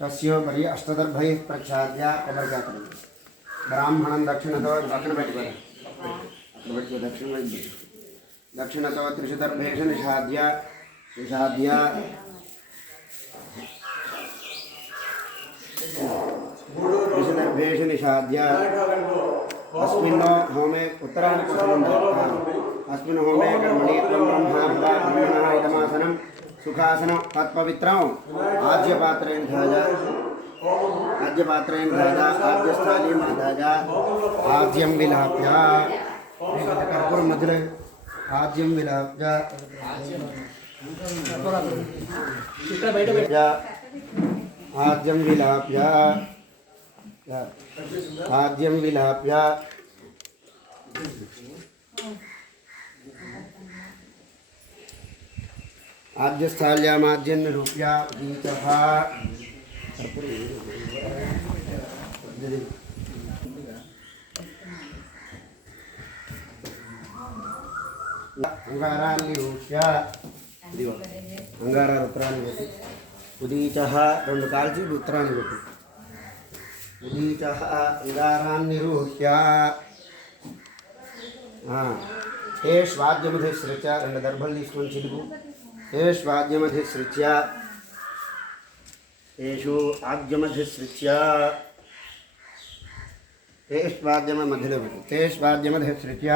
तस्योपरि अष्टदर्भैः प्रक्षाल्य प्रवर्गात् ब्राह्मणं दक्षिणतो दक्षिणतो त्रिशुदर्भेषु निषाद्य त्रिशुदर्भेषु निषाद्य अस्मिन् होमे उत्तराणि अस्मिन् होमे कर्मणि ब्रह्मा ब्रह्मणः इदमासनं सुखासनं तत्पवित्रं आज्यपात्रेण ध्वजा आज्यस्थाली माधाजा आज्यं विलाप्य कर्पूर मधुरे आज्यं विलाप्य आज्यं विलाप्य आज्यं विलाप्य आज्यस्थाल्यामाज्यं निरूप्य दीपः अंगारान् निरूप्य अंगारान् उत्तराणि पेट्टि उदीचः रेंडु काल्ची उत्तराणि पेट्टि उदीचः अंगारान् निरूप्य हे श्वाद्यमधिसृत्य रेंडु दर्भल् तीसुकोनि चिलुकु हे श्वाद्यमधिसृत्य येषु आद्यमधिसृत्य ते स्वाद्यमधिसृत्य ते स्वाद्यमधिसृत्य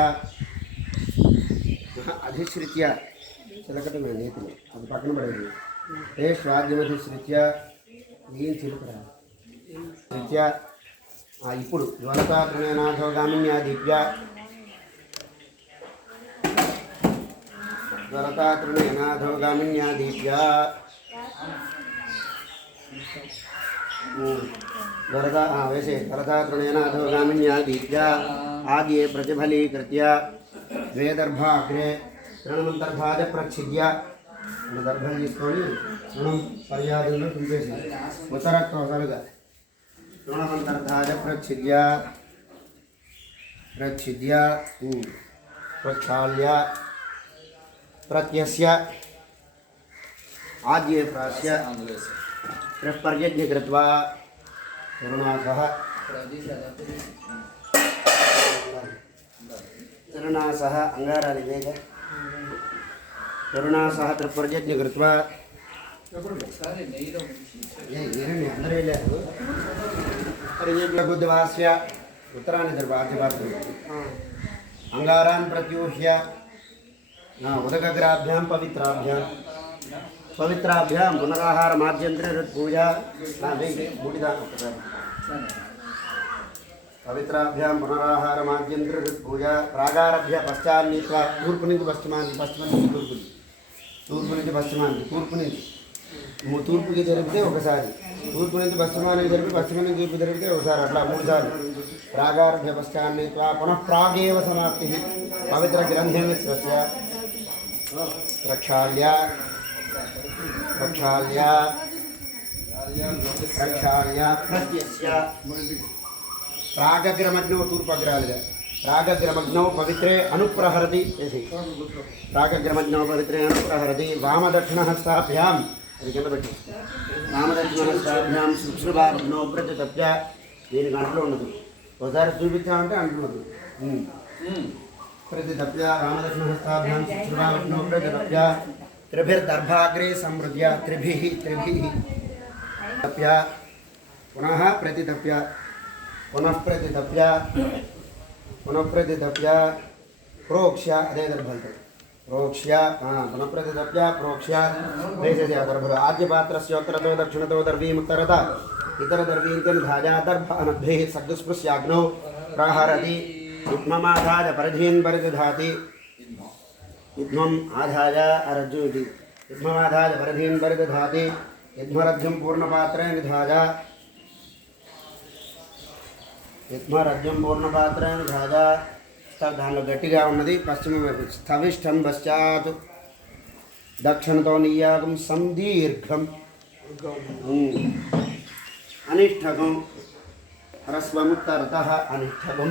अधिसृत्य चिलकट में नीति అది పక్కన పడేది ते स्वाद्यमधिसृत्य దీని చిలుకరా సృత్య ఇప్పుడు జ్వలతాత్రణేనాథోగామిన్యా దీప్య జ్వలతాత్రణేనాథోగామిన్యా దీప్య वैसे भरतात्रणेनाथोगामिन्या दीप्या आद्ये प्रतिफलीकृत्य द्वेदर्भाग्रे तृणमन्तर्भाज प्रच्छिद्य दर्भं తీసుకొని తృణం పర్యాదంలో తుంపేసి ఉత్తరక్రోసలుగా తృణమంతర్ధాజ ప్రచ్ఛిద్య ప్రక్షాళ్య प्रत्यस्य आद्ये प्रास्य पर्यज्ञ कृत्वा तरुणासः अंगारानि वेद तरुणासः त्रिपर्यज्ञ कृत्वा बुद्धवास्य उत्तराणि दर्भाद्यपात्रम् अंगारान् प्रत्यूह्य उदकग्राभ्यां पवित्राभ्यां पुनराहार माध्यंत्र पूजा पवित्राभ्यां पुनराहार माध्यंत्र पूजा प्रागारभ्य पश्चान्नीत्वा तूर्पु नुंचि पश्चिमाనికి తూర్పు నుంచి పశ్చిమానికి తూర్పుకి జరిపితే ఒకసారి తూర్పు నుంచి పశ్చిమానికి జరిపి పశ్చిమ నుంచి తూర్పు జరిపితే ఒకసారి అట్లా మూడు సార్లు ప్రాగారభ్య పశ్చాన్नीत्वा पुनः प्रागेव समाप्तिः पवित्र ग्रन्थेन स्वस्य प्रक्षाल्य प्रत्यस्य प्रागग्रमग्नौ तूर्पग्रालुगा प्रागग्रमग्नौ पवित्रे अनुप्रहरति प्रागग्रमग्नौ पवित्रे अनुप्रहरति वामदक्षिणहस्ताभ्यां वामदक्षिणहस्ताभ्यां शुश्रुवाग्नौ प्रत्यतप्य దీని గంటలో ఉండదు ఒకసారి చూపించామంటే అంటున్నది प्रतितप्य रामदक्षिणहस्ताभ्यां शुश्रुवाग्नौ प्रतितप्य त्रिभिर्दर्भाग्रे संवृज्य त्रिभिः तप्य पुनः प्रतितप्य प्रोक्ष्य अदे दर्भन्ते प्रोक्ष्य पुनः प्रतितप्य प्रोक्ष्य वैशस्य दर्भ आद्यपात्रस्योत्तरतो दक्षिणतो दर्वीमुत्तरत इतरदर्वीन्त्यं धाजा दर्भानद्भिः सद्दुस्पृश्याग्नौ प्राहरति युग्ममाधाय परिधीन् परिदधाति युग्मम् आधाय अरज्जु इति युग्ममाधाय परिधीन् परिदधाति युग्मरज्जुं पूर्णपात्रे निधाय युग्मरज्जुं पूर्णपात्रे निधाय దానిలో గట్టిగా ఉన్నది పశ్చిమ వైపు స్థవిష్టం పశ్చాత్ దక్షిణతో నియాగం సందీర్ఘం అనిష్టకం హ్రస్వముత్తరతః అనిష్టకం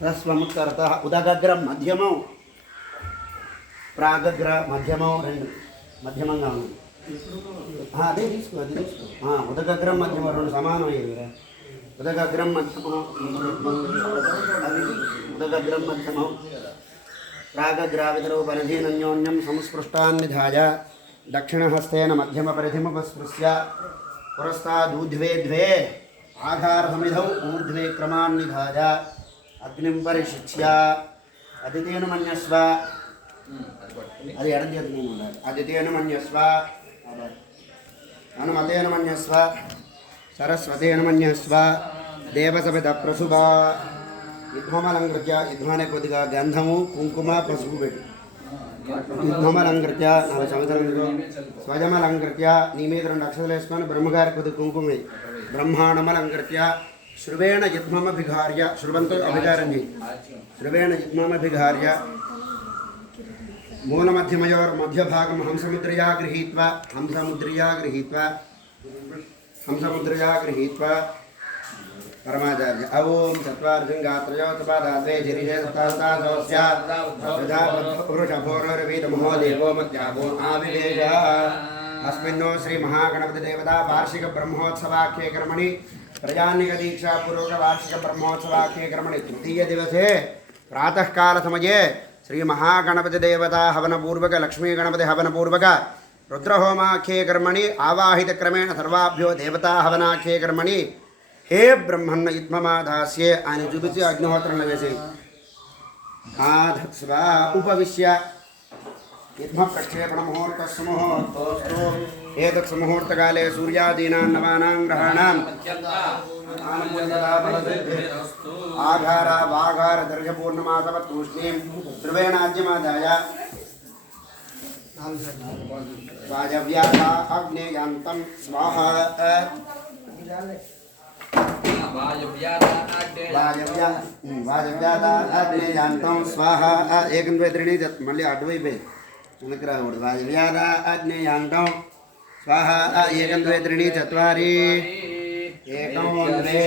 హ్రస్వముత్తరతః ఉదగగ్రం మధ్యమం ప్రాగగ్ర మధ్యమం రెండు మధ్యమంగా ఉంది అదే తీసుకో అది తీసుకో ఉదగగ్రం మధ్యమ రెండు సమానమయ్యేది కదా ఉదగగ్రం మధ్యమం అది ఉదగగ్రం మధ్యమం ప్రాగగ్రావితరౌ పరిధీనన్యోన్యం సంస్పృష్టాన్నిధాయ దక్షిణహస్తేన మధ్యమపరిధిముపస్పృశ్య పురస్తాదూర్ధ్వే ద్వే ఆఘారసమిధౌ ఊర్ధ్వే క్రమాన్నిధాయ అగ్నిం పరిశిచ్య అదితేన మన్యస్వ అది ఎడం చేతి ఉండాలి అదితేన మన్యస్వ హనుమతేన మన్యస్వ సరస్వతేన మన్యస్వ దేవసపిత ప్రసుభ యుధ్వమలంకృత్య యుధ్వానే కొద్దిగా గంధము కుంకుమ పసుపు పెట్టి యుధ్వమలంకృత్య 4 సంవత్సరాలు స్వజమలంకృత్య నీ మీద 2 అక్షరాలు వేసుకొని బ్రహ్మగారి కొద్ది కుంకుమ బ్రహ్మాండమలంకృత్య శ్రువేణ యుధ్మమభిఘార్య శ్రువంతో అభిఘారం చేయి శ్రువేణ యుధ్మమభిఘార్య మూలమధ్యమయోర్మధ్యభాగం హంసముద్రయా గృహీత్వా परमाचार्य ओम चत्वारिं गात्रयोत्पादाद्वे जिरिषे सप्तास्तासोऽस्य पुरुषभोरवीतमहो देवो मध्याभो आविवेश अस्मिन्नो श्री महागणपति देवता वार्षिक ब्रह्मोत्सवाख्ये कर्मणि प्रजानिकदीक्षा पूर्वक वार्षिक ब्रह्मोत्सवाख्ये कर्मणि तृतीय दिवसे प्रातः काल समये श्री महागणपति देवता हवन पूर्वक लक्ष्मी गणपति हवन पूर्वक रुद्रहोमाख्ये कर्मणि आवाहित क्रमेण सर्वाभ्यो देवता हवनाख्ये कर्मणि हे ब्रह्मण्ण युत्ममादास्ये आनि जुबिचि अग्निहोत्रं वेसे आधत्स्वा उपविश्य युत्म प्रक्षेपण मुहूर्तस्मुहूर्तोऽस्तु एतत् मुहूर्तकाले सूर्यादीनां नवानां ग्रहाणां आघार वाघार दर्शपूर्णमासवत्तूष्णीं ध्रुवेणाद्यमादाय वाजव्याः अग्नेयान्तं स्वाहा वाजव्यादाग्नेयान्तं स्वाहा एकं द्वे त्रीणि मళ్ళీ అటువైపే వెనక్కి రాకూడదు वाजव्यादाग्नेयान्तं स्वाहा एकं द्वे त्रीणि चत्वारि एकं द्वे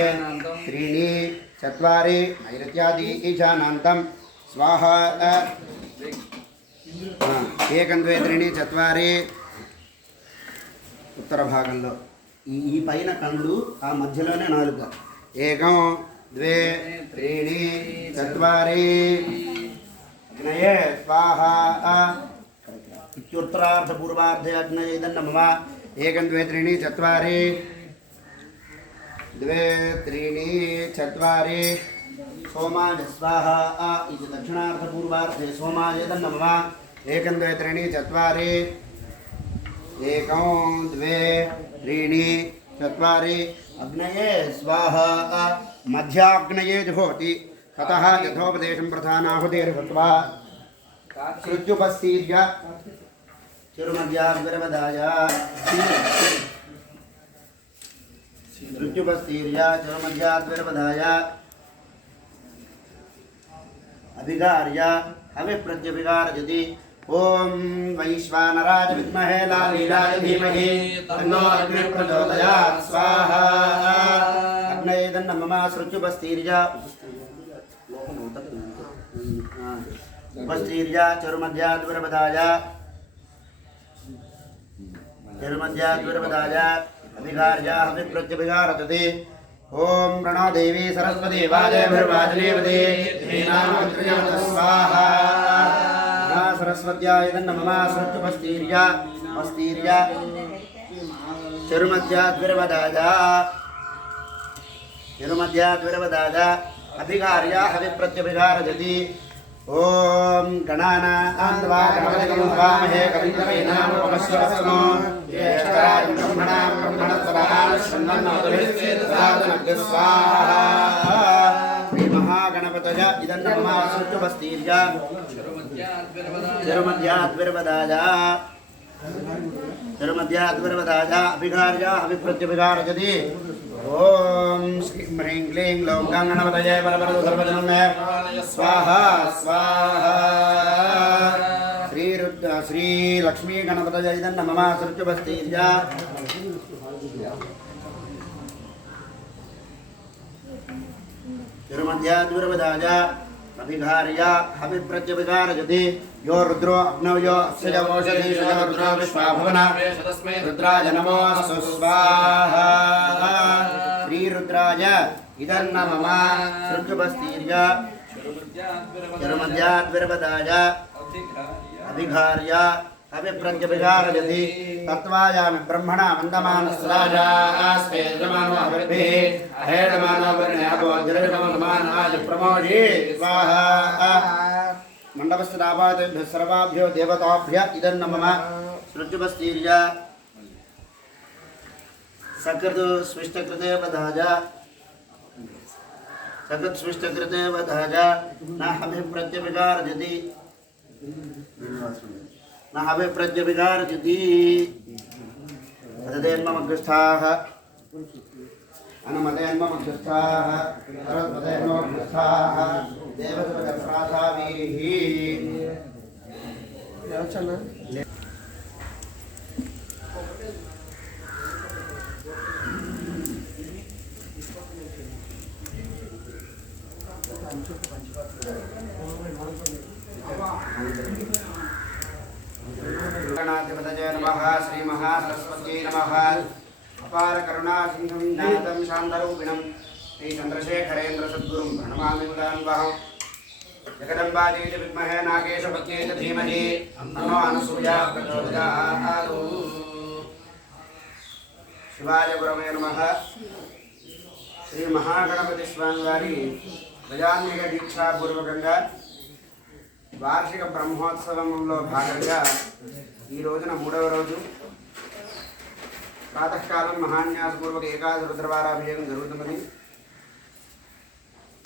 त्रीणि चत्वारि नैऋत्यादि ईशानान्तं स्वाहा एकं द्वे त्रीणि चत्वारि उत्तरभागంలో ఈ పైన కళ్ళు ఆ మధ్యలోనే నాలుక ఏకం ద్వే త్రీణి చత్వారి అగ్నయే స్వాహా ఇత్యుత్తరార్ధ పూర్వార్ధే అగ్నయే నమః ఏకం ద్వే త్రీణి చత్వారి ద్వే త్రీణి చత్వారి సోమాయ స్వాహా ఇది దక్షిణార్ధ పూర్వార్ధే సోమాయ నమః ఏకం ద్వే త్రీణి చత్వారి ఏకం ద్వే त्रीणि चत्वारि अग्नये स्वाहा मध्याग्नये जुहोति ततः यथोपदेशं प्रधानाहुतिर्भूत्वा सृजुपस्तीर्य चिरुमध्याद्विरवदाय सृजुपस्तीर्य चिरुमध्याद्विरवदाय अभिगार्य हविप्रत्यभिगारजति ओम वैश्वानराय विद्महे लालीलाय धीमहि तन्नो अग्निः प्रचोदयात् स्वाहा अग्नये नमः सृजुपस्तीर्य उपस्तीर्य चरुमध्याद्विरवदाय अभिगार्य हविप्रत्यभिगारजति ओम प्रणो देवी सरस्वती वाजयभिर्वाजनीवती श्रीनामत्रियवत स्वाहा सरस्वत्याय नमः सृजुपस्तीर्य पस्तीर्य चिरुमध्याद्विरवदाय अभिगार्य हविप्रत्यभिगारजति ओम गणानां त्वा गणपतिं स्वामहे कविं कवीनामुपमश्रवस्तमो ज्येष्ठराज ब्रह्मणां ब्रह्मणस्पदाः शृण्वन्नोतिभिः स्वाहा श्रीमहागणपतये इदं नमः सृजुपस्तीर्य तिरुमध्याद्विरवदाय अभिगार्य हविप्रत्यभिगारजति ओम श्रीं ह्रीं क्लीं लौं गणपतये परमरदो सर्वजनं मे स्वाहा स्वाहा श्री लक्ष्मी गणपतये इदं नमः सृजुपस्तीर्य तिरुमध्याद्विरवदाय अभिघार्य अभिप्रत्यभिकारजति यो रुद्रो अग्नौ यो अक्षयवोषधि यो रुद्रो विश्वाभवन रुद्राय नमोऽस्तु स्वाहा श्रीरुद्राय इदन्न मम सृजुपस्तीर्य चरुमध्याद्विरपदाय अभिघार्य अभिप्रत्यभिकारजति तत्त्वायामि ब्रह्मणा वन्दमानस्राजास्मे यजमानो अभिर्भिः अहेडमानो वर्णयापो जलजमानमानाय प्रमोषि स्वाहा मण्डपस्थितापातेभ्यः सर्वाभ्यो देवताभ्यः इदन्न मम सृजुपस्तीर्य सकृत् स्विष्टकृते वधाज सकृत् स्विष्टकृते वधाज न अभिप्रत्यभिकारजति न अभिप्रत्यभिकारजति तदेन्मग्रस्थाः अनुमतेन्मग्रस्थाः सरस्वतेन्मग्रस्थाः देवसुरगस्राथावीः गणाधिपतये नमः श्री महासरस्वत्यै नमः अपार करुणा सिंधुं ज्ञातं शान्तरूपिणं श्री चन्द्रशेखरेन्द्र सद्गुरुं प्रणमामि मुदान्वहम् जगदम्बादेवी विद्महे नागेशपत्यै च धीमहि तन्नो अनुसूया प्रचोदयात् शिवाय गुरवे नमः श्री महागणपति स्वामी वारी गजान्विक दीक्षा पूर्वకంగా వార్షిక బ్రహ్మోత్సవంలో భాగంగా ఈ రోజున మూడవ రోజు ప్రాతకాలం మహాన్యాసపూర్వక ఏకాదశి రుద్రవారాభిషేకం జరుగుతున్నది.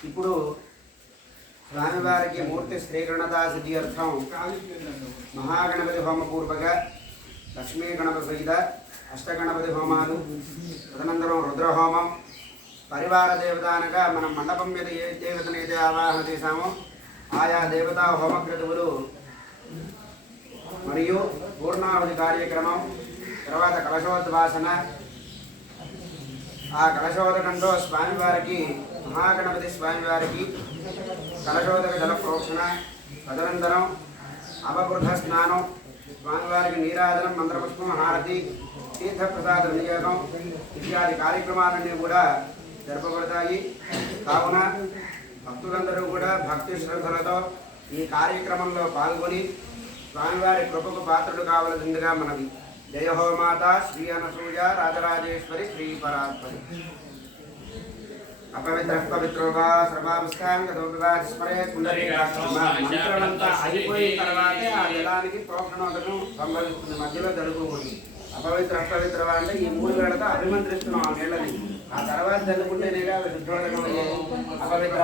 ఇప్పుడు స్వామివారికి మూర్తి స్థిరీకరణతా సిద్ధి అర్థం మహాగణపతి హోమపూర్వక లక్ష్మీ గణపతి సహిత అష్టగణపతి హోమాలు, తదనంతరం రుద్రహోమం, పరివార దేవత అనగా మనం మండపం మీద ఏ దేవతనైతే ఆవాహన చేశామో ఆయా దేవతా హోమక్రతువులు మరియు పూర్ణావధి కార్యక్రమం, తర్వాత కలశోద్వాసన. ఆ కలశోదకంలో స్వామివారికి మహాగణపతి స్వామివారికి కలశోదక జల ప్రోక్షణ, తదనంతరం అవబృధ స్నానం, స్వామివారికి నీరాజనం, మంత్రపుష్పం, హారతి, తీర్థప్రసాద వినియోగం ఇత్యాది కార్యక్రమాలన్నీ కూడా జరపబడతాయి. కావున భక్తులందరూ కూడా భక్తి శ్రద్ధలతో ఈ కార్యక్రమంలో పాల్గొని స్వామివారి కృపకు పాత్రుడు కావలసిందిగా మనవి. జయ హో మాత శ్రీ అనసూయ రాజరాజేశ్వరి శ్రీ పరాత్పరి. అపవిత్ర పవిత్రోగా సర్వాభిష్టాంగోస్మరే మంత్రమంతా అయిపోయిన తర్వాతే ఆ జలానికి ప్రోక్షణోదకం సంభవిస్తుంది, మధ్యలో జరుగుతుంది. అపవిత్ర అంటే ఈ 3 వేళతో అభిమంత్రిస్తున్నాం ఆ నీళ్ళని. ఆ తర్వాత జరుగుతుంటేనేగా శుద్ధోదకం. అపవిత్ర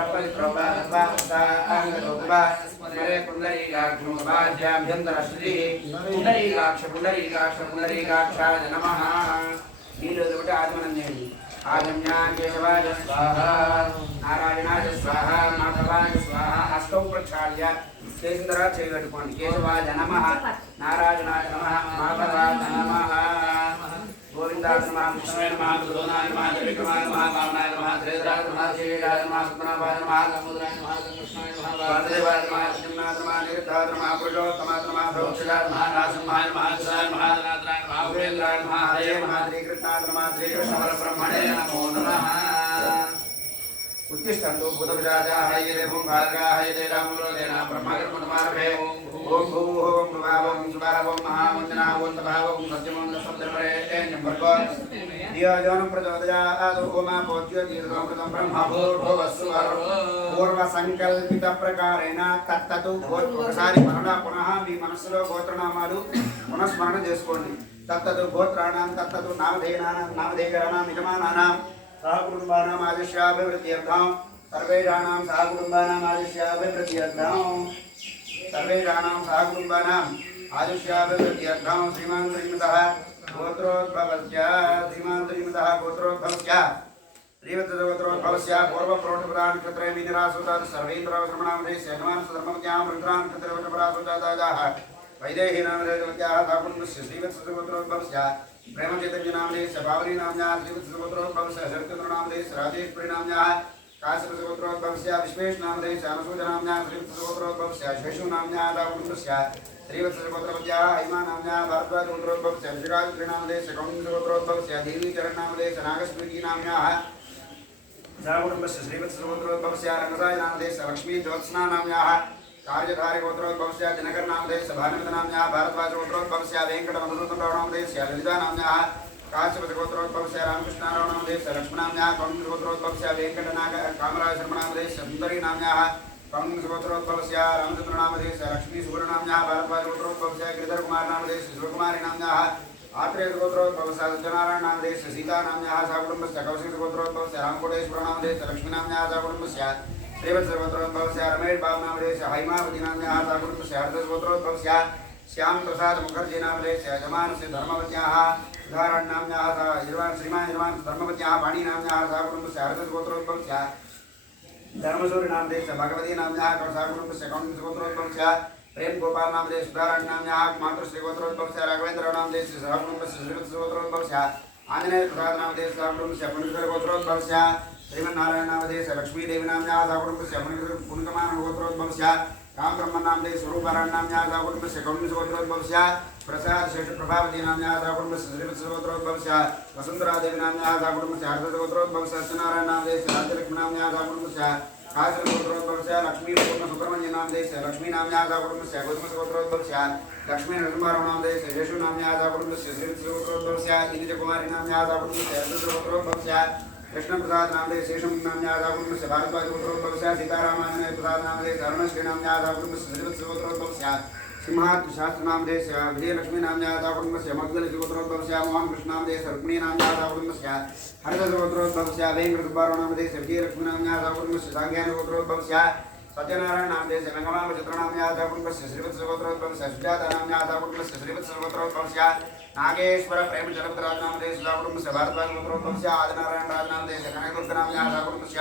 పుండరీకాక్షభ్యంతర శ్రీ పుండరీకాక్షాయ నమః. ఈ రోజు ఒకటి ఆగమనం చేయండి. ఆగమ్యా కేశవాయ స్వాహ, నారాయణాయ స్వాహ, మాధవాయ స్వాహ. అష్టౌ ప్రక్షాళ్య చేసిన తర్వాత చేయగట్టుకోండి. కేశవాయ నమః, నారాయణాయ నమః, మాధవాయ నమః, గోవిందాయ నమః, కృష్ణాయ నమః, గోదాయ నమః, త్రివిక్రమాయ నమః, వామనాయ నమః, త్రేతాయ నమః, శ్రీరాయ నమః, సుప్రభాయ నమః, సముద్రాయ నమః, కృష్ణాయ నమః, వాసుదేవాయ నమః, శ్రీనాథ నమః, నిరుద్ధాయ నమః, పురుషోత్తమాయ నమః, భోక్షజాయ నమః, నాసింహాయ నమః, సురాయ నమః, నాథరాయ నమః, ఉపేంద్రాయ నమః, హరే నమః, శ్రీకృష్ణాయ నమః, శ్రీకృష్ణ పరబ్రహ్మణే నమో నమః. उत्तिष्ठन्तु भूतविराजाः ये देवं भार्गाः ये देवामुरोदेन ब्रह्मकर्मणमारभे. ओम भूः ओम भुवः ओम सुवः ओम महावन्दना ओम तपः ओम सत्यमं सप्तमरेण्यं भर्गो धियोजनं प्रचोदयात्. ओमा पोज्यो दीर्घमृतं ब्रह्म भूर्भुवस्सुः పూర్వసంకల్పిత ప్రకారేణ తత్తు ఒకసారి మరణ పునః మీ మనస్సులో గోత్రనామాలు పునఃస్మరణ చేసుకోండి. తత్తు గోత్రాణం తత్తు నామధేయానాం యజమానానాం సహకుటుంబానాం ఆదిశ్యాభివృద్ధ్యర్థం సర్వేషాణాం సహకుటుంబానాం ఆదిశ్యాభివృద్ధ్యర్థం శ్రీమాన్ శ్రీమతః గోత్రోద్భవస్య श्रीवत्सगोत्रोद्भवस्य पूर्वप्रोटपरानक्षत्रे मीनरासुतात् सर्वेन्द्रश्रमणामधेस्य यजमानसधर्मज्ञां रुद्रानक्षत्रवटपरासुतादाः वैदेहीनामधेयवत्याः तापुण्यस्य श्रीवत्सगोत्रोद्भवस्य प्रेमचैतन्यनामधेयस्य पावनीनाम्न्याः श्रीवत्सगोत्रोद्भवस्य शरत्चन्द्रनामधेयस्य राजेश्वरीनाम्न्याः काश्यपसगोत्रोद्भवस्य विश्वेशनामधेयस्य अनुसूचनाम्न्या श्रीवत्सगोत्रोद्भवस्य शेषुनाम्न्या दावुण्डस्य श्रीवत्सगोत्रपत्याः हैमानाम्न्या भारद्वाजगोत्रोद्भवस्य विजयगायत्रीनामधेयस्य कौण्डिन्यगोत्रोद्भवस्य देवीचरणनामधेयस्य नागस्मृतीनाम्न्याः दावुण्डस्य श्रीवत्सगोत्रोद्भवस्य रङ्गसायनामधेयस्य लक्ष्मी ज्योत्स्नानाम्न्याः कार्यधारिगोत्रोद्भवस्य दिनकरनामधेयस्य भानुमतिनाम्न्याः भारद्वाजगोत्रोद्भवस्य वेङ्कटमधुसूदनरावनामधेयस्य ललितानाम्न्याः काश्यपसगोत्रोद्भवस्य रामकृष्णारावनामधेयस्य लक्ष्मणाम्न्याः कौण्डिन्यगोत्रोद्भवस्य वेङ्कटनाग कामराजशर्मनामधेयस्य सुन्दरीनाम्न्याः कौण्डिन्यगोत्रोद्भवस्य रामचन्द्रनामधेयस्य लक्ष्मीसुवर्णाम्न्याः भारद्वाजगोत्रोद्भवस्य गिरिधरकुमारनामधेयस्य शिवकुमारीनाम्न्याः आत्रेयगोत्रोद्भवस्य सत्यनारायणनामधेयस्य सीतानाम्न्याः सहकुटुम्बस्य कौशिकगोत्रोद्भवस्य रामकोटेश्वरनामधेयस्य लक्ष्मीनाम्न्याः सहकुटुम्बस्य श्रीवत्सगोत्रोद्भवस्य रमेश बाबुनामधेयस्य हैमावतीनाम्न्याः सहकुटुम्बस्य हर्षगोत्रोद्भवस्य श्यामप्रसाद मुखर्जीनामधेयस्य यजमानस्य धर्मवत्याः सुधारण्नाम्न्याः श्रीमान धर्मवत्याः वाणीनाम्न्याः सहकुटुम्बस्य हर्षगोत्रोद्भवस्य धर्मसूरिनामधेयस्य भगवतीनाम्न्याः सहकुटुम्बस्य कौण्डिन्यगोत्रोद्भवस्य प्रेम गोपालनामधेयस्य सुधारण्नाम्न्याः मातृश्रीगोत्रोद्भवस्य राघवेन्द्रनामधेयस्य सहकुटुम्बस्य श्रीवत्सगोत्रोद्भवस्य आञ्जनेयप्रसादनामधेयस्य सहकुटुम्बस्य पुण्यगोत्रोद्भवस्य श्रीमन्नारायणनामधेयस्य लक्ष्मीदेवीनाम्न्याः सहकुटुम्बस्य पुण्यकमानगोत्रोद्भवस्य रामब्रह्मनामधेयस्य स्वरूपारायणनाम्न्याः सहकुटुम्बस्य कौण्डिन्यगोत्रोद्भवस्य प्रसाद शेषप्रभावतीनाम्न्याः सहकुटुम्बस्य श्रीवत्सगोत्रोद्भवस्य वसुन्धरादेवीनाम्न्याः सहकुटुम्बस्य हर्षगोत्रोद्भवस्य सत्यनारायणनामधेयस्य राज्यलक्ष्मीनाम्न्याः सहकुटुम्बस्य काश्यपगोत्रोद्भवस्य लक्ष्मीपूर्णसुब्रह्मण्यनामधेयस्य लक्ष्मीनाम्न्याः सहकुटुम्बस्य गौतमसगोत्रोद्भवस्य लक्ष्मीनरसिंहरावनामधेयस्य यशुनाम्न्याः सहकुटुम्बस्य श्रीवत्सगोत्रोद्भवस्य इन्द्रकुमारीनाम्न्याः सहकुटुम्बस्य हर्षगोत्रोद्भवस्य कृष्णप्रसादनामधेयस्य शेषमुनाम्न्याः सहकुटुम्बस्य भारद्वाजगोत्रोद्भवस्य सीतारामाञ्जनेयप्रसादनामधेयस्य अरुणश्रीनाम्न्याः सहकुटुम्बस्य श्रीवत्सगोत्रोद्भवस्य सिंहाद्रिशास्त्रनामधेयस्य विजयलक्ष्मीनाम्न्याः सहकुटुम्बस्य मग्गलगोत्रोद्भवस्य मोहनकृष्णनामधेयस्य रुक्मिणीनाम्न्याः सहकुटुम्बस्य हर्षगोत्रोद्भवस्य वेङ्कटसुब्बारावनामधेयस्य विजयलक्ष्मीनाम्न्याः सहकुटुम्बस्य साङ्ग्यानगोत्रोद्भवस्य सत्यनारायणनामधेयस्य रङ्गमामचित्रनाम्न्याः सहकुटुम्बस्य श्रीवत्सगोत्रोद्भवस्य सुजातानाम्न्याः सहकुटुम्बस्य श्रीवत्सगोत्रोद्भवस्य नागेश्वर प्रेमचलपतिराजनामधेयस्य सहकुटुम्बस्य भारद्वाजगोत्रोद्भवस्य आदिनारायणराजनामधेयस्य कनकदुर्गनाम्न्याः सहकुटुम्बस्य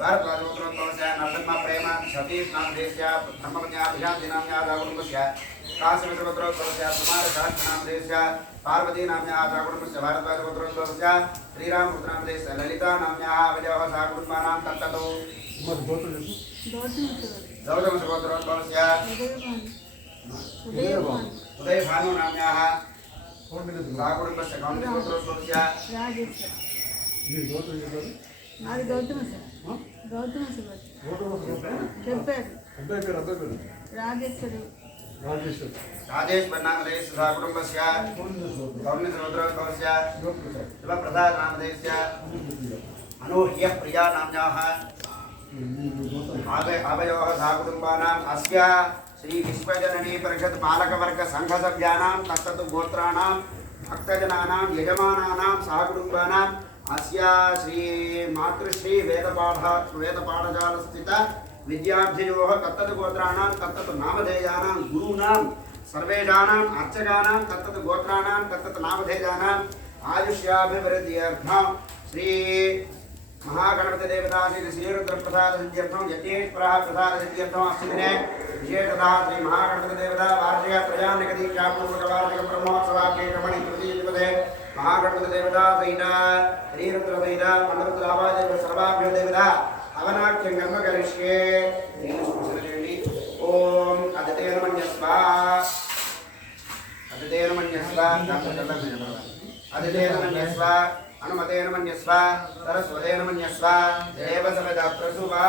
भारद्वाजगोत्रोद्भवस्य नरसिंह प्रेम सतीशनामधेयस्य धर्मपत्न्याः विशान्तिनाम्न्याः सहकुटुम्बस्य काश्यपगोत्रोद्भवस्य कुमारशास्त्रनामधेयस्य पार्वतीनाम्न्याः सहकुटुम्बस्य भारद्वाजगोत्रोद्भवस्य श्रीरामपुत्रनामधेयस्य ललितानाम्न्याः विजयः सहकुटुम्बानां तत्ततो गौतमसगोत्रोद्भवस्य उदयभानुनाम्न्याः सहकुटुम्बस्य कौण्डिन्यगोत्रोद्भवस्य राजेश्वरनामधेयस्य सहकुटुम्बस्य कौण्डिन्यगोत्रोद्भवस्य शिवप्रसादनामधेयस्य अनूह्यप्रियानाम्न्याः आवयोः सहकुटुम्बानाम् अस्य श्री विश्वजननी परिषद पालकवर्ग संघसभ्यानां तत्तत् गोत्राणां भक्तजनानां यजमानानां सहकुटुम्बानाम् अस्य श्री मातृश्री वेदपाठशालास्थित विद्यार्थियोः तत्तत् गोत्राणां तत्तत् नामधेयानां गुरूणां सर्वेषाणाम् अर्चकानां तत्तत् गोत्राणां तत्तत् नामधेयानाम् आयुष्याभिवृद्ध्यर्थं श्री महागणपति देवता श्री श्रीरुद्रप्रसाद सिद्ध्यर्थं यज्ञेश्वरः प्रसाद सिद्ध्यर्थं अस्मिन् दिने विशेषतः श्री महागणपति देवता वार्षिक त्रयान्निकदीक्षापूर्वक वार्षिक ब्रह्मोत्सवाख्ये क्रमणि तृतीयदिवसे महागणपति देवता सहित श्रीरुद्र सहित मण्डपद्रावादेव सर्वाभ्यो देवता हवनाख्यं कर्म करिष्ये। ओम अदितेन मन्यस्वा अदितेन मन्यस्वा अदितेन मन्यस्वा अनुमतेन मन्यस्व सरस्वतेन मन्यस्व देव समेत प्रसुवा।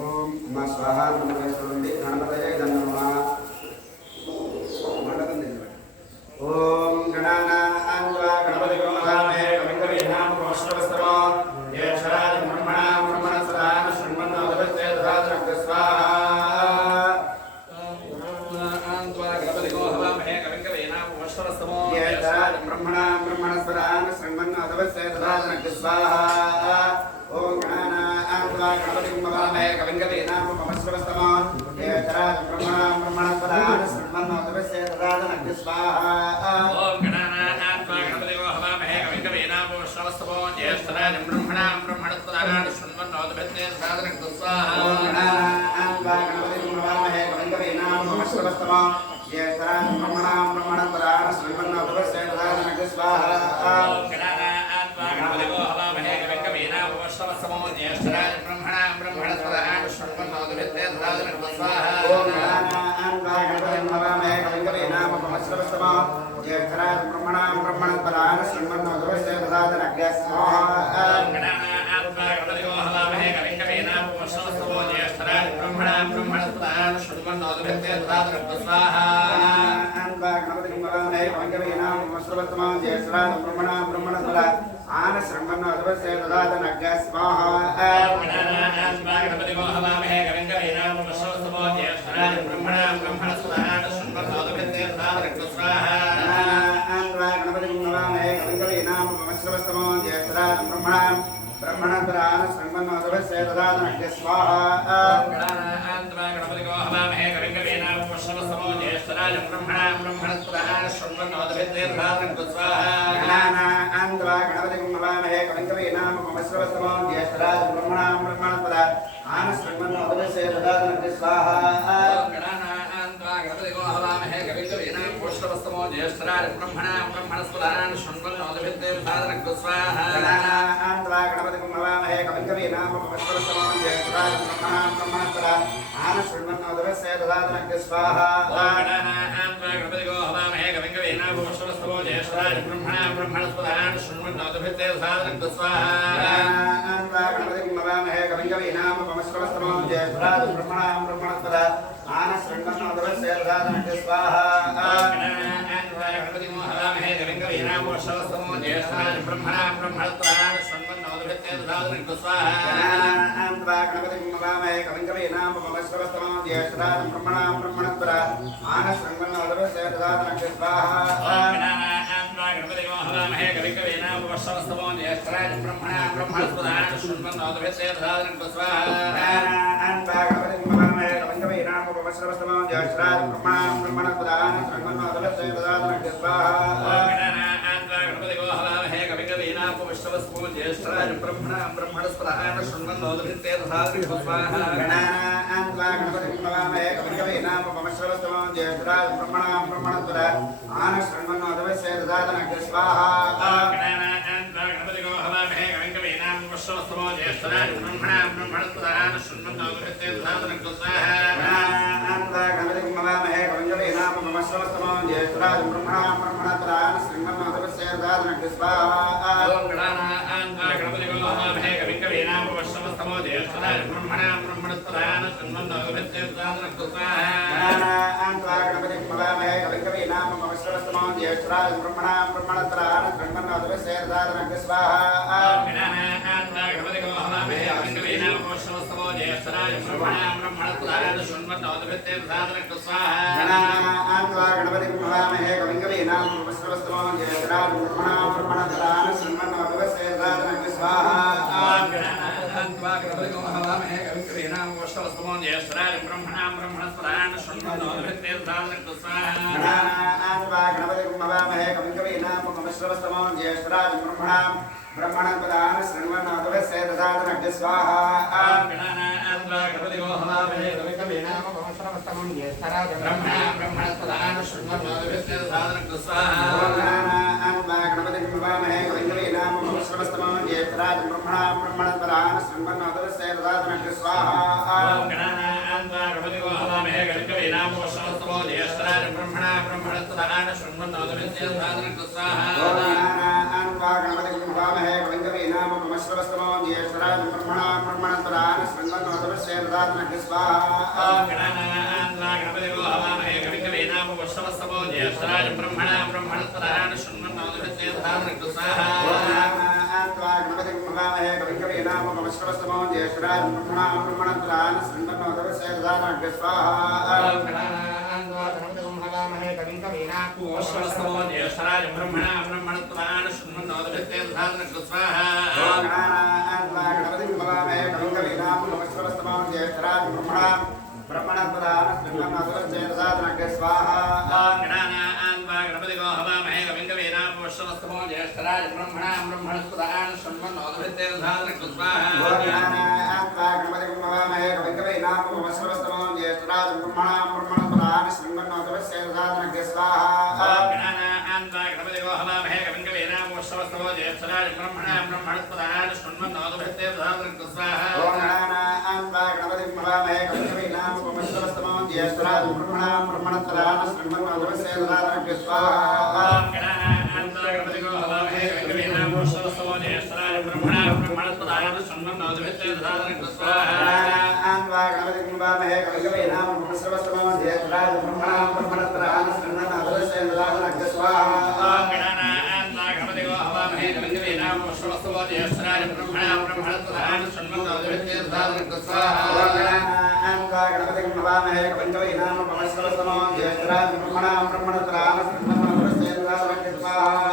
ओम नमः स्वाहा नमः स्वस्ति गणपतये नमः। ओम गणानां गणपतिं नमामहे कविं कवीनां उपमश्रवस्तमो येषराज ब्रह्मणां ब्रह्मणस्पदा शृण्वन्नोदभस्ते दधातु स्वाहा। गणपतिं हवामहे कविं कवीनां उपमश्रवस्तमो येषराज ब्रह्मणां ब्रह्मणस्पदा शृण्वन्नोदभस्ते दधातु स्वाहा। ओम गणानां गणपतिं नमामहे कविं कवीनां उपमश्रवस्तमो येषराज ब्रह्मणां ब्रह्मणस्पदा शृण्वन्नोदभस्ते दधातु स्वाहा। ओम गणानां गणपतिं हवामहे कविं कवीनां उपमश्रवस्तमो येषराज ब्रह्मणां ब्रह्मणस्पदा शृण्वन्नोदभस्ते दधातु स्वाहा। ओम गणानां गणपतिं हवामहे कविं कवीनां उपमश्रवस्तमो येषराज ब्रह्मणां ब्रह्मणस्पदा शृण्वन्नोदभस्ते दधातु स्वाहा। ओम गणानां गणपतिं हवामहे कविं कवीनां उपमश्रवस्तमो ज्येष्ठराज ब्रह्मणां ब्रह्मणस्पदान शृण्वन्नोतमस्य प्रसादनग्रह स्वाहा ज्येष्ठराज ब्रह्मणां ब्रह्मणस्पदान शृण्वन्नोतमस्य प्रसादनग्रह स्वाहा ज्येष्ठराज ब्रह्मणां ब्रह्मणस्पदान आन शृण्वन्नोतमस्य प्रसादनग्रह स्वाहा ब्रह्मणस्पदान शृण्वन्नोतमस्य प्रसादनग्रह स्वाहा ज्येष्ठराज ब्रह्मणां ब्रह्मणस्पदान शृण्वन्नोतमस्य प्रसादनग्रह स्वाहा गणपतिं हवामहे कविं कवीनामुपमश्रवस्तमो ज्येष्ठराज ब्रह्मणां ब्रह्मणस्पदान शृण्वन्नोतमस्य प्रसादनग्रह स्वाहा गणपतिं हवामहे कविं कवीनामुपमश्रवस्तमो ज्येष्ठराज ब्रह्मणां ब्रह्मणस्पदान शृण्वन्नोतमस्य प्रसादनग्रह स्वाहा गणपतिं हवामहे कविं कवीनामुपमश्रवस्तमो ज्येष्ठराज ब्रह्मणां ब्रह्मणस्पदान शृण्वन्नोतमस्य प्रसादनग्रह स्वाहा ज्येष्ठराज ब्रह्मणां ब्रह्मणस्पदान शृण्वन्नोतमस्य प्रसादनग्रह स्वाहा गणपतिं हवामहे कविं कवीनामुपमश्रवस्तमो ज्येष्ठराज ब्रह्मणां ब्रह्मणस्पदान शृण्वन्नोतमस्य प्रसादनग्रह स्वाहा गणपतिं हवामहे कविं कवीनामुपमश्रवस्तमो ज्येष्ठराज ब्रह्मणां ब्रह्मणस्पदान शृण्वन्नोतमस्य प्रसादनग्रह स्वाहा गणपतिं हवामहे कविं कवीनामुपमश्रवस्तमो ज्येष्ठराज ब्रह्मणां ब्रह्मणस्पदान शृण्वन्नोतमस्य प्रसादनग्रह स्वाहा ज्येष्ठराज ब्रह्मणां ब्रह्मणस्पदान शृण्वन्नोतमस्य प्रसादनग्रह स्वाहा गणपतिं हवामहे कविं कवीनामुपमश्रवस्तमो ज्येष्ठराज ब्रह्मणां ब्रह्मणस्पदान शृण्वन्नोतमस्य प्रसादनग्रह स्वाहा गणपतिं हवामहे कविं कवीनामुपमश्रवस्तमो ज्येष्ठराज ब्रह्मणां ब्रह्मणस्पदान शृण्वन्नोतमस्य प्रसादनग्रह स्वाहा गणपतिं हवामहे कविं कवीनामुपमश्रवस्तमो ज्येष्ठराज ब्रह्मणां ब्रह्मणस्पदान शृण्वन्नोतमस्य प्रसादनग्रह स्वाहा गणपतिं हवामहे कविं कवीनामुपमश्रवस्तमो ज्येष्ठराज ब्रह्मणां ब्रह्मणस्पदान शृण्वन्नोतमस्य प्रसादनग्रह स्वाहा गणपतिं हवामहे कविं कवीनामुपमश्रवस्तमो ज्येष्ठराज ब्रह्मणां ब्रह्मणस्पदान शृण्वन्नोतमस्य प्रसादनग्रह स्वाहा गणपतिं हवामहे कविं कवीनामुपमश्रवस्तमो ज्येष्ठराज ब्रह्मणां ब्रह्मणस्पदान शृण्वन्नोतमस्य प्रसादनग्रह स्वाहा गणपतिं हवामहे कविं कवीनामुपमश्रवस्तमो ज्येष्ठराज ब्रह्मणां ब्रह्मणस्पदान शृण्वन्नोतमस्य प्रसादनग्रह स्वाहा गणपतिं हवामहे कविं कवीनामुपमश्रवस्तमो ज्येष्ठराज ब्रह्मणां ब्रह्मणस्पदान शृण्वन्नोतमस्य प्रसादनग्रह स्वाहा गणपतिं हवामहे कविं कवीनामुपमश्रवस्तमो ज्येष्ठराज ब्रह्मणां ब्रह्मणस्पदान शृण्वन्नोतमस्य प्रसादनग्रह स्वाहा गणपतिं हवामहे कविं कवीनामुपमश्रवस्तमो ज्येष्ठराज ब्रह्मणां ब्रह्मणस्पदान शृण्वन्नोतमस्य प्रसादनग्रह स्वाहा गणपतिं हवामहे कविं कवीनामुपमश्रवस्तमो ज्येष्ठराज ब्रह्मणां ब्रह्मणस्पदान शृण्वन्नोतमस्य प्रसादनग्रह स्वाहा गणपतिं हवामहे कविं कवीनामुपमश्रवस्तमो ज्येष्ठराज ब्रह्मणां ब्रह्मणस्पदान शृण्वन्नोतमस्य प्रसादनग्रह स्वाहा गणपतिं हवामहे कविं कवीनामुपमश्रवस्तमो ज्येष्ठराज ब्रह्मणां ब्रह्मणस्पदान शृण्वन्नोतमस्य प्रसादनग्रह स्वाहा गणपतिं हवामहे कविं कवीनामुपमश्रवस्तमो ज्येष्ठराज ब्रह्मणां ब्रह्मणस्पदान शृण्वन्नोतमस्य प्रसादनग्रह स्वाहा गणपतिं हवामहे कविं कवीनामुपमश्रवस्तमो ज्येष्ठराज ब्रह्मणां ब्रह्मणस्पदान शृण्वन्नोतमस्य प्रसादनग्रह स्वाहा गणपतिं हवामहे कविं कवीनामुपमश्रवस्तमो ज्येष्ठराज ब्रह्मणां ब्रह्मणस्पदान शृण्वन्नोतमस्य प्रसादनग्रह स्वाहा गणपतिं हवामहे कविं कवीनामुपमश्रवस्तमो ज्येष्ठराज ब्रह्मणां ब्रह्मणस्पदान शृण्वन्नोतमस्य प्रसादनग्रह स्वाहा गणपतिं हवामहे कविं कवीनामुपमश्रवस्तमो ज्येष्ठराज ब्रह्मणां ब्रह्मणस्पदान शृण्वन्नोतमस्य प्रसादनग्रह स्वाहा गणपतिं हवामहे कविं कवीनामुपमश्रवस्तमो ज्येष्ठराज ब्रह्मणां ब्रह्मणस्पदान शृण्वन्नोतमस्य प्रसादनग्रह स्वाहा गणपतिं हवामहे कविं कवीनामुपमश्रवस्तमो ज्येष्ठराज ब्रह्मणां ब्रह्मणस्पदान शृण्वन्नोतमस्य प्रसादनग्रह स्वाहा गणपतिं हवामहे कविं कवीनामुपमश्रवस्तमो ज्येष्ठराज ब्रह्मणां ब्रह्मणस्पदान शृण्वन्नोदभिस्य ददातु स्वाहा गणपतिगो हवामहे कविं कवीनामुपमश्रवस्तमो ज्येष्ठराज ब्रह्मणां ब्रह्मणस्पदान शृण्वन्नोदभिस्य ददातु स्वाहा गणपतिगं हवामहे कविं कवीनामुपमश्रवस्तमो ज्येष्ठराज ब्रह्मणां ब्रह्मणस्पदान शृण्वन्नोदभिस्य ददातु स्वाहा गणपतिगो हवामहे कविं कवीनामुपमश्रवस्तमो ज्येष्ठराज ब्रह्मणां ब्रह्मणस्पदान शृण्वन्नोदभिस्य ददातु स्वाहा गणपतिगं हवामहे कविं कवीनामुपमश्रवस्तमो ज्येष्ठराज ब्रह्मणां ब्रह्मणस्पदान शृण्वन्नोदभिस्य ददातु स्वाहा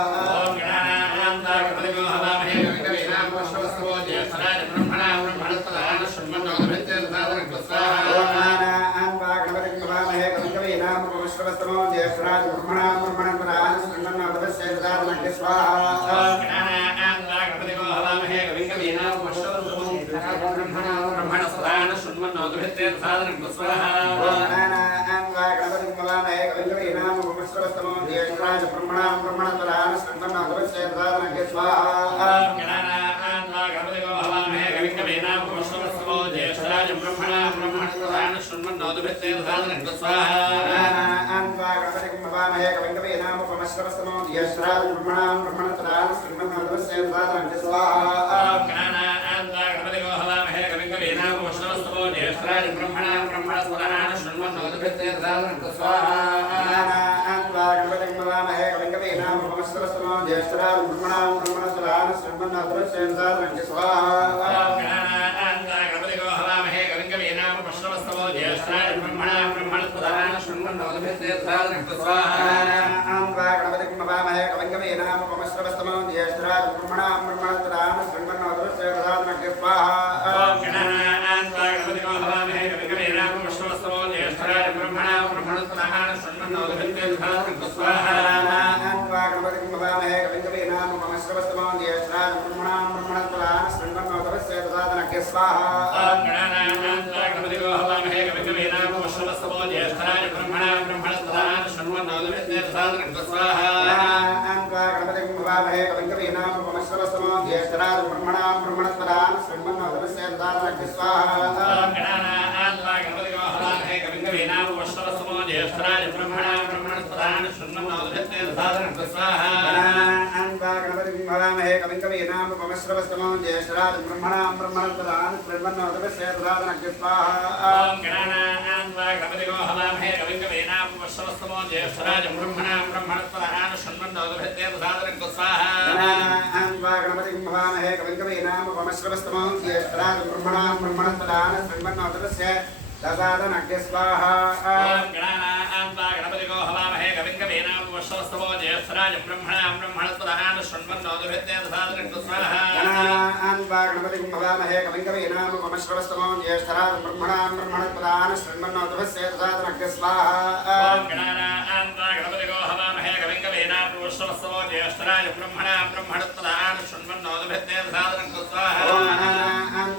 गणपतिगो हवामहे कविं कवीनामुपमश्रवस्तमो ज्येष्ठराज ब्रह्मणां ब्रह्मणस्पदान शृण्वन्नोदभिस्य ददातु स्वाहा गणपतिगं हवामहे कविं कवीनामुपमश्रवस्तमो ज्येष्ठराज ब्रह्मणां ब्रह्मणस्पदान शृण्वन्नोदभिस्य ददातु स्वाहा गणपतिगो हवामहे कविं कवीनामुपमश्रवस्तमो ज्येष्ठराज ब्रह्मणां ब्रह्मणस्पदान शृण्वन्नोदभिस्य ददातु स्वाहा गणपतिगं हवामहे कविं कवीनामुपमश्रवस्तमो ज्येष्ठराज ब्रह्मणां ब्रह्मणस्पदान शृण्वन्नोदभिस्य ददातु स्वाहा गणपतिगो हवामहे कविं कवीनामुपमश्रवस्तमो ज्येष्ठराज ब्रह्मणां ब्रह्मणस्पदान शृण्वन्नोदभिस्य ददातु स्वाहा गणपतिगं हवामहे कविं कवीनामुपमश्रवस्तमो ज्येष्ठराज ब्रह्मणां ब्रह्मणस्पदान शृण्वन्नोदभिस्य ददातु स्वाहा गणपतिगो हवामहे कविं कवीनामुपमश्रवस्तमो ज्येष्ठराज ब्रह्मणां ब्रह्मणस्पदान शृण्वन्नोदभिस्य ददातु स्वाहा गणपतिगं हवामहे कविं कवीनामुपमश्रवस्तमो ज्येष्ठराज ब्रह्मणां ब्रह्मणस्पदान शृण्वन्नोदभिस्य ददातु स्वाहा गणपतिगो हवामहे कविं कवीनामुपमश्रवस्तमो ज्येष्ठराज ब्रह्मणां ब्रह्मणस्पदान शृण्वन्नोदभिस्य ददातु स्वाहा गणपतिगं हवामहे कविं कवीनामुपमश्रवस्तमो ज्येष्ठराज ब्रह्मणां ब्रह्मणस्पदान शृण्वन्नोदभिस्य ददातु स्वाहा गणपतिगो हवामहे कविं कवीनामुपमश्रवस्तमो ज्येष्ठराज ब्रह्मणां ब्रह्मणस्पदान शृण्वन्नोदभिस्य ददातु स्वाहा गणपतिगं हवामहे कविं कवीनामुपमश्रवस्तमो ज्येष्ठराज ब्रह्मणां ब्रह्मणस्पदान शृण्वन्नोदभिस्य ददातु स्वाहा गणपतिगो हवामहे कविं कवीनामुपमश्रवस्तमो ज्येष्ठराज ब्रह्मणां ब्रह्मणस्पदान शृण्वन्नोदभिस्य ददातु स्वाहा गणपतिगं हवामहे कविं कवीनामुपमश्रवस्तमो ज्येष्ठराज ब्रह्मणां ब्रह्मणस्पदान शृण्वन्नोदभिस्य ददातु स्वाहा गणपतिगो हवामहे कविं कवीनामुपमश्रवस्तमो ज्येष्ठराज ब्रह्मणां ब्रह्मणस्पदान शृण्वन्नोदभिस्य ददातु स्वाहा गणपतिगं हवामहे कविं कवीनामुपमश्रवस्तमो ज्येष्ठराज ब्रह्मणां ब्रह्मणस्पदान शृण्वन्नोदभिस्य ददातु स्वाहा गणपतिगो हवामहे कविं कवीनामुपमश्रवस्तमो ज्येष्ठराज ब्रह्मणां ब्रह्मणस्पदान शृण्वन्नोदभिस्य ददातु स्वाहा गणपतिगं हवामहे कविं कवीनामुपमश्रवस्तमो ज्येष्ठराज ब्रह्मणां ब्रह्मणस्पदान शृण्वन्नोदभिस्य ददातु स्वाहा गणपतिगो हवामहे कविं कवीनामुपमश्रवस्तमो ज्येष्ठराज ब्रह्मणां ब्रह्मणस्पदान शृण्वन्नोदभिस्य ददातु स्वाहा गणपतिगं हवामहे कविं कवीनामुपमश्रवस्तमो ज्येष्ठराज ब्रह्मणां ब्रह्मणस्पदान शृण्वन्नोदभिस्य ददातु स्वाहा गणपतिगो हवामहे कविं कवीनामुपमश्रवस्तमो ज्येष्ठराज ब्रह्मणां ब्रह्मणस्पदान शृण्वन्नोदभिस्य ददातु स्वाहा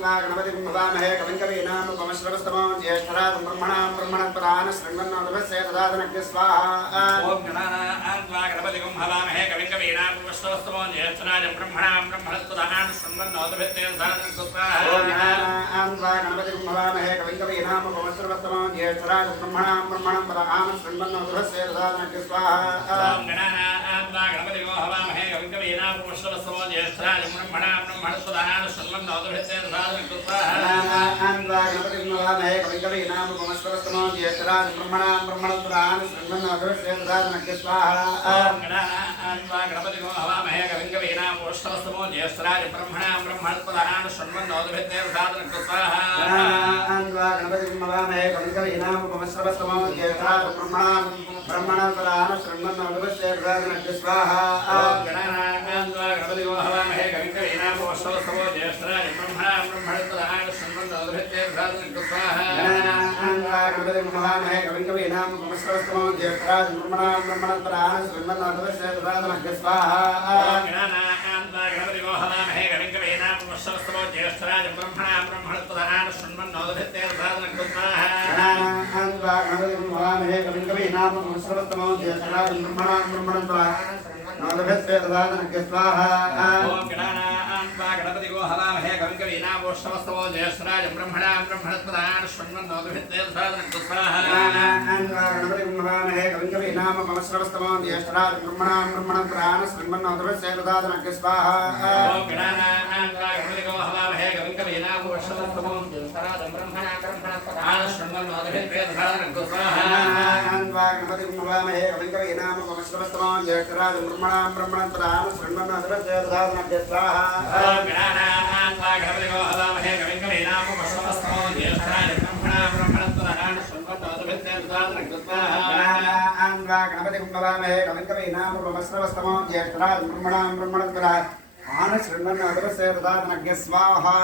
गणपतिगं हवामहे कविं कवीनामुपमश्रवस्तमो ज्येष्ठराज ब्रह्मणां ब्रह्मणस्पदान शृण्वन्नोदभिस्य ददातु स्वाहा गणपतिगं हवामहे कविं कवीनामुपमश्रवस्तमो ज्येष्ठराज ब्रह्मणां ब्रह्मणस्पदान शृण्वन्नोदभिस्य ददातु स्वाहा गणपतिगं हवामहे कविं कवीनामुपमश्रवस्तमो ज्येष्ठराज ब्रह्मणां ब्रह्मणस्पदान शृण्वन्नोदभिस्य ददातु स्वाहा गणपतिगो हवामहे कविं कवीनामुपमश्रवस्तमो ज्येष्ठराज ब्रह्मणां ब्रह्मणस्पदान शृण्वन्नोदभिस्य ददातु स्वाहा गणपतिगं हवामहे कविं कवीनामुपमश्रवस्तमो ज्येष्ठराज ब्रह्मणां ब्रह्मणस्पदान शृण्वन्नोदभिस्य ददातु स्वाहा गणपतिगो हवामहे कविं कवीनामुपमश्रवस्तमो ज्येष्ठराज ब्रह्मणां ब्रह्मणस्पदान शृण्वन्नोदभिस्य ददातु स्वाहा गणपतिगं हवामहे कविं कवीनामुपमश्रवस्तमो ज्येष्ठराज ब्रह्मणां ब्रह्मणस्पदान शृण्वन्नोदभिस्य ददातु स्वाहा गणपतिगो हवामहे कविं कवीनामुपमश्रवस्तमो ज्येष्ठराज ब्रह्मणां ब्रह्मणस्पदान शृण्वन्नोदभिस्य ददातु स्वाहा गणपतिगं हवामहे कविं कवीनामुपमश्रवस्तमो ज्येष्ठराज ब्रह्मणां ब्रह्मणस्पदान शृण्वन्नोदभिस्य ददातु स्वाहा गणपतिगो हवामहे कविं कवीनामुपमश्रवस्तमो ज्येष्ठराज ब्रह्मणां ब्रह्मणस्पदान शृण्वन्नोदभिस्य ददातु स्वाहा गणपतिगं हवामहे कविं कवीनामुपमश्रवस्तमो ज्येष्ठराज ब्रह्मणां ब्रह्मणस्पदान शृण्वन्नोदभिस्य ददातु स्वाहा गणपतिगो हवामहे कविं कवीनामोष्टमस्तमो ज्येष्ठराजं ब्रह्मणां ब्रह्मणस्पदान् गणपतिगुं हवामहे कविं कवीनामोष्टमस्तमो ज्येष्ठराजं ब्रह्मणां ब्रह्मणस्पदान् शृण्वन्नोतभस्येतदातनग्गे स्वाहा ॐ गणपतिगो हवामहे कविं कवीनामोष्टमस्तमो ज्येष्ठराजं ब्रह्मणां ब्रह्मणस्पदान् शृण्वन्नोतभस्येतदातनग्गे स्वाहा गणपतिगुं हवामहे कविं कवीनामोष्टमस्तमो ज्येष्ठराजं ब्रह्मणां ब्रह्मणस्पदान् शृण्वन्नोतभस्येतदातनग्गे स्वाहा गणपतिगो हवामहे कविं कवीनामोष्टमस्तमो ज्येष्ठराजं ब्रह्मणां ब्रह्मणस्पदान् शृण्वन्नोतभस्येतदातनग्गे स्वाहा गणपतिगुं हवामहे कविं कवीनामोष्टमस्तमो ज्येष्ठराजं ब्रह्मणां ब्रह्मणस्पदान् शृण्वन्नोतभस्येतदातनग्गे स्वाहा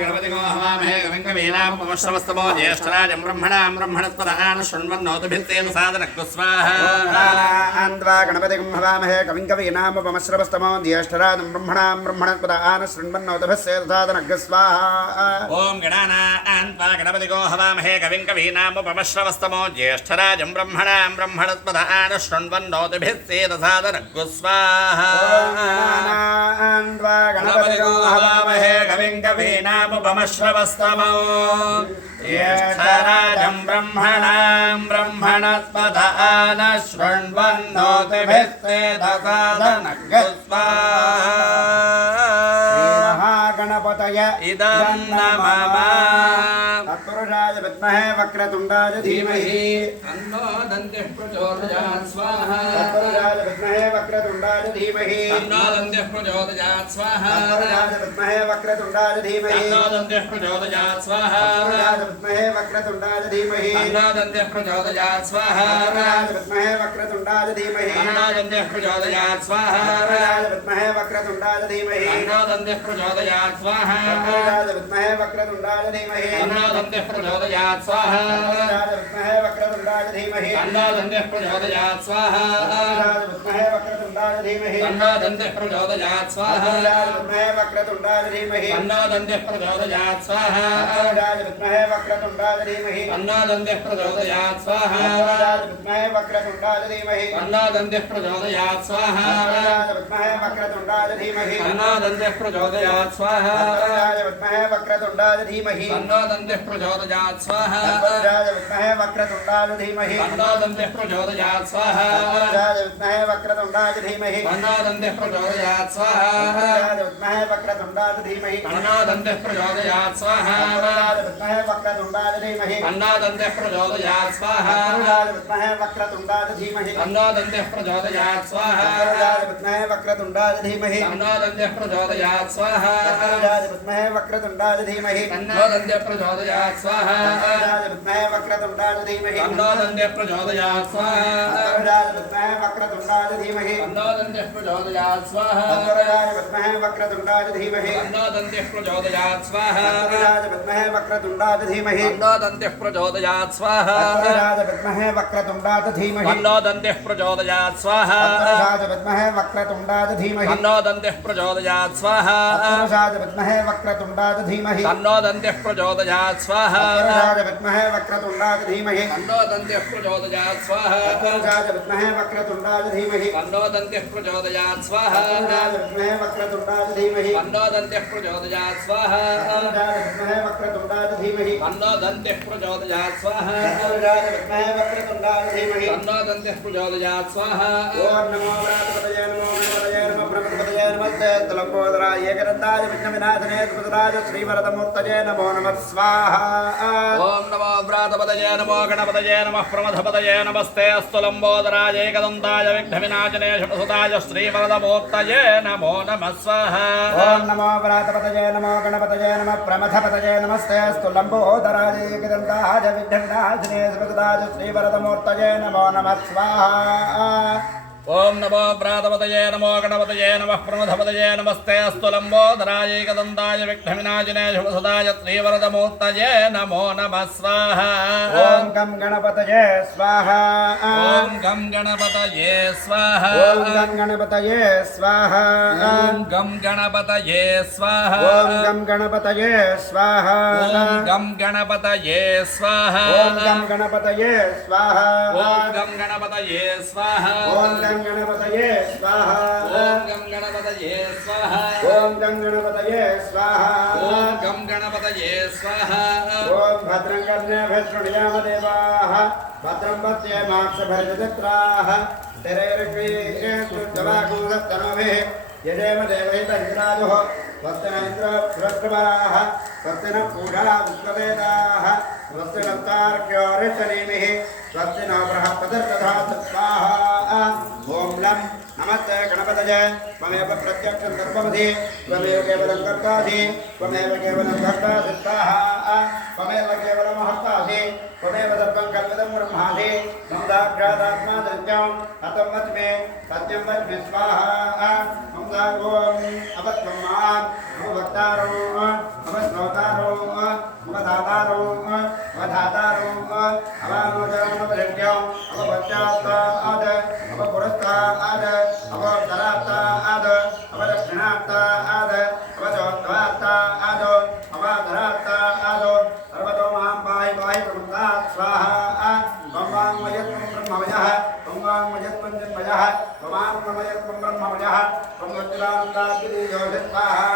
गणपतिगो हवामहे कविं कवीनामोष्टमस्तमो ज्येष्ठराजं ब्रह्मणां ब्रह्मणस्पदान् शृण्वन्नोतभस्येतदातनग्गे स्वाहा गणपतिगुं हवामहे कविं कवीनामोष्टमस्तमो ज्येष्ठराजं ब्रह्मणां ब्रह्मणस्पदान् शृण्वन्नोतभस्येतदातनग्गे स्वाहा ॐ गणपतिगो हवामहे कविं कवीनामोष्टमस्तमो ज्येष्ठराजं ब्रह्मणां ब्रह्मणस्पदान् शृण्वन्नोतभस्येतदातनग्गे स्वाहा गणपतिगुं हवामहे कविं कवीनामोष्टमस्तमो ज्येष्ठराजं ब्रह्मणां ब्रह्मणस्पदान् शृण्वन्नोतभस्येतदातनग्गे स्वाहा गणपतय इदं नमः तत्पुरुषाय विद्महे वक्रतुण्डाय धीमहि तन्नो दन्तिः प्रचोदयात् स्वाहा तत्पुरुषाय विद्महे वक्रतुण्डाय धीमहि तन्नो दन्तिः प्रचोदयात् स्वाहा तत्पुरुषाय विद्महे वक्रतुण्डाय धीमहि तन्नो दन्तिः प्रचोदयात् स्वाहा तत्पुरुषाय विद्महे वक्रतुण्डाय धीमहि तन्नो दन्तिः प्रचोदयात् स्वाहा तत्पुरुषाय विद्महे वक्रतुण्डाय धीमहि तन्नो दन्तिः प्रचोदयात् स्वाहा तत्पुरुषाय विद्महे वक्रतुण्डाय धीमहि तन्नो दन्तिः प्रचोदयात् स्वाहा तत्पुरुषाय विद्महे वक्रतुण्डाय धीमहि तन्नो दन्तिः प्रचोदयात् स्वाहा तत्पुरुषाय विद्महे वक्रतुण्डाय धीमहि तन्नो दन्तिः प्रचोदयात् स्वाहा तत्पुरुषाय विद्महे वक्रतुण्डाय धीमहि तन्नो दन्तिः प्रचोदयात् स्वाहा तत्पुरुषाय विद्महे वक्रतुण्डाय धीमहि तन्नो दन्तिः प्रचोदयात् स्वाहा तत्पुरुषाय विद्महे वक्रतुण्डाय धीमहि तन्नो दन्तिः प्रचोदयात् स्वाहा तत्पुरुषाय विद्महे वक्रतुण्डाय धीमहि तन्नो दन्तिः प्रचोदयात् स्वाहा तत्पुरुषाय विद्महे वक्रतुण्डाय धीमहि तन्नो दन्तिः प्रचोदयात् स्वाहा तत्पुरुषाय विद्महे वक्रतुण्डाय धीमहि तन्नो दन्तिः प्रचोदयात् स्वाहा तत्पुरुषाय विद्महे वक्रतुण्डाय धीमहि तन्नो दन्तिः प्रचोदयात् स्वाहा तत्पुरुषाय विद्महे वक्रतुण्डाय धीमहि तन्नो दन्तिः प्रचोदयात् स्वाहा तत्पुरुषाय विद्महे वक्रतुण्डाय धीमहि तन्नो दन्तिः प्रचोदयात् स्वाहा तत्पुरुषाय विद्महे वक्रतुण्डाय धीमहि तन्नो दन्तिः प्रचोदयात् स्वाहा तत्पुरुषाय विद्महे वक्रतुण्डाय धीमहि तन्नो दन्तिः प्रचोदयात् स्वाहा तत्पुरुषाय विद्महे वक्रतुण्डाय धीमहि तन्नो दन्तिः प्रचोदयात् स्वाहा तत्पुरुषाय विद्महे वक्रतुण्डाय धीमहि तन्नो दन्तिः प्रचोदयात् स्वाहा तत्पुरुषाय विद्महे वक्रतुण्डाय धीमहि तन्नो दन्तिः प्रचोदयात् स्वाहा तत्पुरुषाय विद्महे वक्रतुण्डाय धीमहि तन्नो दन्तिः प्रचोदयात् स्वाहा तत्पुरुषाय विद्महे वक्रतुण्डाय धीमहि तन्नो दन्तिः प्रचोदयात् स्वाहा तत्पुरुषाय विद्महे वक्रतुण्डाय धीमहि तन्नो दन्तिः प्रचोदयात् स्वाहा तत्पुरुषाय विद्महे वक्रतुण्डाय धीमहि तन्नो दन्तिः प्रचोदयात् स्वाहा तत्पुरुषाय विद्महे वक्रतुण्डाय धीमहि तन्नो दन्तिः प्रचोदयात् स्वाहा तत्पुरुषाय विद्महे वक्रतुण्डाय धीमहि तन्नो दन्तिः प्रचोदयात् स्वाहा तत्पुरुषाय विद्महे वक्रतुण्डाय धीमहि तन्नो दन्तिः प्रचोदयात् स्वाहा तत्पुरुषाय विद्महे वक्रतुण्डाय धीमहि तन्नो दन्तिः प्रचोदयात् स्वाहा तत्पुरुषाय विद्महे वक्रतुण्डाय धीमहि तन्नो दन्तिः प्रचोदयात् स्वाहा तत्पुरुषाय विद्महे वक्रतुण्डाय धीमहि तन्नो दन्तिः प्रचोदयात् स्वाहा तत्पुरुषाय विद्महे वक्रतुण्डाय धीमहि तन्नो दन्तिः प्रचोदयात् स्वाहा ओम नमो व्रातपतये नमो गणपतये नमो ब्रह्मपतये नमस्ते तुलंबोदराय एकदन्ताय विघ्नविनाशने सुभद्राय श्रीवरदमूर्तये नमो नमः स्वाहा ओम नमो व्रातपतये नमो गणपतये नमः प्रमथपतये नमस्ते अस्तु लंबोदराय एकदन्ताय विघ्नविनाशने शुभसुताय श्रीवरदमूर्तये नमो नमः स्वाहा ओम नमो व्रातपतये नमो गणपतये नमः प्रमथपतये नमस्ते अस्तु लंबोदराय एकदन्ताय विघ्नविनाशने सुभद्राय श्रीवरदमूर्तये नमो नमः स्वाहा ओम नमो व्रातपतये नमो गणपतये नमः प्रमथपतये नमस्ते अस्तु लंबोदराय एकदन्ताय विघ्नविनाशने शुभसुताय श्रीवरदमूर्तये नमो नमः स्वाहा ओम गम गणपतये स्वाहा ओम गम गणपतये स्वाहा ओम गम गणपतये स्वाहा ओम गम गणपतये स्वाहा ओम गम गणपतये स्वाहा ओम गम गणपतये स्वाहा ओम गम गणपतये स्वाहा ओम गम गणपतये स्वाहा ओम गम गणपतये स्वाहा ओम गम गणपतये स्वाहा कर्णेभ्यश्रुणयामदेवाः भद्रं पश्येमाक्षभरितचक्राः स्थिरैर्वीर्येष्टुवागुगस्तनोभिः यजेम देवैतराजुः स्वस्तिन इन्द्र सुरक्षवाः स्वस्तिन पूषा विश्ववेदाः स्वस्तिनस्तार्क्यो ऋषनेमिः स्वस्तिन बृहस्पतिर्दधातु स्वाहा ॐ लं नमस्ते गणपतये त्वमेव प्रत्यक्षं सर्वमसि त्वमेव केवलं कर्तासि त्वमेव केवलं कर्तासि स्वाहा त्वमेव केवलं हर्तासि त्वमेव सर्वं कल्पितं ब्रह्मासि ममदाक्षादात्मा दृश्यम् अतं वच्मि सत्यं वच्मि स्वाहा ममदागोम् अवत्वं माम् अवभक्तारो अवश्रोतारो अवधातारो अवधातारो अवानोदरम् अवधृत्यम् अवपश्चात्ताद अवपुरस्ताद अवोत्तरात्ताद अवदक्षिणात्ताद अवचोत्तरात्ताद अवाधरात्ताद सर्वतो मां पाहि पाहि प्रमुक्तात् स्वाहा त्वं वाङ्मयत्वं ब्रह्ममयः त्वं वाङ्मयत्वं जन्मयः त्वमाङ्मयत्वं ब्रह्ममयः त्वं सच्चिदानन्दाद्वितीयोऽसि स्वाहा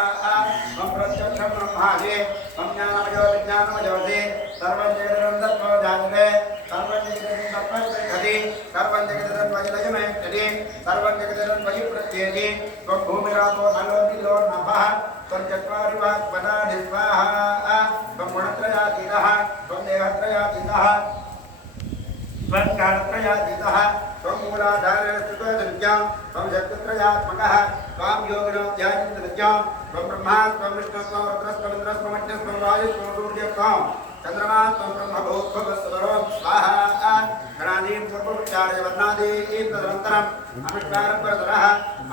त्वं प्रत्यक्षं ब्रह्मासि त्वं ज्ञानमयो विज्ञानमयोऽसि सर्वं जगदं तत्त्वो जायते सर्वं जगदं तत्त्वस्तिष्ठति सर्वं जगदं त्वयि लयमेष्टति सर्वं जगदं त्वयि प्रत्येति त्वं भूमिरापो नलो नीलो नभः त्वं चत्वारि वाक्पदानि स्वाहा त्वं गुणत्रयातीतः त्वं देहत्रयातीतः त्वं कालत्रयातीतः त्वं मूलाधारस्तुतदृत्यं त्वं शक्तित्रयात्मकः त्वां योगिनो ध्यायन्तनित्यं त्वं ब्रह्मा त्वं विष्णुः त्वं रुद्रस्त्वं इन्द्रस्त्वं अग्निस्त्वं वायुस्त्वं सूर्यस्त्वं चन्द्रमा त्वं ब्रह्मभूत्वस्वरों स्वाहा गणादीं पूर्वोच्चार्य वर्णादीं तदनन्तरम् अमिष्टारं परतरः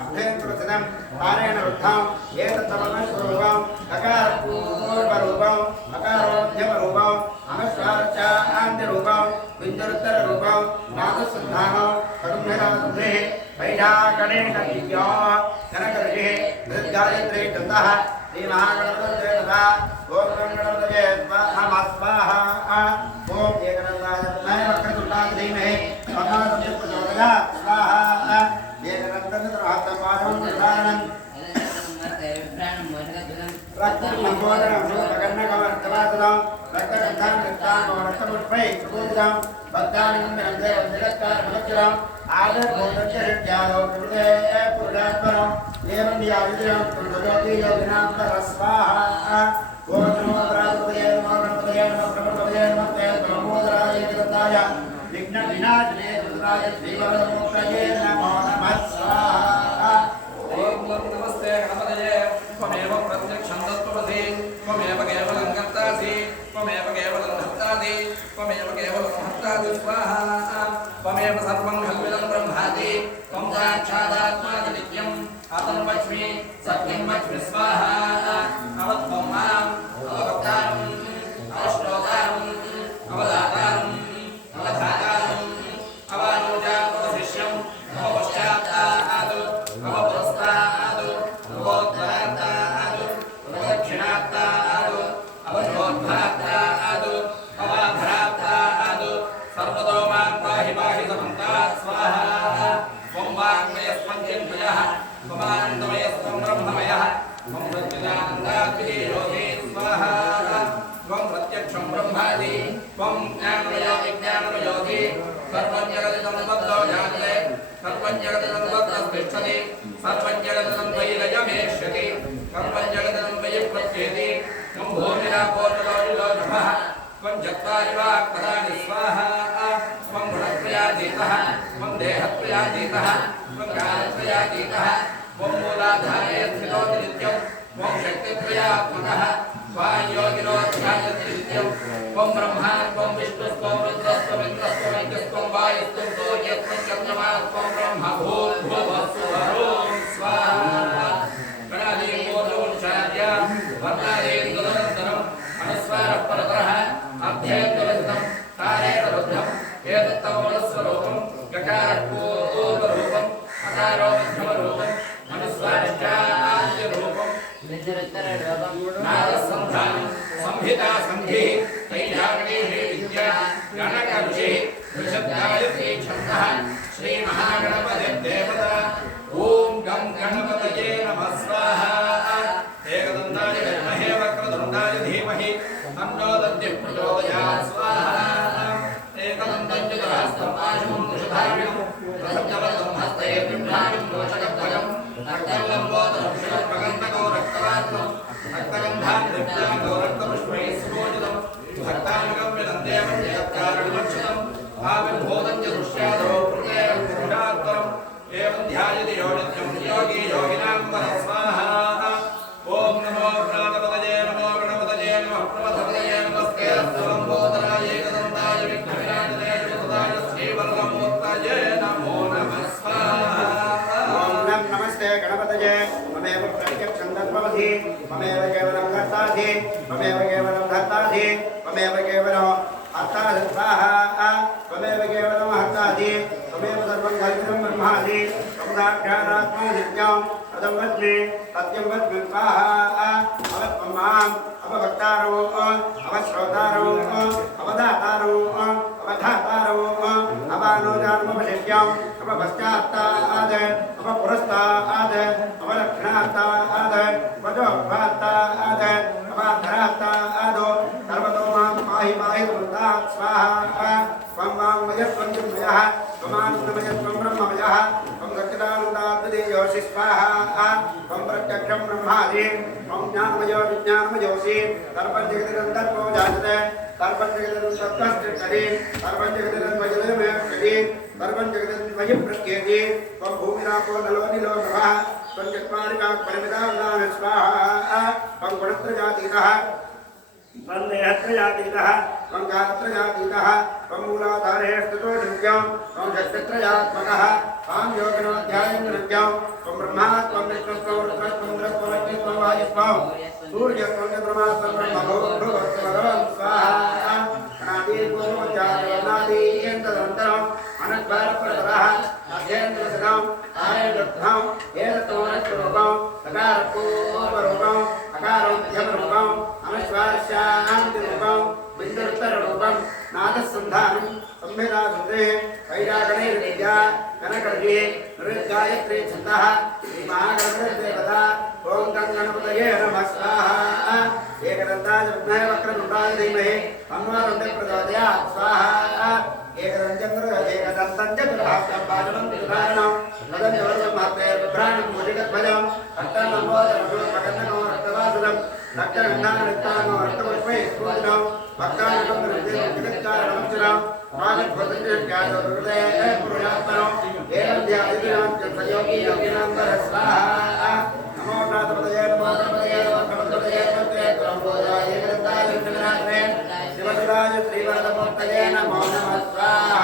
अभ्यन्तरसिदं तारेण वृद्धं एतत्तमनस्वरूपम् अकारपूर्वरूपम् अकारोध्यमरूपम् अनस्वारचान्त्यरूपम् विद्युरुत्तररूपम् नादसन्धानं कटुम्भेनादुम्भेः वैढाकणेशदिव्यो कनकऋषिः हृद्गायत्री दत्तः श्रीमहागणपतये तथा ॐ गणपतये नमः स्वाहा ॐ एकदन्ताय विद्महे वक्रतुण्डाय धीमहि तन्नो प्रचोदयात् स्वाहा एकदन्तनिर्हस्तपादं प्रधानम् रक्तमङ्गोदरं सुगन्धकमर्तवासनं रक्तगन्धां कृत्तां रक्तपुष्पै प्रपूजितं भक्तानि नन्दे वन्दनकारमलक्षरम् आदर्भोदर्शयत्यादौ कृते पुरुषात्मनं एवं याविद्रं पुरुषोति योगिनां परस्वाहा ॐ नमो भगवते नमो गणपतये नमो ब्रह्मपतये नमो ते ब्रह्मोदराय जगदाय विघ्नविनाशने रुद्राय श्रीवरदमोक्षये नमो नमः स्वाहा ॐ नमस्ते गणपतये त्वमेव प्रत्यक्षं तत्त्वमसि त्वमेव केवलं कर्तासि त्वमेव केवलं हर्तासि त्वमेव केवलं हर्तासि स्वाहा त्वमेव सर्वं कल्पितं ब्रह्मासि त्वं साक्षादात्मासि नित्यम् अतं वच्मि सत्यं वच्मि स्वाहा अवत्वं माम् अवभक्तारम् अवश्रोतारम् अवदातारम् अवधातारम् अवानोजापदशिष्यम् अवपश्चात्ताद् अवपुरस्ताद् अवोत्तरात्ताद् अवदक्षिणात्ताद् अवचोत्तरात्ताद् अवाधरात्ताद् सर्वतो मां पाहि पाहि समन्तात् स्वाहा त्वं वाङ्मयस्त्वं चिन्मयः त्वमानन्दमयस्त्वं ब्रह्ममयः त्वं सच्चिदानन्दाद्वितीयोऽसि स्वाहा त्वं प्रत्यक्षं ब्रह्मासि त्वं ज्ञानमयो विज्ञानमयोऽसि सर्वं जगदिदं तद्वो जायते सर्वं जगदिदं तद्वत्तिष्ठति सर्वं जगदिदं त्वयि लयमेष्यति सर्वं जगदिदं त्वयि प्रत्येति त्वं भूमिरापो नलो नीलो नभः त्वं चत्वारि वाक्पदानि स्वाहा त्वं गुणत्रयातीतः त्वं देहत्रयातीतः त्वं कालत्रयातीतः त्वं मूलाधारे स्थितोऽसि नित्यं त्वं शक्तित्रयात्मकः त्वां योगिनो ध्यायन्ति नित्यं त्वं ब्रह्मा त्वं विष्णुस्त्वं रुद्रस्त्वं इन्द्रस्त्वं अग्निस्त्वं वायुस्त्वं सूर्यस्त्वं चन्द्रमा त्वं ब्रह्म भूर्भुवस्सुवरों स्वाहा गणादीं पूर्वोच्चार्य वर्णादीं तदनन्तरम् अनुस्वारः परतरः अभ्यन्तरस्तं तारेण रुद्धम् एतत्तमोलस्वरूपं गकारपूर्वरूपम् अकारो मध्यमरूपम् अनुस्वारश्चान्त्यरूपम् नादसन्धानं संहिता सन्धिः तैजागणेः विद्या गणकऋषिः ऋषद्गायत्री छन्दः श्रीमहागणपतिर्देवता ॐ गं गणपतये नमः स्वाहा एकदन्ताय विद्महे वक्रतुण्डाय धीमहि तन्नो दन्तिः प्रचोदयात् स्वाहा ध्यायति यो नित्यं योगी योगिनां वरः स्वाहा ॐ नमो प्राणपतये नमो गणपतये नमः प्रमथपतये नमस्ते लम्बोदराय एकदन्ताय विघ्नविनाशनाय शुभसुताय श्रीवरदमूर्तये नमो नमः स्वाहा ॐ नमस्ते गणपतये ममेव प्रत्यक्षं तद्भवति ममेव केवलं कर्तासि ममेव केवलं धर्तासि ममेव केवलं हर्तासि स्वाहा ममेव केवलं हर्तासि ममेव सर्वं कल्पितं ब्रह्मासि त्वं नित्यं तदं वच्मि सत्यं वच्मि स्वाहा अवत्वमाम् अवभक्तारो अवश्रोतारो अवदातारो अवधातारो अवानोजानमवशिष्यम् अवपश्चात्ताद अवपुरस्ताद अवलक्षणात्ताद अवजोपात्ताद अवाधरात्तादो सर्वतो मां पाहि पाहि वृन्दात् स्वाहा त्वं मां मयस्त्वं चिन्मयः त्वमानन्दमयस्त्वं ब्रह्ममयः त्वं सच्चिदानन्दाद्वितीयोऽसि स्वाहा त्वं प्रत्यक्षं ब्रह्मासि त्वं ज्ञानमयो विज्ञानमयोऽसि सर्वं जगदिदं तत्त्वो जायते सर्वं जगदिदं तत्त्वस्तिष्ठति सर्वं जगदिदं वयदमेष्ठति सर्वं जगदिदं वयि प्रत्येति त्वं भूमिरापो नलो निलो नभः त्वं चत्वारि वाक्परिमिताः स्वाहा त्वं गुणत्रयातीतः त्वं देहत्रयातीतः त्वं कालत्रयातीतः त्वं मूलाधारे स्थितो नित्यं त्वं षट्त्रयात्मकः त्वां योगिनोऽध्यायं नित्यं त्वं ब्रह्मा त्वं विष्णुस्त्वं रुद्रस्त्वं इन्द्रस्त्वं त्वं वायुस्त्वं सूर्यस्त्वं चन्द्रमास्त्वं ब्रह्मभूर्भुवस्त्वं स्वाहा अनादिपूर्वजातवर्णादीयन्तदन्तरम् अनद्वारप्रतरः अध्येन्द्रसदम् आयदर्थम् एतत्तमनस्वरूपम् सकारपूर्वरूपम् अकारमध्यमरूपम् अनश्वास्यान्तिरूपम् बिन्दुत्तररूपम् नादसन्धानम् संहितासुद्धेः वैरागणैर्विद्या कनकर्षिः नृगायत्री छन्दः श्रीमहागणपतिदेवता ॐ गणपतये नमः स्वाहा एकदन्ताय विद्महे वक्रतुण्डाय धीमहि तन्नो प्रचोदयात् स्वाहा एकदन्तं चतुर्हस्तं पादं त्रिधारणं तदन्यवरदं महत्ते रुद्राणं मुदितध्वजं रक्तनमोदरं रक्तवासुदं रक्तगन्धानित्तानो रक्तपुष्पैः स्फूर्तिनं भक्तानां जगत्कारणमक्षरं मानवभूतञ्जत्यादोरुदये पुरुषात्मनं एवं ध्यायिनां च सयोगी योगिनां वरः स्वाहा नमो नाथपतये नमो नाथपतये नमो प्रभुपतये नमस्ते त्वम्बोधाय एकदन्ताय विघ्नविनाशने शिवसुराय श्रीवरदमूर्तये नमो नमः स्वाहा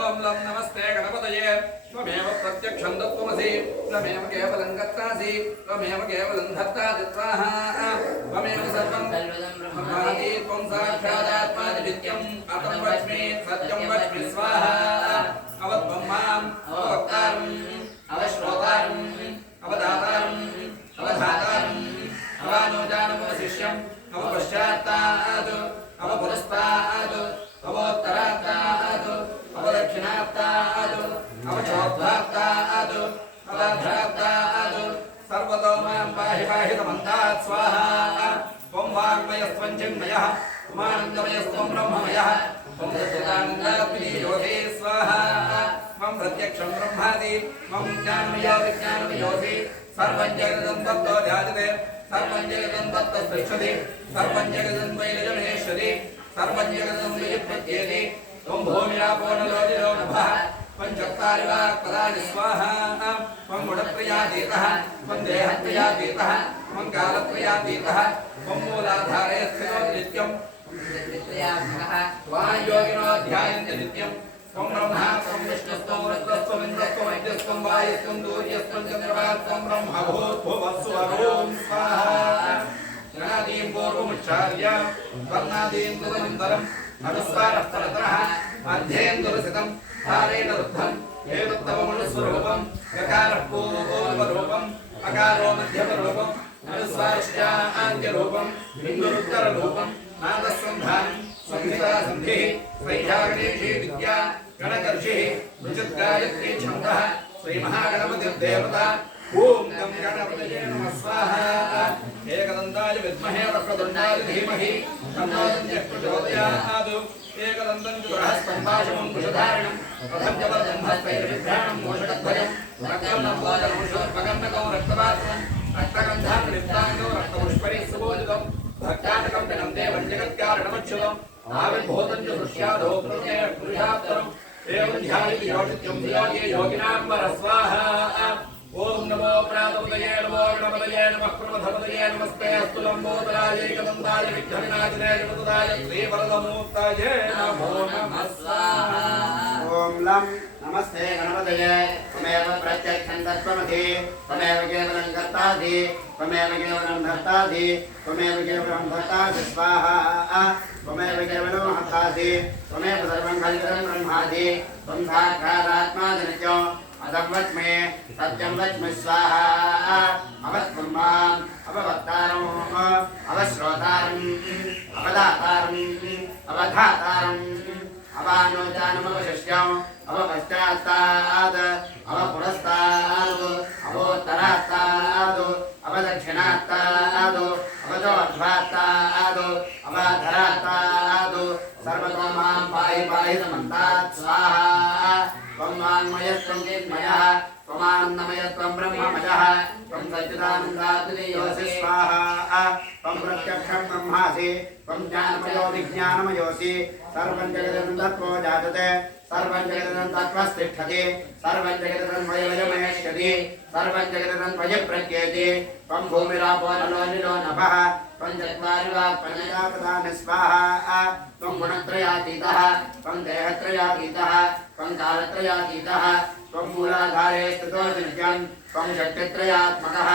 ॐ लं नमस्ते गणपतये त्वमेव प्रत्यक्षं तत्त्वमसि त्वमेव केवलं कर्तासि त्वमेव केवलं धर्तासि स्वाहा त्वमेव सर्वं ब्रह्मादि त्वं साक्षादात्मादि नित्यम् अतं वच्मि सत्यं वच्मि स्वाहा अवत्वं माम् अवक्तारम् अवश्रोतारम् अवदातारम् अवधातारम् अवानोजानमवशिष्यम् अवपश्चात्तात् अवपुरस्तात् अवोत्तरात्तात् अवदक्षिणात्तात् अवचोद्धात्तात् अवाधरात्तात् सर्वतो मां पाहि पाहि तमन्तात् स्वाहा त्वं वाङ्मयस्त्वं चिन्मयः त्वमानन्दमयस्त्वं ब्रह्ममयः त्वं सच्चिदानन्दात्मियोऽसि स्वाहा त्वं प्रत्यक्षं ब्रह्मासि त्वं ज्ञानमयो विज्ञानमयोऽसि सर्वं जगदं तत्त्वो ध्यायते सर्वं जगदं तत्त्वस्तिष्ठति सर्वं जगदं वैरजमेष्यति सर्वं जगदं विप्रत्येति त्वं भूमिरापो नलो निलो नभः त्वं चत्वारि वाक्पदानि स्वाहा त्वं गुणत्रयातीतः त्वं देहत्रयातीतः त्वं कालत्रयातीतः त्वं मूलाधारे स्थितो नित्यं त्वां योगिनो ध्यायन्ति नित्यं त्वं ब्रह्मा त्वं विष्णुस्त्वं रुद्रस्त्वं इन्द्रस्त्वं अग्निस्त्वं वायुस्त्वं सूर्यस्त्वं चन्द्रमा त्वं ब्रह्म भूर्भुवस्सुवरों स्वाहा गणादीं पूर्वमुच्चार्य वर्णादीं तदनन्तरम् अनुस्वारः परतरः मध्येन्दुरसितं धारेण रुद्धम् एतत्तवमनुस्वरूपम् गकारः पूर्वरूपम् अकारो मध्यमरूपम् अनुस्वारश्चान्त्यरूपम् बिन्दुरुत्तररूपम् नादस्सन्धानम् संहितासन्धिः वैशाखनेशी विद्या गणकर्षिः रुचिद्गायत्री छन्दः श्रीमहागणपतिर्देवता ॐ गं गणपतये नमः स्वाहा एकदन्ताय विद्महे वक्रतुण्डाय धीमहि तन्नो दन्तिः प्रचोदयात् एकदन्तं चतुर्हस्तं पाशमं कुशधारिणं रथं च वरदं हस्तैर्विभ्राणं मूषकध्वजं रक्तवर्णं रक्तवासनं रक्तगन्धान्विताङ्गो रक्तपुष्पैः सुबोधितं भक्तानकं विनं देवं जगत्कारणमच्युतम् आविर्भूतं च दृश्यादो पुरुषात्तरम् एवं ध्यायति योगित्यं धियोगे योगिनां वरस्वाहा ओम नमो प्रातपतये नमो गणपतये नमः प्रमथपतये नमस्ते अस्तु लंबोदराय एकदन्ताय विघ्नविनाशने जगतदाय श्रीवरदमूर्तये नमो नमः स्वाहा ओम लं नमस्ते गणपतये त्वमेव प्रत्यक्षं तत्त्वमसि त्वमेव केवलं कर्तासि त्वमेव केवलं धर्तासि त्वमेव केवलं भर्तासि स्वाहा त्वमेव केवलं हर्तासि त्वमेव सर्वं खल्विदं ब्रह्मासि त्वं साक्षादात्मादिनित्यो अदं वच्मि सत्यं वच्मि स्वाहा अवत्कुर्माम् अववक्तारम् अवश्रोतारम् अवदातारम् अवधातारम् अवानोचानमवशिष्यम् अवपश्चात्ताद् अवपुरस्ताद् अवोत्तरात्ताद् अवदक्षिणात्ताद् अवदोर्ध्वात्ताद् अवाधरात्ताद् सर्वतो मां पाहि पाहि समन्तात् स्वाहा त्वं वाङ्मयस्त्वं चिन्मयः त्वमानन्दमयस्त्वं ब्रह्ममयः त्वं सच्चिदानन्दात्मयोऽसि स्वाहा त्वं प्रत्यक्षं ब्रह्मासि त्वं ज्ञानमयो विज्ञानमयोऽसि सर्वं जगदं तत्त्वो जायते सर्वं जगदं तत्त्वस्तिष्ठति सर्वं जगदं वयमयमेष्यति सर्वं जगदं वयप्रत्येति त्वं भूमिरापो नलो निलो नभः त्वं चत्वारि वाक्पञ्चजातदानि स्वाहा त्वं गुणत्रयातीतः त्वं देहत्रयातीतः त्वं कालत्रयातीतः त्वं मूलाधारे स्थितो नित्यं त्वं शक्तित्रयात्मकः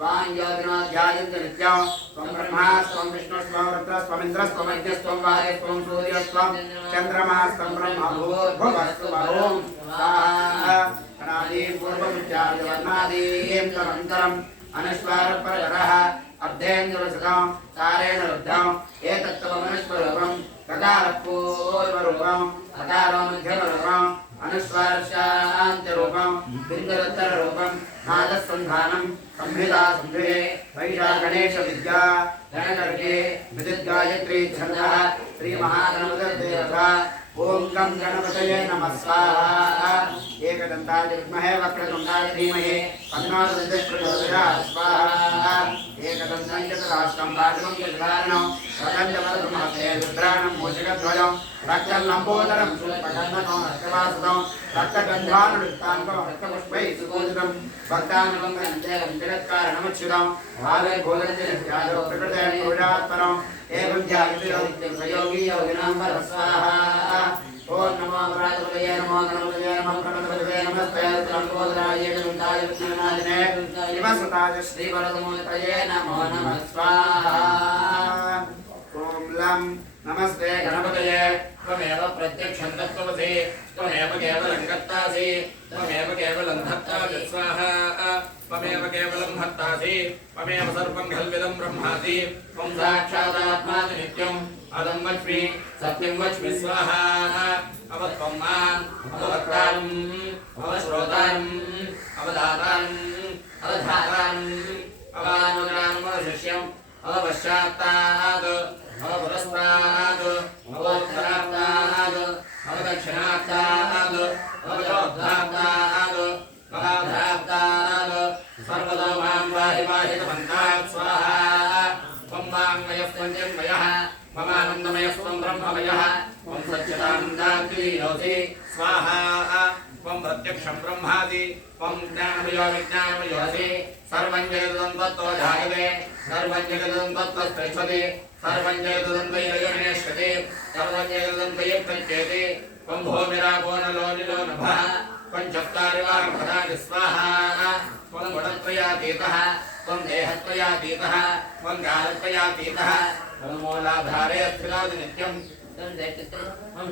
त्वां योगिनो ध्यायन्ति नित्यं त्वं ब्रह्मास्त्वं विष्णुस्त्वं रुद्रस्त्वमिन्द्रस्त्वं अग्निस्त्वं वायुस्त्वं सूर्यस्त्वं चन्द्रमास्त्वं ब्रह्मभूर्भुवस्सु ॐ स्वाहा अनादिं पूर्वमुच्चार्य वर्णादीं तदन्तरम् अनुस्वारपरतरः अर्धेन्द्रसुतं तारेण रुद्धम् एतत्त्वमनुस्वरूपं ककारपूर्वरूपम् अकारो मध्यमरूपम् अनुस्वारशान्तिरूपं बिन्दुरुत्तररूपं नादसन्धानं संहिता संहिते वैशागणेशविद्या गणगर्गे विद्युद्गायत्री छन्दः श्रीमहागणपतिर्देवता ओम गं गणपतये नमः स्वाहा एकदन्ताय विद्महे वक्रतुण्डाय धीमहि तन्नो दन्तिः प्रचोदयात् स्वाहा एकदन्तं चतुराष्ट्रं पादं चतुरार्णं प्रकण्डवरदमहते रुद्राणं मूषिकध्वजं रक्तं लम्बोदरं शूलपकर्णकं रक्तवासुदं रक्तगन्धानुयुक्ताङ्गं रक्तपुष्पैः सुपूजितं भक्तानुगं गन्धेरं जगत्कारणमच्युतं आविर्भूतञ्जलित्यादौ प्रकृते पूजात्परम् एवं ध्यायते प्रयोगी योगिनां वरस्वाहा ओम नमो प्रातपतये नमो गणपतये नमः प्रणतपतये नमस्ते लंबोदराय एकदन्ताय विघ्नविनाशने शिवसुताय श्रीवरदमूर्तये नमो नमः स्वाहा ओम लं नमस्ते गणपतये त्वमेव प्रत्यक्षं तत्त्वमसि त्वमेव केवलं कर्तासि त्वमेव केवलं धर्तासि स्वाहा त्वमेव केवलं हर्तासि त्वमेव सर्वं खल्विदं ब्रह्मासि त्वं साक्षादात्मासि नित्यम् अदं वच्मि सत्यं वच्मि स्वाहा अवत्वं माम् अववक्तारम् अवश्रोतारम् अवदातारम् अवधातारम् अवानुजानमवशिष्यम् अवपश्चात्ताद् अवपुरस्ताद् अवोत्तरात्ताद् अवदक्षिणात्ताद् अवयोद्धात्ताद् अवाधरात्ताद् सर्वतो मां पाहि पाहि समन्तात् स्वाहा त्वं वाङ्मयस्त्वं चिन्मयः ममानन्दमयस्त्वं ब्रह्ममयः त्वं सच्चिदानन्दात्मयोऽसि स्वाहा त्वं प्रत्यक्षं ब्रह्मासि त्वं ज्ञानमयो विज्ञानमयोऽसि सर्वं जगदं तत्त्वो जायते सर्वं जगदं तत्त्वस्तिष्ठति सर्वं जगदं वैरयमेष्यति सर्वं जगदं वैप्रत्येति त्वं भूमिरापो नलो निलो नभः त्वं चत्वारि वाक्पदानि स्वाहा त्वं गुणत्रयातीतः त्वं देहत्रयातीतः त्वं कालत्रयातीतः त्वं मूलाधारे स्थितो नित्यं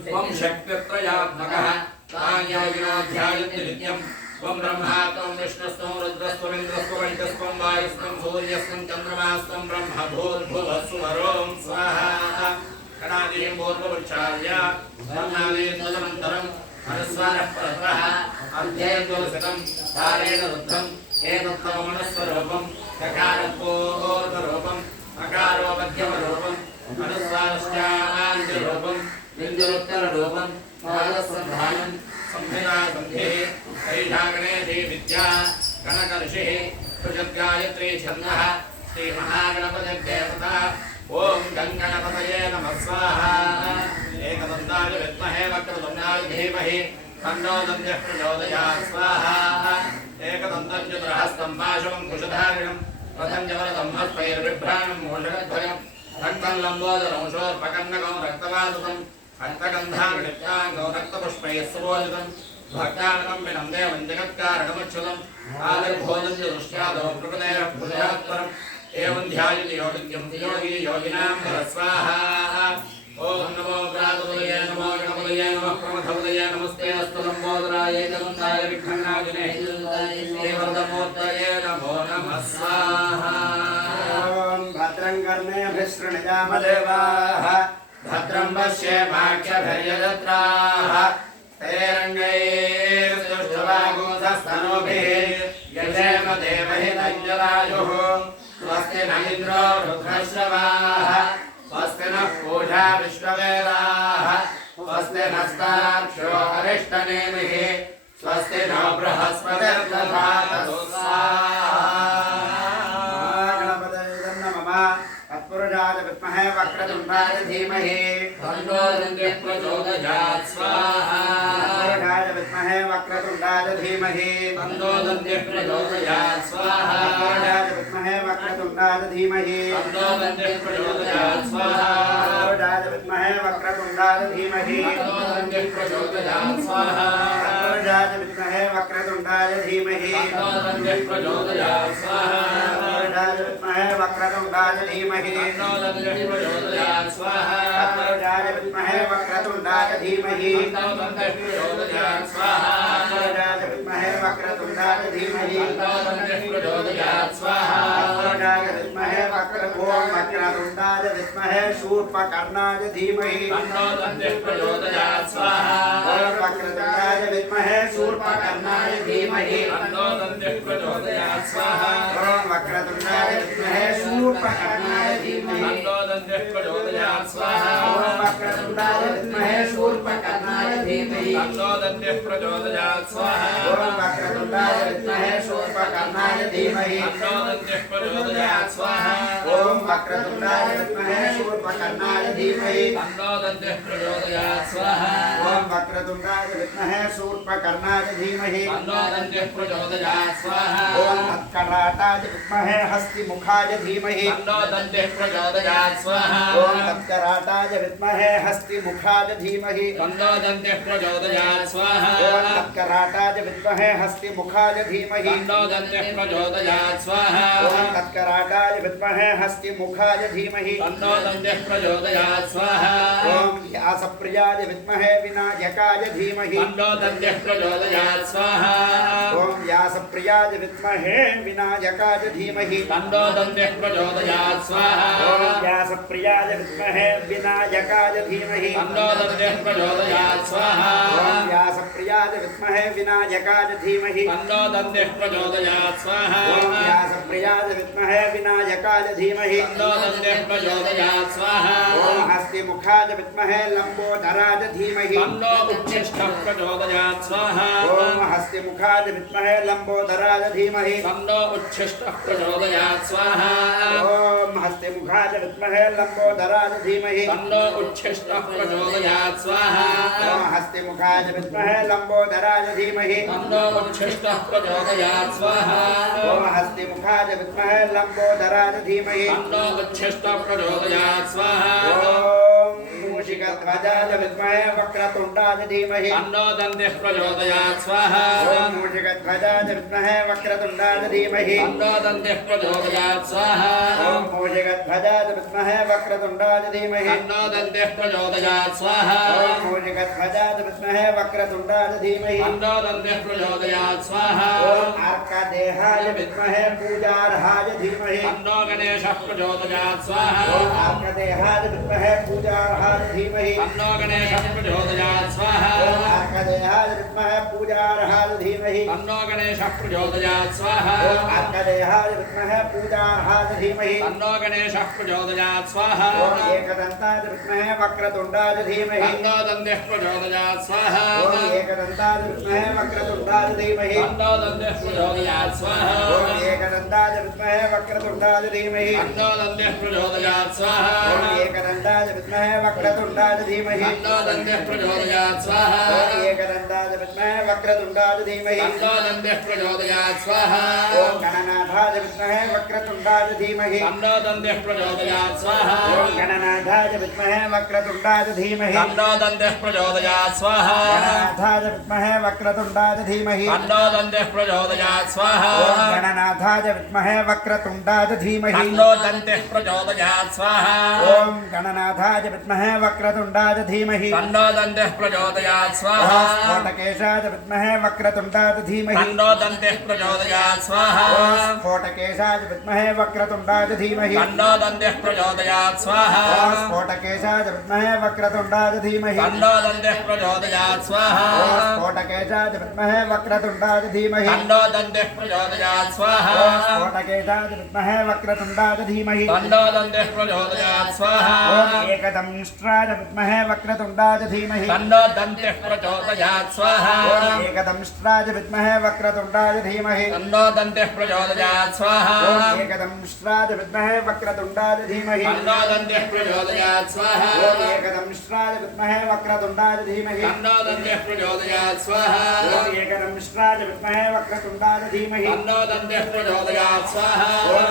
त्वं शक्तित्रयात्मकः तां योगिनो ध्यायन्ति नित्यं त्वं ब्रह्मा त्वं विष्णुस्त्वं रुद्रस्त्वमिन्द्रस्त्वं वैद्यस्त्वं वायुस्त्वं सूर्यस्त्वं चन्द्रमास्त्वं ब्रह्मभूर्भुवस्सु वरों स्वाहा गणादीं पूर्वमुच्चार्य ब्रह्मादीं तदनन्तरम् अनुस्वारः परतरः अर्धेन्द्रसुतं तारेण रुद्धम् एतत्त्वमनुस्वरूपं ककारपूर्वरूपम् अकारो मध्यमरूपम् अनुस्वारश्चान्तिरूपं बिन्दुरुत्तररूपं नादसन्धानं संहिता संधिः वैशागणेशी विद्या गणकर्षिः पृषद्गायत्री छन्दः श्रीमहागणपतिर्देवता ओम गणपतये नमः स्वाहा एकदन्ताय विद्महे वक्रतुण्डाय धीमहि तन्नो दन्त्यः प्रचोदयात् स्वाहा एकदन्तं चतुर्हस्तं पाशवं कुशधारिणं रथं च वरदं हस्तैर्बिभ्राणं मूषकद्वयं रक्तं लम्बोदरं शोर्पकर्णकं रक्तवासुतं रक्तगन्धानुलिप्ताङ्गं रक्तपुष्पैः सुभोजितं भक्तानां विनं देवं जगत्कारणमच्युतम् आदिर्भोजं च दृष्ट्यादौ प्रकृतेः पुरुषात्परम् एवं ध्यायति योगिन्यं योगी योगिनां स्वाहा ओम नमो प्रातुलये नमो गणपतये नमः प्रमथपतये नमस्ते अस्तु लम्बोदराय एकदन्ताय विघ्ननाशिने देवतमूर्तये नमो नमः स्वाहा ओम भद्रं कर्णेभिः देवाः भद्रं पश्येमाक्षभिर्यजत्राः तैरङ्गैस्तुष्टवागुंसस्तनूभिः यजेम देवहितञ्जलायुः स्वस्ति न इन्द्रो रुद्रश्रवाः स्वस्ति नः पूषा विश्ववेदाः स्वस्ति नस्तार्क्ष्यो अरिष्टनेमिः स्वस्ति नो बृहस्पतिर्दधातु गणपतये नमः तत्पुरुषाय विद्महे वक्रतुण्डाय धीमहि तन्नो दन्त्यः प्रचोदयात् स्वाहा तत्पुरुषाय विद्महे वक्रतुण्डाय धीमहि तन्नो दन्त्यः प्रचोदयात् स्वाहा तत्पुरुषाय विद्महे वक्रतुण्डाय धीमहि तन्नो दन्त्यः प्रचोदयात् स्वाहा तत्पुरुषाय विद्महे वक्रतुण्डाय धीमहि तन्नो दन्त्यः प्रचोदयात् स्वाहा तत्पुरुषाय विद्महे वक्रतुण्डाय धीमहि तन्नो दन्त्यः प्रचोदयात् स्वाहा तत्पुरुषाय विद्महे वक्रतुण्डाय धीमहि तन्नो दन्त्यः प्रचोदयात् स्वाहा तत्पुरुषाय विद्महे वक्रतुण्डाय धीमहि तन्नो दन्त्यः प्रचोदयात् स्वाहा तत्पुरुषाय विद्महे वक्रतुण्डाय धीमहि तन्नो दन्त्यः प्रचोदयात् स्वाहा तत्पुरुषाय विद्महे वक्रतुण्डाय विद्महे शूर्पकर्णाय धीमहि तन्नो दन्त्यः प्रचोदयात् स्वाहा वक्रतुण्डाय विद्महे शूर्पकर्णाय धीमहि तन्नो दन्त्यः प्रचोदयात् स्वाहा वक्रतुण्डाय विद्महे शूर्पकर्णाय धीमहि तन्नो दन्त्यः प्रचोदयात् स्वाहा वक्रतुण्डाय विद्महे शूर्पकर्णाय धीमहि तन्नो दन्त्यः प्रचोदयात् स्वाहा वक्रतुण्डाय विद्महे शूर्पकर्णाय धीमहि तन्नो दन्त्यः प्रचोदयात् स्वाहा ओम वक्रतुण्डाय विद्महे शूर्पकर्णाय धीमहि तन्नो दन्त्यः प्रचोदयात् स्वाहा ओम वक्रतुण्डाय विद्महे शूर्पकर्णाय धीमहि तन्नो दन्त्यः प्रचोदयात् स्वाहा ओम तत्कराटाय विद्महे हस्तिमुखाय धीमहि तन्नो दन्त्यः प्रचोदयात् स्वाहा ओम तत्कराटाय विद्महे हस्तिमुखाय धीमहि तन्नो दन्त्यः प्रचोदयात् स्वाहा ओम तत्कराटाय विद्महे हस्तिमुखाय धीमहि तन्नो दन्त्यः प्रचोदयात् स्वाहा ओम तत्कराटाय विद्महे हस्तिमुखाय धीमहि तन्नो दन्त्यः प्रचोदयात् स्वाहा ओम व्यासप्रियाय विद्महे विनायकाय धीमहि तन्नो दन्त्यः प्रचोदयात् स्वाहा ओम व्यासप्रियाय विद्महे विनायकाय धीमहि तन्नो दन्त्यः प्रचोदयात् स्वाहा ओम व्यासप्रियाय विद्महे विनायकाय धीमहि तन्नो दन्त्यः प्रचोदयात् स्वाहा ओम व्यासप्रियाय विद्महे विनायकाय धीमहि तन्नो दन्त्यः प्रचोदयात् स्वाहा ओम व्यासप्रियाय विद्महे विनायकाय धीमहि तन्नो दन्त्यः प्रचोदयात् स्वाहा ओम हस्तिमुखाय विद्महे लंबोदराय धीमहि तन्नो उच्छिष्टः प्रचोदयात् स्वाहा ओम हस्तिमुखाय विद्महे लंबोदराय धीमहि तन्नो उच्छिष्टः प्रचोदयात् स्वाहा ओम हस्तिमुखाय विद्महे लंबोदराय धीमहि तन्नो उच्छिष्टः प्रचोदयात् स्वाहा ओम हस्तिमुखाय विद्महे लंबोदराय धीमहि तन्नो उच्छिष्टः प्रचोदयात् स्वाहा ओम हस्तिमुखाय विद्महे लंबोदराय धीमहि तन्नो उच्छिष्टः प्रचोदयात् स्वाहा ओम मूषिकध्वजाय विद्महे वक्रतुण्डाय धीमहि तन्नो दन्त्यः प्रचोदयात् स्वाहा ओम मूषिकध्वजाय विद्महे वक्रतुण्डाय धीमहि तन्नो दन्त्यः प्रचोदयात् स्वाहा ओम मूषिकध्वजाय विद्महे वक्रतुण्डाय धीमहि तन्नो दन्त्यः प्रचोदयात् स्वाहा ओम मूषिकध्वजाय विद्महे वक्रतुण्डाय धीमहि तन्नो दन्त्यः प्रचोदयात् स्वाहा ओम अर्कदेहाय विद्महे पूजार्हाय धीमहि तन्नो गणेशः प्रचोदयात् स्वाहा ओम अर्कदेहाय विद्महे पूजार्हाय धीमहि तन्नो गणेशः प्रचोदयात् स्वाहा ओम अर्कदेहाय विद्महे पूजार्हाय धीमहि तन्नो गणेशः प्रचोदयात् स्वाहा ओम अर्कदेहाय विद्महे पूजार्हाय धीमहि तन्नो गणेशः प्रचोदयात् स्वाहा ओम एकदन्ताय विद्महे वक्रतुण्डाय धीमहि तन्नो दन्त्यः प्रचोदयात् स्वाहा ओम एकदन्ताय विद्महे वक्रतुण्डाय धीमहि तन्नो दन्त्यः प्रचोदयात् स्वाहा ओम एकदन्ताय विद्महे वक्रतुण्डाय धीमहि तन्नो दन्त्यः प्रचोदयात् स्वाहा ओम एकदन्ताय विद्महे वक्रतुण्डाय धीमहि तन्नो दन्त्यः प्रचोदयात् स्वाहा ओम एकदन्ताय विद्महे वक्रतुण्डाय धीमहि तन्नो दन्तिः प्रचोदयात् स्वाहा ओम गणनाथाय विद्महे वक्रतुण्डाय धीमहि तन्नो दन्तिः प्रचोदयात् स्वाहा ओम गणनाथाय विद्महे वक्रतुण्डाय धीमहि तन्नो दन्तिः प्रचोदयात् स्वाहा गणनाथाय विद्महे वक्रतुण्डाय धीमहि तन्नो दन्तिः प्रचोदयात् स्वाहा ओम गणनाथाय विद्महे वक्रतुण्डाय धीमहि तन्नो दन्तिः प्रचोदयात् स्वाहा ओम गणनाथाय विद्महे वक्रतुण्डाय धीमहि तन्नो दन्तिः प्रचोदयात् स्वाहा स्फोटकेशाय विद्महे वक्रतुण्डाय धीमहि तन्नो दन्तिः प्रचोदयात् स्वाहा स्फोटकेशाय विद्महे वक्रतुण्डाय धीमहि तन्नो दन्तिः प्रचोदयात् स्वाहा स्फोटकेशाय विद्महे वक्रतुण्डाय धीमहि तन्नो दन्तिः प्रचोदयात् स्वाहा स्फोटकेशाय विद्महे वक्रतुण्डाय धीमहि तन्नो दन्तिः प्रचोदयात् स्वाहा स्फोटकेशाय विद्महे वक्रतुण्डाय धीमहि तन्नो दन्तिः प्रचोदयात् स्वाहा एकदंष्ट्राय विद्महे वक्रतुण्डाय धीमहि तन्नो दन्तिः प्रचोदयात् स्वाहा एकदंष्ट्राय विद्महे वक्रतुण्डाय धीमहि तन्नो दन्तिः प्रचोदयात् स्वाहा एकदंष्ट्राय विद्महे वक्रतुण्डाय धीमहि तन्नो दन्तिः प्रचोदयात् स्वाहा एकदंष्ट्राय विद्महे वक्रतुण्डाय धीमहि तन्नो दन्तिः प्रचोदयात् स्वाहा एकदंष्ट्राय विद्महे वक्रतुण्डाय धीमहि तन्नो दन्तिः प्रचोदयात् स्वाहा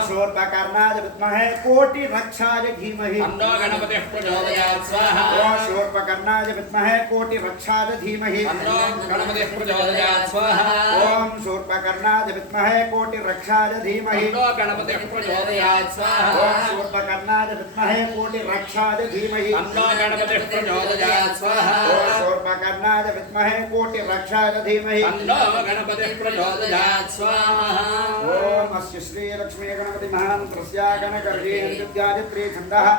शूर्पकर्णाय विद्महे कोटिरक्षाय धीमहि तन्नो गणपतिः प्रचोदयात् स्वाहा शूर्पकर्णाय विद्महे कोटिरक्षाय धीमहि तन्नो गणपतिः प्रचोदयात् स्वाहा ओम शूर्पकर्णाय विद्महे कोटिरक्षाय धीमहि तन्नो गणपतिः प्रचोदयात् स्वाहा ओम शूर्पकर्णाय विद्महे कोटिरक्षाय धीमहि तन्नो गणपतिः प्रचोदयात् स्वाहा ओम शूर्पकर्णाय विद्महे कोटिरक्षाय धीमहि तन्नो गणपतिः प्रचोदयात् स्वाहा ओम अस्य श्री लक्ष्मी गणपति महामन्त्रस्य गणकर्षेन्द्रगायत्री छन्दः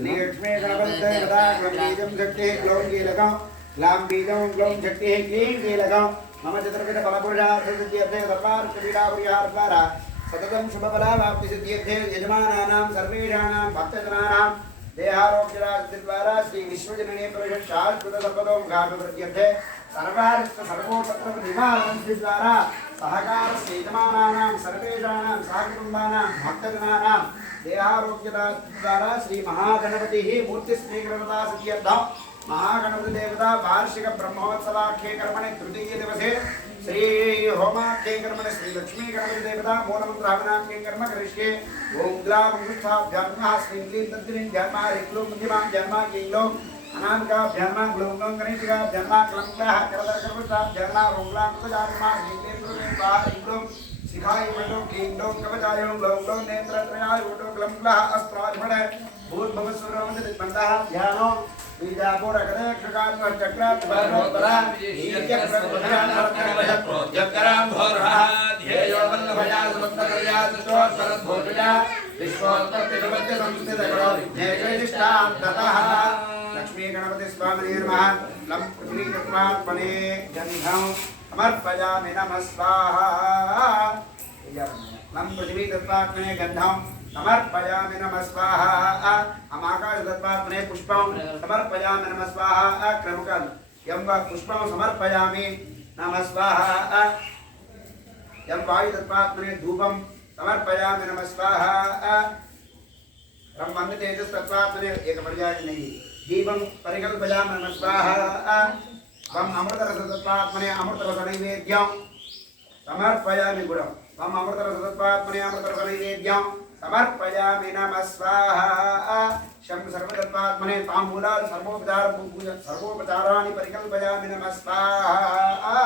लक्ष्मी गणपति देवता ग्लौं शक्तिः ग्लौं कीलकं ग्लां बीजं ग्लौं शक्तिः क्लीं कीलकं मम चतुर्विध फलपुरुषार्थसिद्ध्यर्थे सर्वार्थपीडापरिहारद्वारा सततं शुभफलावाप्तिसिद्ध्यर्थे यजमानानां सर्वेषाणां भक्तजनानां देहारोग्यराजद्वारा श्री विश्वजननी परिषत् शाश्वत संपदों गाढवृद्ध्यर्थे सर्वार्थ सर्वोपत्र निवारणद्वारा सहकार यजमानानां सर्वेषाणां सहकुटुम्बानां भक्तजनानां देहारोग्यराजद्वारा श्री महागणपतिः मूर्तिस्वीकृतता सिद्ध्यर्थं महागणपति देवता वार्षिक ब्रह्मोत्सवाख्ये कर्मणि तृतीय दिवसे श्री होमाख्ये कर्मणि श्री लक्ष्मी गणपति देवता मूलमन्त्राहवनाख्ये कर्म करिष्ये ओम ग्लां मुष्ठाभ्यां नमः श्रीं क्लीं तद्दिनीं ध्यानमा ह्रीं मुद्दिमां ध्यानमा क्लीं ग्लौं अनामिकाभ्यां नमः ग्लौं ग्लौं गणेशिकाभ्यां नमः क्लं क्लः करदर्कर्मचाभ्यां नमः ॐ ग्लां कवचाय नमः ह्रीं क्लीं क्लीं स्वाहा ह्रीं ग्लौं शिखाय वटो क्लीं ग्लौं कवचाय ॐ ग्लौं ग्लौं नेत्रत्रयाय वटो क्लं क्लः अस्त्राजमण भूर्भुवस्वरमन्दितमन्तः ध्यानो लक्ष्मी गणपति स्वामी नमः लं पृथ्वी तत्त्वात्मने गन्धं समर्पयामि नमः स्वाहा लं पृथ्वी तत्त्वात्मने गन्धं समर्पयामि नमः स्वाहा हम आकाश तत्त्वात्मने पुष्पं समर्पयामि नमः स्वाहा क्रमकं यं वा पुष्पं समर्पयामि नमः स्वाहा यं वायु तत्त्वात्मने धूपं समर्पयामि नमः स्वाहा ब्रह्म तेजस तत्त्वात्मने एक पर्याय नहीं दीपं परिकल्पयामि नमः स्वाहा वम अमृत रस तत्त्वात्मने अमृत रस नैवेद्यं समर्पयामि गुणं वम अमृत रस तत्त्वात्मने अमृत रस नैवेद्यं समर्पयामि नमः स्वाहा शं सर्वतत्त्वात्मने ताम्बूला सर्वोपचाराणि परिकल्पयामि नमः स्वाहा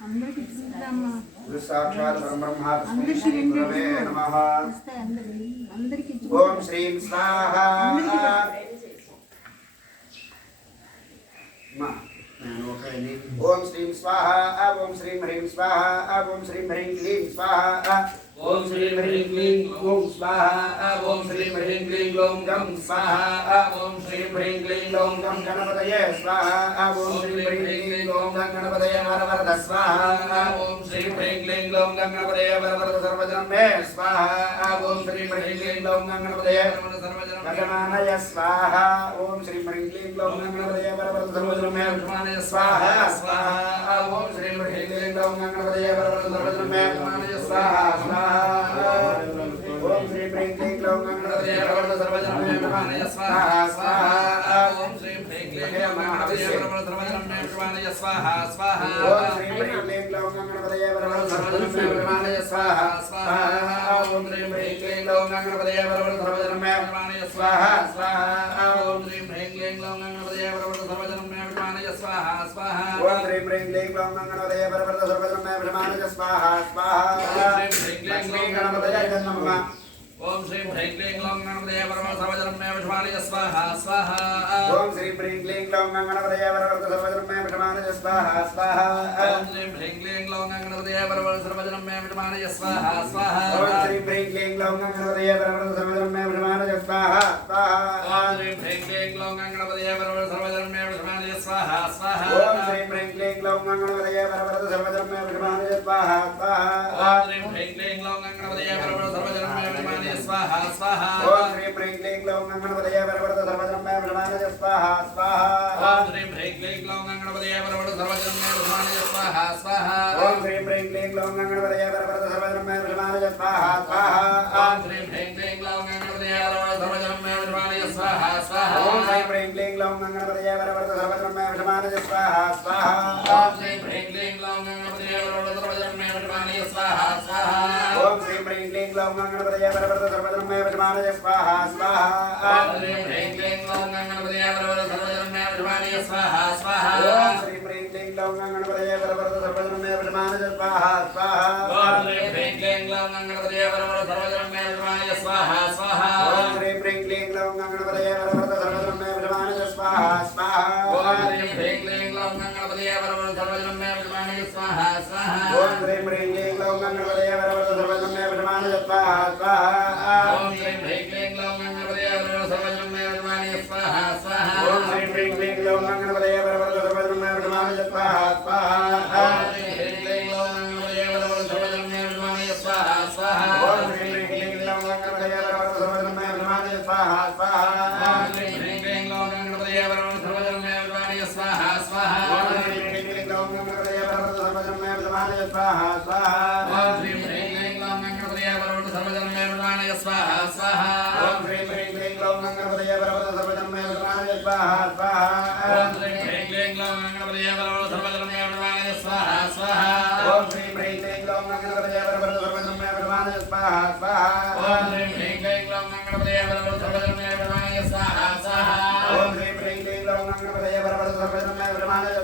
అందరికి చూద్దామా సాక్షాత్ పరబ్రహ్మ తస్మై శ్రీ గురవే నమః అందరికి ఓం శ్రీం స్వాహా ఓం శ్రీం స్వాహా ఓం శ్రీం హ్రీం స్వాహా ఓం శ్రీం హ్రీం క్లీం స్వాహా ఓం శ్రీ హ్రీం క్లీం ఓం స్వాహా ఓం శ్రీ హ్రీం క్లీం ఓం గం స్వాహా ఓం శ్రీ హ్రీం క్లీం ఓం గం గణపతయే స్వాహా ఓం శ్రీ హ్రీం క్లీం ఓం గం గణపతయే వరవరద స్వాహా ఓం శ్రీ హ్రీం క్లీం ఓం గం గణపతయే వరవరద సర్వజనం మే స్వాహా ఓం శ్రీ హ్రీం క్లీం ఓం గం గణపతయే భగవానయ స్వాహా ఓం శ్రీ హ్రీం క్లీం ఓం గం గణపతయే వరవరద సర్వజనం మే భగవానయ స్వాహా స్వాహా ఓం శ్రీ హ్రీం క్లీం ఓం గం గణపతయే వరవరద సర్వజనం మే భగవానయ స్వాహా స్వాహా ఓం శ్రీ హ్రీం క్లీం ఓం గం గణపతయే వరవరద సర్వజనం మే భగవానయ స్వాహా స్వాహా ఓం శ్రీ హ్రీం క్లీం ఓం గం గణపతయే వరవరద సర్వజనం మే భగవానయ స్వాహా స్వాహా ఓం శ్రీ హ్రీం క్లీం ఓం గం గణపతయే వరవరద సర్వజనం మే భగవానయ స్వాహా స్వాహా ఓం శ్రీ హ్రీం క్లీం ఓం గం గణపతయే వరవరద సర్వజనం మే భగవానయ స్వాహా స్వాహా ఓం శ్రీ హ్రీం క్లీం ఓం గం గణపతయే వరవరద సర్వజనం మే భగవానయ స్వాహా స్వాహా ఓం శ్రీ హ్రీం క్లీం ఓం గం గణపతయే వరవరద సర్వజనం మే భగవానయ స్వాహా స్వాహా ఓం శ్రీ హ్రీం క్లీం గణపతయే నమః ఓం శ్రీ హ్రీం క్లీం ఓం గణపతయే వరవరద సర్వజనం మే భగవానయ స్వాహా స్వాహా ఓం శ్రీ హ్రీం క్లీం ఓం గణపతయే వరవరద సర్వజనం మే భగవానయ స్వాహా స్వాహా ఓం శ్రీ హ్రీం క్లీం ఓం గణపతయే వరవరద సర్వజనం మే భగవానయ స్వాహా స్వాహా ఓం శ్రీ హ్రీం క్లీం ఓం గణపతయే వరవరద సర్వజనం మే భగవానయ స్వాహా స్వాహా ఓం శ్రీ హ్రీం క్లీం ఓం గణపతయే వరవరద సర్వజనం మే భగవానయ స్వాహా స్వాహా ఓం శ్రీ హ్రీం క్లీం ఓం గణపతయే వరవరద సర్వజనం మే భగవానయ స్వాహా స్వాహా ఓం శ్రీ హ్రీం క్లీం ఓం గణపతయే వరవరద సర్వజనం మే భగవానయ స్వాహా స్వాహా ఓం శ్రీ హ్రీం క్లీం ఓం గణపతయే వరవరద సర్వజనం మే భగవానయ స్వాహా స్వాహా ఓం శ్రీ హ్రీం క్లీం ఓం గణపతయే వరవరద సర్వజనం మే భగవానయ స్వాహా స్వాహా ఓం శ్రీ హ్రీం క్లీం ఓం గణపతయే వరవరద సర్వజనం మే భగవానయ స్వాహా స్వాహా ఓం శ్రీ హ్రీం క్లీం ఓం గణపతయే వరవరద సర్వజనం మే భగవానయ స్వాహా స్వాహా ఓం శ్రీ హ్రీం క్లీం ఓం గణపతయే వరవరద సర్వజనం మే భగవానయ స్వాహా స్వాహా ఓం శ్రీ హ్రీం క్లీం ఓం గణపతయే వరవరద సర్వజనం మే భగవానయ స్వాహా స్వాహా ఓం శ్రీ హ్రీం క్లీం ఓం గణపతయే వరవరద సర్వజనం మే భగవానయ స్వాహా స్వాహా ఓం శ్రీ హ్రీం క్లీం ఓం గణపతయే వరవరద సర్వజనం మే భగవానయ స్వాహా స్వాహా ఓం శ్రీ హ్రీం క్లీం ఓం గణపతయే వరవరద సర్వజనం మే భగవానయ స్వాహా స్వాహా ఓం శ్రీ హ్రీం క్లీం ఓం గణపతయే వరవరద సర్వజనం మే భగవానయ స్వాహా స్వాహా ఓం శ్రీ హ్రీం క్లీం ఓం గణపతయే వరవరద సర్వజనం మే భగవానయ స్వాహా స్వాహా ఓం శ్రీ హ్రీం క్లీం ఓం గణపతయే వరవరద సర్వజనం మే భగవానయ స్వాహా స్వాహా ఓం శ్రీ హ్రీం క్లీం ఓం గణపతయే వరవరద సర్వజనం మే భగవానయ స్వాహా స్వాహా ఓం శ్రీ హ్రీం క్లీం ఓం గణపతయే వరవరద సర్వజనం మే భగవానయ స్వాహా స్వాహా ఓం శ్రీ హ్రీం క్లీం ఓం గణపతయే వరవరద సర్వజనం మే భగవానయ స్వాహా స్వాహా ఓం శ్రీ హ్రీం క్లీం ఓం గణపతయే వరవరద సర్వజనం మే భగవానయ స్వాహా స్వాహా ఓం శ్రీ హ్రీం క్లీం ఓం గణపతయే వరవరద సర్వజనం మే భగవానయ స్వాహా స్వాహా ఓం శ్రీ హ్రీం క్లీం ఓం గణపతయే వరవరద సర్వజనం మే భగవానయ స్వాహా స్వాహా ఓం శ్రీ హ్రీం క్లీం ఓం గణపతయే వరవరద సర్వజనం మే భగవానయ స్వాహా స్వాహా ఓం శ్రీ హ్రీం క్లీం ఓం గణపతయే వరవరద సర్వజనం మే భగవానయ స్వాహా స్వాహా ఓం శ్రీ హ్రీం క్లీం ఓం గణపతయే వరవరద సర్వజనం మే భగవానయ స్వాహా స్వాహా ఓం శ్రీ హ్రీం క్లీం ఓం గణపతయే వరవరద సర్వజనం మే భగవానయ స్వాహా స్వాహా ఓం శ్రీ హ్రీం క్లీం ఓం గణపతయే వరవరద సర్వజనం మే భగవానయ స్వాహా స్వాహా ఓం శ్రీ హ్రీం క్లీం ఓం గణపతయే వరవరద సర్వజనం మే భగవానయ స్వాహా స్వాహా ఓం శ్రీ హ్రీం క్లీం ఓం గణపతయే వరవరద సర్వజనం మే భగవానయ స్వాహా స్వాహా ఓం శ్రీ హ్రీం క్లీం ఓం గణపతయే వరవరద సర్వజనం మే భగవానయ స్వాహా స్వాహా ఓం శ్రీ హ్రీం క్లీం ఓం గణపతయే వరవరద సర్వజనం మే భగవానయ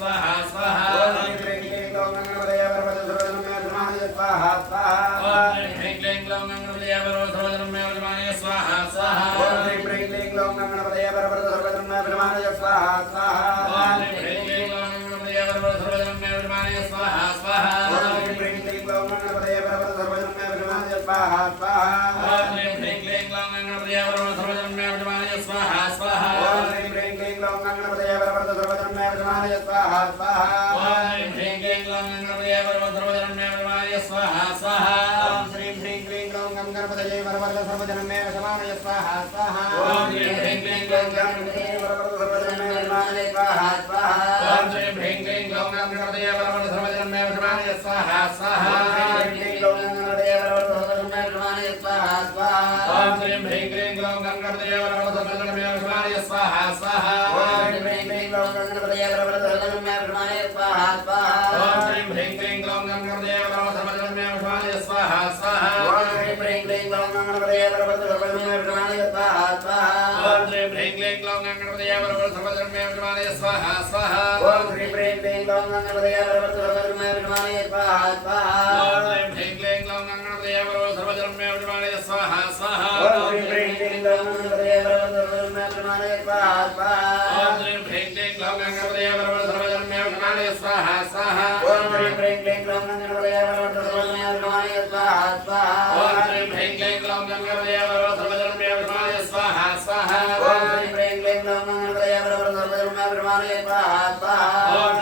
స్వాహా స్వాహా ఓం శ్రీ హ్రీం క్లీం ఓం గణపతయే వరవరద సర్వజనం మే భగవానయ స్వాహా స్వాహా ఓం శ్రీ హ్రీం క్లీం ఓం గణపతయే వరవరద సర్వజనం మే భగవానయ స్వాహా స్వాహా ఓం శ్రీ హ్రీం క్లీం ఓం గణపతయే వరవరద సర్వజనం మే భగవానయ స్వాహా స్వాహా ఓం శ్రీ హ్రీం క్లీం ఓం గణపతయే వరవరద సర్వజనం మే భగవానయ స్వాహా స్వాహా ఓం శ్రీ హ్రీం క్లీం ఓం గణపతయే వరవరద సర్వజనం మే భగవానయ స్వాహా స్వాహా ఓం శ్రీ హ్రీం క్లీం ఓం గణపతయే వరవరద సర్వజనం మే భగవానయ స్వాహా స్వాహా ఓం శ్రీ హ్రీం క్లీం ఓం గణపతయే వరవరద సర్వజనం మే భగవానయ స్వాహా స్వాహా ఓం శ్రీ హ్రీం క్లీం ఓం గణపతయే వరవరద సర్వజనం మే భగవానయ స్వాహా స్వాహా ఓం శ్రీ హ్రీం క్లీం ఓం గణపతయే వరవరద సర్వజనం మే భగవానయ స్వాహా స్వాహా ఓం శ్రీ హ్రీం క్లీం ఓం గణపతయే వరవరద సర్వజనం మే భగవానయ స్వాహా స్వాహా ఓం శ్రీ హ్రీం క్లీం ఓం గణపతయే వరవరద సర్వజనం మే భగవానయ స్వాహా స్వాహా ఓం శ్రీ హ్రీం క్లీం ఓం గణపతయే వరవరద సర్వజనం మే భగవానయ స్వాహా స్వాహా ఓం శ్రీ హ్రీం క్లీం ఓం గణపతయే వరవరద సర్వజనం మే భగవానయ స్వాహా స్వాహా ఓం శ్రీ హ్రీం క్లీం ఓం గణపతయే వరవరద సర్వజనం మే భగవానయ స్వాహా స్వాహా ఓం శ్రీ హ్రీం క్లీం ఓం గణపతయే వరవరద సర్వజనం మే భగవానయ స్వాహా స్వాహా ఓం శ్రీ హ్రీం క్లీం ఓం గణపతయే వరవరద సర్వజనం మే భగవానయ స్వాహా స్వాహా ఓం శ్రీ హ్రీం క్లీం ఓం గణపతయే వరవరద సర్వజనం మే భగవానయ స్వాహా స్వాహా ఓం శ్రీ హ్రీం క్లీం ఓం గణపతయే వరవరద సర్వజనం మే భగవానయ స్వాహా స్వాహా ఓం శ్రీ హ్రీం క్లీం ఓం గణపతయే వరవరద సర్వజనం మే భగవానయ స్వాహా స్వాహా ఓం శ్రీ హ్రీం క్లీం ఓం గణపతయే వరవరద సర్వజనం మే భగవానయ స్వాహా స్వాహా ఓం ह्रीं क्लीं ग्लौं गणपतये वरवरद सर्वजनमे अभिमानये स्वाहा स्वाहा ओम ह्रीं क्लीं ग्लौं गणपतये वरवरद सर्वजनमे अभिमानये स्वाहा स्वाहा ओम ह्रीं क्लीं ग्लौं गणपतये वरवरद सर्वजनमे अभिमानये स्वाहा स्वाहा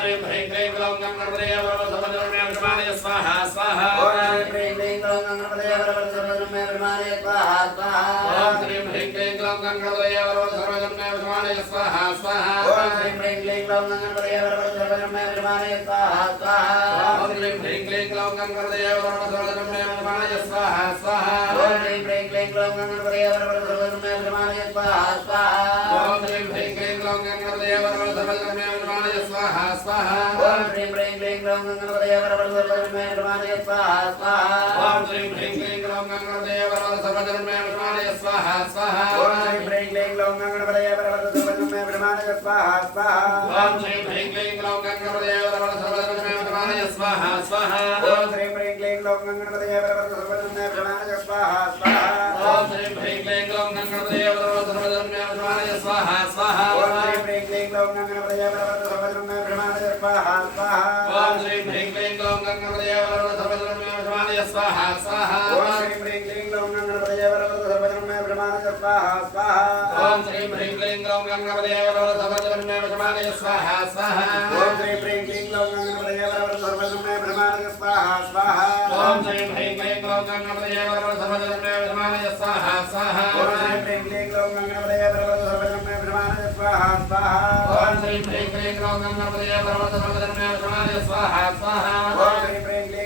ओम ह्रीं ग्लौं गणपतये वरवरद सर्वजनमे अभिमानये स्वाहा स्वाहा ओम ह्रीं क्लीं ग्लौं गणपतये वरवरद सर्वजनमे अभिमानये स्वाहा स्वाहा ओम ह्रीं ग्लौं गणपतये वरवरद सर्वजनमे अभिमानये स्वाहा स्वाहा ओम ह्रीं क्लीं ग्लौं गणपतये वरवरद सर्वजनमे अभिमानये स्वाहा स्वाहा ओम ह्रीं ग्लौं गणपतये वरवरद सर्वजनमे अभिमानये स्वाहा स्वाहा ओम ह्रीं क्लीं ग्लौं गणपतये वरवरद सर्वजनमे अभिमानये स्वाहा स्वाहा ओम ह्रीं ग्लौं गणपतये वरवरद सर्वजनमे अभिमानये स्वाहा स्वाहा ओम ह्रीं क्लीं ग्लौं गणपतये वरवरद सर्वजनमे अभिमानये स्वाहा स्वाहा ओम ह्रीं ग्लौं गणपतये वरवरद सर्वजनमे अभिमानये स्वाहा स्वाहा ओम ह्रीं क्लीं ग्लौं गणपतये वरवरद सर्वजनमे अभिमानये स्वाहा स्वाहा ओम ह्रीं ग्लौं गणपतये वरवरद सर्वजनमे अभिमानये स्वाहा स्वाहा ओम ह्रीं क्लीं ग्लौं गणपतये वरवरद सर्वजनमे अभिमानये स्वाहा स्वाहा ओम ह्रीं ग्लौं गणपतये वरवरद सर्वजनमे अभिमानये स्वाहा स्वाहा ओम ह्रीं क्लीं ग्लौं गणपतये वरवरद सर्वजनमे अभिमानये स्वाहा स्वाहा ओम ह्रीं ग्लौं गणपतये वरवरद सर्वजनमे अभिमानये स्वाहा स्वाहा ओम ह्रीं क्लीं ग्लौं गणपतये वरवरद सर्वजनमे अभिमानये स्वाहा स्वाहा ओम ह्रीं ग्लौं गणपतये वरवरद सर्वजनमे अभिमानये स्वाहा स्वाहा ओम ह्रीं क्लीं ग्लौं गणपतये वरवरद सर्वजनमे अभिमानये स्वाहा स्वाहा ओम ह्रीं ग्लौं गणपतये वरवरद सर्वजनमे अभिमानये स्वाहा स्वाहा ओम ह्रीं क्लीं ग्लौं गणपतये वरवरद सर्वजनमे अभिमानये स्वाहा स्वाहा ओम ह्रीं ग्लौं गणपतये वरवरद सर्वजनमे अभिमानये स्वाहा स्वाहा ओम ह्रीं क्लीं ग्लौं गणपतये वरवरद सर्वजनमे अभिमानये स्वाहा स्वाहा ओम ह्रीं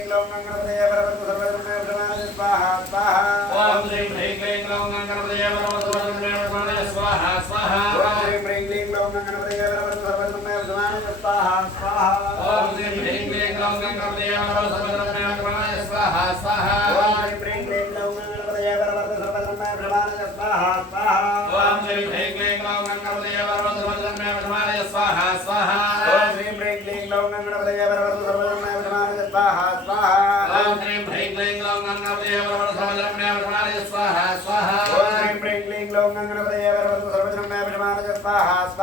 ग्लौं गणपतये वरवरद सर्वजनमे अभिमानये स्वाहा स्वाहा ओम ह्रीं क्लीं ग्लौं गणपतये वरवरद सर्वजनमे अभिमानये स्वाहा स्वाहा ओम ह्रीं ग्लौं गणपतये वरवरद सर्वजनमे अभिमानये स्वाहा स्वाहा ओम ह्रीं क्लीं ग्लौं गणपतये वरवरद सर्वजनमे अभिमानये स्वाहा स्वाहा ओम ह्रीं ग्लौं गणपतये वरवरद सर्वजनमे अभिमानये स्वाहा स्वाहा ओम ह्रीं क्लीं ग्लौं गणपतये वरवरद सर्वजनमे अभिमानये स्वाहा स्वाहा ओम ह्रीं ग्लौं गणपतये वरवरद सर्वजनमे अभिमानये स्वाहा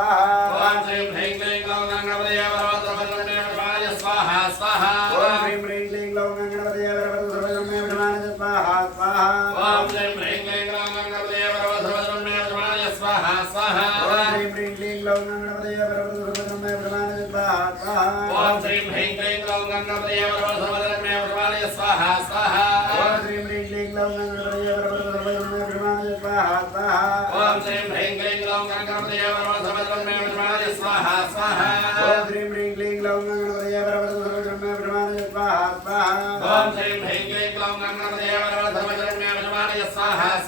स्वाहा ओम ह्रीं क्लीं ग्लौं गणपतये वरवरद सर्वजनमे अभिमानये स्वाहा स्वाहा ओम ह्रीं ग्लौं गणपतये वरवरद सर्वजनमे अभिमानये स्वाहा स्वाहा ओम ह्रीं क्लीं ग्लौं गणपतये वरवरद सर्वजनमे अभिमानये स्वाहा स्वाहा ओम ह्रीं ग्लौं गणपतये वरवरद सर्वजनमे अभिमानये स्वाहा स्वाहा ओम ह्रीं क्लीं ग्लौं गणपतये वरवरद सर्वजनमे अभिमानये स्वाहा स्वाहा ओम ह्रीं ग्लौं गणपतये वरवरद सर्वजनमे अभिमानये स्वाहा स्वाहा ओम ह्रीं क्लीं ग्लौं गणपतये वरवरद सर्वजनमे अभिमानये स्वाहा स्वाहा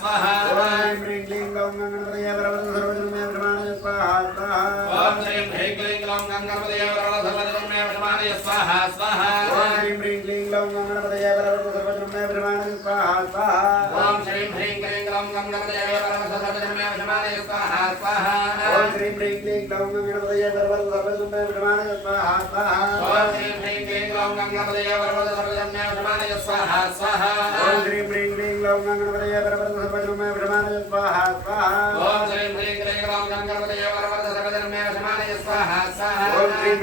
ओम ह्रीं ग्लौं गणपतये वरवरद सर्वजनमे अभिमानये स्वाहा स्वाहा ओम ह्रीं क्लीं ग्लौं गणपतये वरवरद सर्वजनमे अभिमानये स्वाहा स्वाहा ओम ह्रीं ग्लौं गणपतये वरवरद सर्वजनमे अभिमानये स्वाहा स्वाहा ओम ह्रीं क्लीं ग्लौं गणपतये वरवरद सर्वजनमे अभिमानये स्वाहा स्वाहा ओम ह्रीं ग्लौं गणपतये वरवरद सर्वजनमे अभिमानये स्वाहा स्वाहा ओम ह्रीं क्लीं ग्लौं गणपतये वरवरद सर्वजनमे अभिमानये स्वाहा स्वाहा ओम ह्रीं ग्लौं गणपतये वरवरद सर्वजनमे अभिमानये स्वाहा स्वाहा ओम ह्रीं क्लीं ग्लौं गणपतये वरवरद सर्वजनमे अभिमानये स्वाहा स्वाहा ओम ह्रीं ग्लौं गणपतये वरवरद सर्वजनमे अभिमानये स्वाहा स्वाहा ओम ह्रीं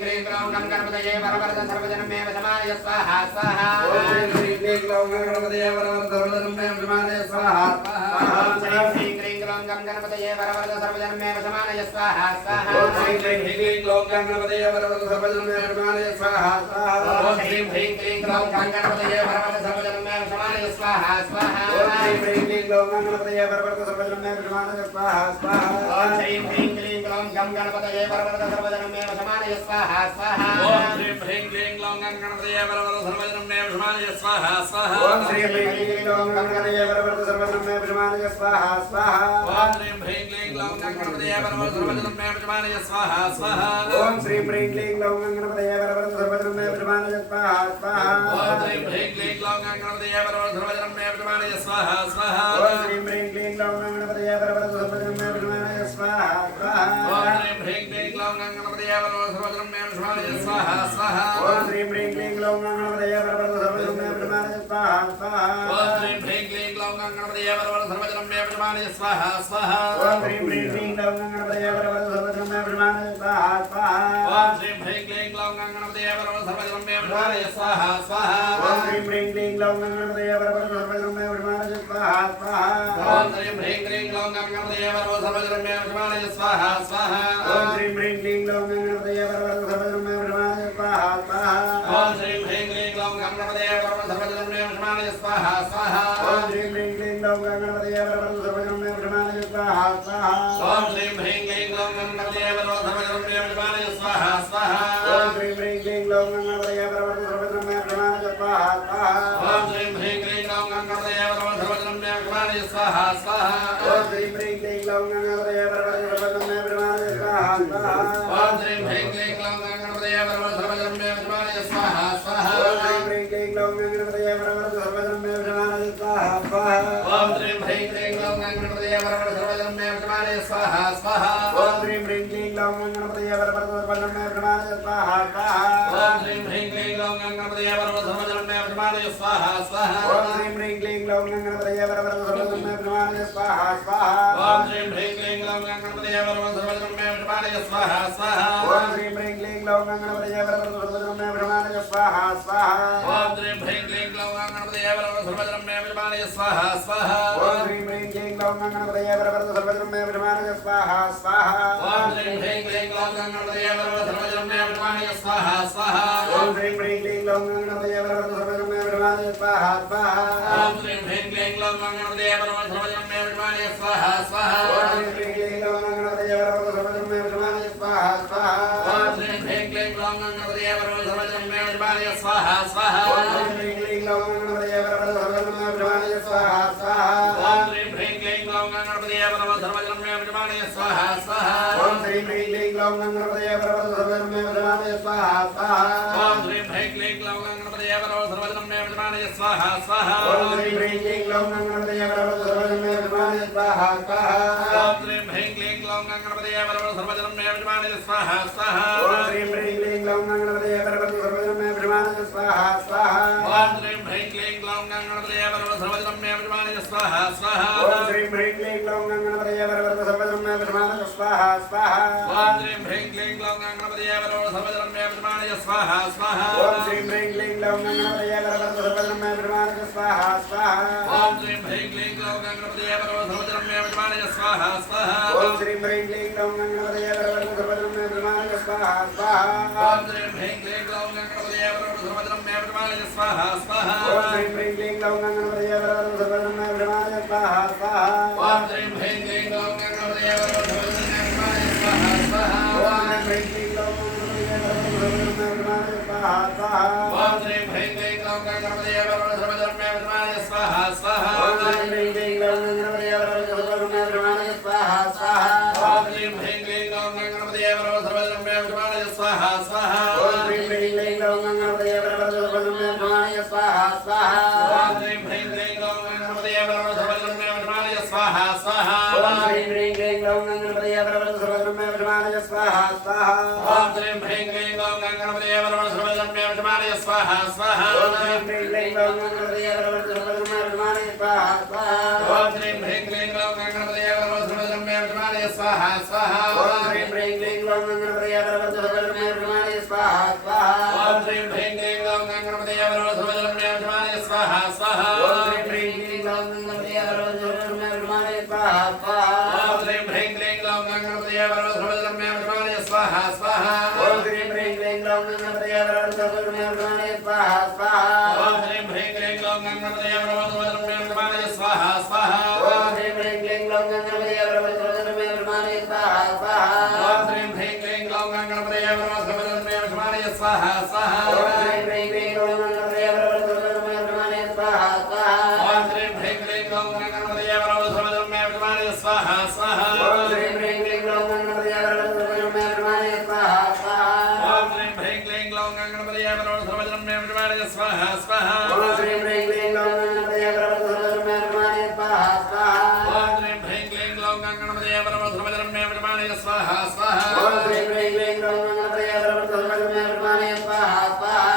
क्लीं ग्लौं गणपतये वरवरद सर्वजनमे अभिमानये स्वाहा स्वाहा ओम ह्रीं ग्लौं गणपतये वरवरद सर्वजनमे अभिमानये स्वाहा स्वाहा ओम ह्रीं क्लीं ग्लौं गणपतये वरवरद सर्वजनमे अभिमानये स्वाहा स्वाहा ओम ह्रीं ग्लौं गणपतये वरवरद सर्वजनमे अभिमानये स्वाहा स्वाहा ओम ह्रीं क्लीं ग्लौं गणपतये वरवरद सर्वजनमे अभिमानये स्वाहा स्वाहा ओम ह्रीं ग्लौं गणपतये वरवरद सर्वजनमे अभिमानये स्वाहा स्वाहा ओम ह्रीं क्लीं ग्लौं गणपतये वरवरद सर्वजनमे अभिमानये स्वाहा स्वाहा ओम ह्रीं ग्लौं गणपतये वरवरद सर्वजनमे अभिमानये स्वाहा स्वाहा ओम ह्रीं क्लीं ग्लौं गणपतये वरवरद सर्वजनमे अभिमानये स्वाहा स्वाहा ओम ह्रीं ग्लौं गणपतये वरवरद सर्वजनमे अभिमानये स्वाहा स्वाहा ओम ह्रीं ग्लौं गणपतये वरवरद सर्वजनमे अभिमानये स्वाहा स्वाहा ओम ह्रीं क्लीं ग्लौं गणपतये वरवरद सर्वजनमे अभिमानये स्वाहा स्वाहा ओम ह्रीं ग्लौं गणपतये वरवरद सर्वजनमे अभिमानये स्वाहा स्वाहा ओम ह्रीं क्लीं ग्लौं गणपतये वरवरद सर्वजनमे अभिमानये स्वाहा स्वाहा ओम ह्रीं ग्लौं गणपतये वरवरद सर्वजनमे अभिमानये स्वाहा स्वाहा ओम ह्रीं क्लीं ग्लौं गणपतये वरवरद सर्वजनमे अभिमानये स्वाहा स्वाहा ओम ह्रीं ग्लौं गणपतये वरवरद सर्वजनमे अभिमानये स्वाहा स्वाहा ओम ह्रीं क्लीं ग्लौं गणपतये वरवरद सर्वजनमे अभिमानये स्वाहा स्वाहा ओम ह्रीं ग्लौं गणपतये वरवरद सर्वजनमे अभिमानये स्वाहा स्वाहा ओम ह्रीं क्लीं ग्लौं गणपतये वरवरद सर्वजनमे ब्रह्माणय स्वाहा स्वाहा ओम श्रीं ह्रीं क्लीं ग्लौं गणपतये वरवरं सर्वजनं मे ब्रह्माणय स्वाहा स्वाहा ओम श्रीं ह्रीं क्लीं ग्लौं गणपतये वरवरं सर्वजनं मे ब्रह्माणय स्वाहा स्वाहा ओम श्रीं ह्रीं क्लीं ग्लौं गणपतये वरवरं सर्वजनं मे ब्रह्माणय स्वाहा स्वाहा ओम श्रीं ह्रीं क्लीं ग्लौं गणपतये वरवरं सर्वजनं मे ब्रह्माणय स्वाहा स्वाहा ओम श्रीं ह्रीं क्लीं ग्लौं गणपतये वरवरं सर्वजनं मे ब्रह्माणय स्वाहा स्वाहा ओम श्रीं ह्रीं क्लीं ग्लौं गणपतये वरवरं सर्वजनं मे ब्रह्माणय स्वाहा स्वाहा ओम श्रीं ह्रीं क्लीं ग्लौं गणपतये वरवरं सर्वजनं मे ब्रह्माणय स्वाहा स्वाहा ओम श्रीं ह्रीं क्लीं ग्लौं गणपतये वरवरं सर्वजनं मे ब्रह्माणय स्वाहा स्वाहा ओम श्रीं ह्रीं क्लीं ग्लौं गणपतये वरवरं सर्वजनं मे ब्रह्माणय स्वाहा स्वाहा ओम श्रीं ह्रीं क्लीं ग्लौं गणपतये वरवरं सर्वजनं मे ब्रह्माणय स्वाहा स्वाहा ओम श्रीं ह्रीं क्लीं ग्लौं गणपतये वरवरं सर्वजनं मे ब्रह्माणय स्वाहा स्वाहा ओम श्रीं ह्रीं क्लीं ग्लौं गणपतये वरवरं सर्वजनं मे ब्रह्माणय स्वाहा स्वाहा ओम श्रीं ह्रीं क्लीं ग्लौं गणपतये वरवरं सर्वजनं मे ब्रह्माणय स्वाहा स्वाहा ओम श्रीं ह्रीं क्लीं ग्लौं गणपतये वरवरं सर्वजनं मे ब्रह्माणय स्वाहा स्वाहा ओम श्रीं ह्रीं क्लीं ग्लौं गणपतये वरवरं सर्वजनं मे ब्रह्माणय स्वाहा स्वाहा ओम श्रीं ह्रीं क्लीं ग्लौं गणपतये वरवरं सर्वजनं मे ब्रह्माणय स्वाहा स्वाहा ओम श्रीं ह्रीं क्लीं ग्लौं गणपतये वरवरं सर्वजनं मे ब्रह्माणय स्वाहा स्वाहा ओम श्रीं ह्रीं क्लीं ग्लौं गणपतये वरवरं सर्वजनं मे ब्रह्माणय स्वाहा स्वाहा ओम श्रीं ह्रीं क्लीं ग्लौं गणपतये वरवरं सर्वजनं मे ब्रह्माणय स्वाहा स्वाहा ओम श्रीं ह्रीं क्लीं ग्लौं गणपतये वरवरं सर्वजनं मे ब्रह्माणय स्वाहा स्वाहा ओम श्रीं ह्रीं क्लीं ग्लौं गणपतये वरवरं सर्वजनं मे ब्रह्माणय स्वाहा स्वाहा ओम श्रीं ह्रीं क्लीं ग्लौं गणपतये वरवरं सर्वजनं मे ब्रह्माणय स्वाहा स्वाहा ओम श्रीं ह्रीं क्लीं ग्लौं गणपतये वरवरं सर्वजनं मे ब्रह्माणय स्वाहा स्वाहा ओम श्रीं ह्रीं क्लीं ग्लौं गणपतये वरवरं सर्वजनं मे ब्रह्माणय स्वाहा स्वाहा ओम श्रीं ह्रीं क्लीं ग्लौं गणपतये वरवरं सर्वजनं मे ब्रह्माणय स्वाहा स्वाहा ओम श्रीं ह्रीं क्लीं ग्लौं गणपतये वरवरं सर्वजनं मे ब्रह्माणय स्वाहा स्वाहा ओम श्रीं ह्रीं क्लीं ग्लौं गणपतये वरवरं सर्वजनं मे ब्रह्माणय स्वाहा स्वाहा ओम श्रीं ह्रीं क्लीं ग्लौं गणपतये वरवरं सर्वजनं मे ब्रह्माणय स्वाहा स्वाहा ओम श्रीं ह्रीं क्लीं ग्लौं गणपतये वरवरं सर्वजनं मे ब्रह्माणय स्वाहा स्वाहा ओम श्रीं ह्रीं क्लीं ग्लौं गणपतये वरवरं सर्वजनं मे ब्रह्माणय स्वाहा स्वाहा ओम श्रीं ह्रीं क्लीं ग्लौं गणपतये वरवरं सर्वजनं मे ब्रह्माणय स्वाहा स्वाहा ओम श्रीं ह्रीं क्लीं ग्लौं गणपतये वरवरं सर्वजनं मे ब्रह्माणय स्वाहा स्वाहा ओम श्रीं ह्रीं क्लीं ग्लौं गणपतये वरवरं सर्वजनं मे ब्रह्माणय स्वाहा स्वाहा ओम श्रीं ह्रीं क्लीं ग्लौं गणपतये वरवरं सर्वजनं मे ब्रह्माणय स्वाहा स्वाहा ओम श्रीं ह्रीं क्लीं ग्लौं गणपतये वरवरं सर्वजनं मे ब्रह्माणय स्वाहा स्वाहा ओम श्रीं ह्रीं क्लीं ग्लौं गणपतये वरवरं सर्वजनं मे ब्रह्माणय स्वाहा स्वाहा ओम श्रीं ह्रीं क्लीं ग्लौं गणपतये वरवरं सर्वजनं मे ब्रह्माणय स्वाहा स्वाहा ओम श्रीं ह्रीं क्लीं ग्लौं गणपतये वरवरं सर्वजनं मे ब्रह्माणय स्वाहा स्वाहा ओम श्रीं ह्रीं क्लीं ग्लौं गणपतये वरवरं सर्वजनं मे ब्रह्माणय स्वाहा स्वाहा ओम श्रीं ह्रीं क्लीं ग्लौं गणपतये वरवरं सर्वजनं मे ब्रह्माणय स्वाहा स्वाहा ओम श्रीं ह्रीं क्लीं ग्लौं गणपतये वरवरं सर्वजनं मे ब्रह्माणय स्वाहा स्वाहा ओम श्रीं ह्रीं क्लीं ग्लौं गणपतये वरवरं सर्वजनं मे ब्रह्माणय स्वाहा स्वाहा ओम श्रीं ह्रीं क्लीं ग्लौं गणपतये वरवरं सर्वजनं मे ब्रह्माणय स्वाहा स्वाहा ओम श्रीं ह्रीं क्लीं ग्लौं गणपतये वरवरं सर्वजनं मे ब्रह्माणय स्वाहा स्वाहा ओम श्रीं ह्रीं क्लीं ग्लौं गणपतये वरवरं सर्वजनं मे ब्रह्माणय स्वाहा स्वाहा ओम श्रीं ह्रीं क्लीं ग्लौं गणपतये वरवरं सर्वजनं मे ब्रह्माणय स्वाहा स्वाहा ओम श्रीं ह्रीं क्लीं ग्लौं गणपतये वरवरं सर्वजनं मे ब्रह्माणय स्वाहा स्वाहा ओम श्रीं ह्रीं क्लीं ग्लौं गणपतये वरवरं सर्वजनं मे ब्रह्माणय स्वाहा स्वाहा ओम श्रीं ह्रीं क्लीं ग्लौं गणपतये वरवरं सर्वजनं मे ब्रह्माणय स्वाहा स्वाहा ओम श्रीं ह्रीं क्लीं ग्लौं गणपतये वरवरं सर्वजनं मे ब्रह्माणय स्वाहा स्वाहा ओम श्रीं ह्रीं क्लीं ग्लौं गणपतये वरवरं सर्वजनं मे ब्रह्माणय स्वाहा स्वाहा ओम श्रीं ह्रीं क्लीं ग्लौं गणपतये वरवरं सर्वजनं मे ब्रह्माणय स्वाहा स्वाहा ओम श्रीं ह्रीं क्लीं ग्लौं गणपतये वरवरं सर्वजनं मे ब्रह्माणय स्वाहा स्वाहा ओम श्रीं ह्रीं क्लीं ग्लौं गणपतये वरवरं सर्वजनं मे ब्रह्माणय स्वाहा स्वाहा ओम श्रीं ह्रीं क्लीं ग्लौं गणपतये वरवरं सर्वजनं मे ब्रह्माणय स्वाहा स्वाहा ओम श्रीं ह्रीं क्लीं ग्लौं गणपतये वरवरं सर्वजनं मे ब्रह्माणय स्वाहा स्वाहा ओम श्रीं ह्रीं क्लीं ग्लौं गणपतये वरवरं सर्वजनं मे ब्रह्माणय स्वाहा स्वाहा ओम श्रीं ह्रीं क्लीं ग्लौं गणपतये वरवरं सर्वजनं मे ब्रह्माणय स्वाहा स्वाहा ओम श्रीं ह्रीं क्लीं ग्लौं गणपतये वरवरं सर्वजनं मे ब्रह्माणय स्वाहा स्वाहा ओम श्रीं ह्रीं क्लीं ग्लौं गणपतये वरवरं सर्वजनं मे ब्रह्माणय स्वाहा स्वाहा ओम श्रीं ह्रीं क्लीं ग्लौं गणपतये वरवरं सर्वजनं मे ब्रह्माणय स्वाहा स्वाहा ओम श्रीं ह्रीं क्लीं ग्लौं गणपतये वरवरं सर्वजनं मे ब्रह्माणय स्वाहा स्वाहा ओम श्रीं ह्रीं क्लीं ग्लौं गणपतये वरवरं सर्वजनं मे ब्रह्माणय स्वाहा स्वाहा ओम श्रीं ह्रीं क्लीं ग्लौं गणपतये वरवरं सर्वजनं मे ब्रह्माणय स्वाहा स्वाहा ओम श्रीं ह्रीं क्लीं ग्लौं गणपतये वरवरं सर्वजनं मे ब्रह्माणय स्वाहा स्वाहा ओम श्रीं ह्रीं क्लीं ग्लौं गणपतये वरवरं सर्वजनं मे ब्रह्माणय स्वाहा स्वाहा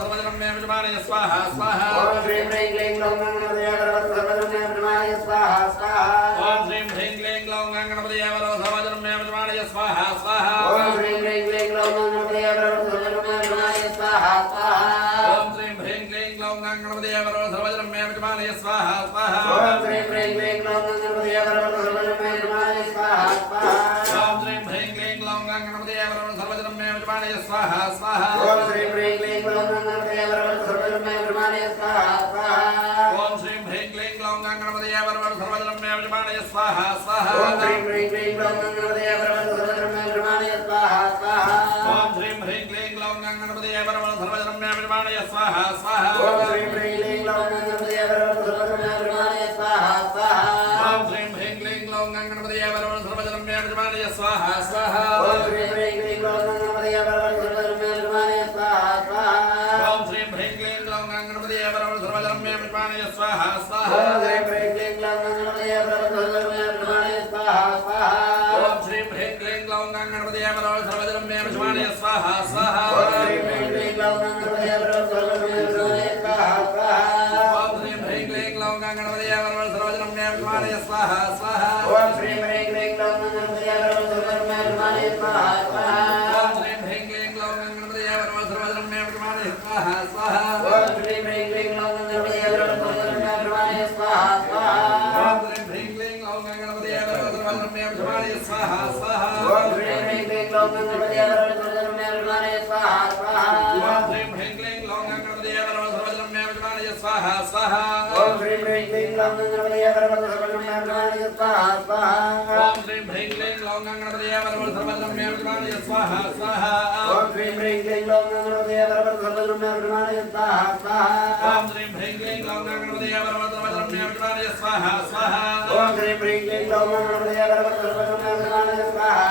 सर्वजनं मे विजमानय स्वाहा स्वाहा ओम श्रीं ह्रीं क्लीं ग्लौं गणपतये वरवरद सर्वजनं मे विजमानय स्वाहा स्वाहा ओम श्रीं ह्रीं क्लीं ग्लौं गणपतये वरवरद सर्वजनं मे विजमानय स्वाहा स्वाहा ओम श्रीं ह्रीं क्लीं ग्लौं गणपतये वरवरद सर्वजनं मे विजमानय स्वाहा स्वाहा ओम श्रीं ह्रीं क्लीं ग्लौं गणपतये वरवरद सर्वजनं मे विजमानय स्वाहा स्वाहा ओम श्रीं ह्रीं क्लीं ग्लौं गणपतये वरवरद सर्वजनं मे विजमानय स्वाहा स्वाहा ओम श्रीं ह्रीं क्लीं ग्लौं गणपतये वरवरद सर्वजनं मे विजमानय स्वाहा स्वाहा ओम श्रीं ह्रीं क्लीं ग्लौं गणपतये वरवरद सर्वजनं मे विजमानय स्वाहा स्वाहा ओम श्रीं ह्रीं क्लीं ग्लौं गणपतये वरवरद सर्वजनं मे विजमानय स्वाहा स्वाहा ओम श्रीं ह्रीं क्लीं ग्लौं गणपतये वरवरद सर्वजनं मे विजमानय स्वाहा स्वाहा ओम श्रीं ह्रीं क्लीं ग्लौं गणपतये वरवरद सर्वजनं मे विजमानय स्वाहा स्वाहा ओम श्रीं ह्रीं क्लीं ग्लौं गणपतये वरवरद सर्वजनं मे विजमानय स्वाहा स्वाहा ओम श्रीं ह्रीं क्लीं ग्लौं गणपतये वरवरद सर्वजनं मे विजमानय स्वाहा स्वाहा ओम श्रीं ह्रीं क्लीं ग्लौं गणपतये वरवरद सर्वजनं मे विजमानय स्वाहा स्वाहा ओम श्रीं ह्रीं क्लीं ग्लौं गणपतये वरवरद सर्वजनं मे विजमानय स्वाहा स्वाहा ओम श्रीं ह्रीं क्लीं ग्लौं गणपतये वरवरद सर्वजनं मे विजमानय स्वाहा स्वाहा ओम श्रीं ह्रीं क्लीं ग्लौं गणपतये वरवरद सर्वजनं मे विजमानय स्वाहा स्वाहा ओम श्रीं ह्रीं क्लीं ग्लौं गणपतये वरवरद सर्वजनं मे विजमानय स्वाहा स्वाहा ओम श्रीं ह्रीं क्लीं ग्लौं गणपतये वरवरद सर्वजनं मे विजमानय स्वाहा स्वाहा ओम श्रीं ह्रीं क्लीं ग्लौं गणपतये वरवरद सर्वजनं मे विजमानय स्वाहा स्वाहा ओम श्रीं ह्रीं क्लीं ग्लौं गणपतये वरवरद सर्वजनं मे विजमानय स्वाहा स्वाहा ओम श्रीं ह्रीं क्लीं ग्लौं गणपतये वरवरद सर्वजनं मे विजमानय स्वाहा स्वाहा ओम श्रीं ह्रीं क्लीं ग्लौं गणपतये वरवरद सर्वजनं मे विजमानय स्वाहा स्वाहा ओम श्रीं ह्रीं क्लीं ग्लौं गणपतये वरवरद सर्वजनं मे विजमानय स्वाहा स्वाहा ओम श्रीं ह्रीं क्लीं ग्लौं गणपतये वरवरद सर्वजनं मे विजमानय स्वाहा स्वाहा ओम श्रीं ह्रीं क्लीं ग्लौं गणपतये वरवरद सर्वजनं मे विजमानय स्वाहा स्वाहा ओम श्रीं ह्रीं क्लीं ग्लौं गणपतये वरवरद सर्वजनं मे विजमानय स्वाहा स्वाहा ओम श्रीं ह्रीं क्लीं ग्लौं गणपतये वरवरद सर्वजनं मे विजमानय स्वाहा स्वाहा ओम श्रीं ह्रीं क्लीं ग्लौं गणपतये वरवरद सर्वजनं मे विजमानय स्वाहा स्वाहा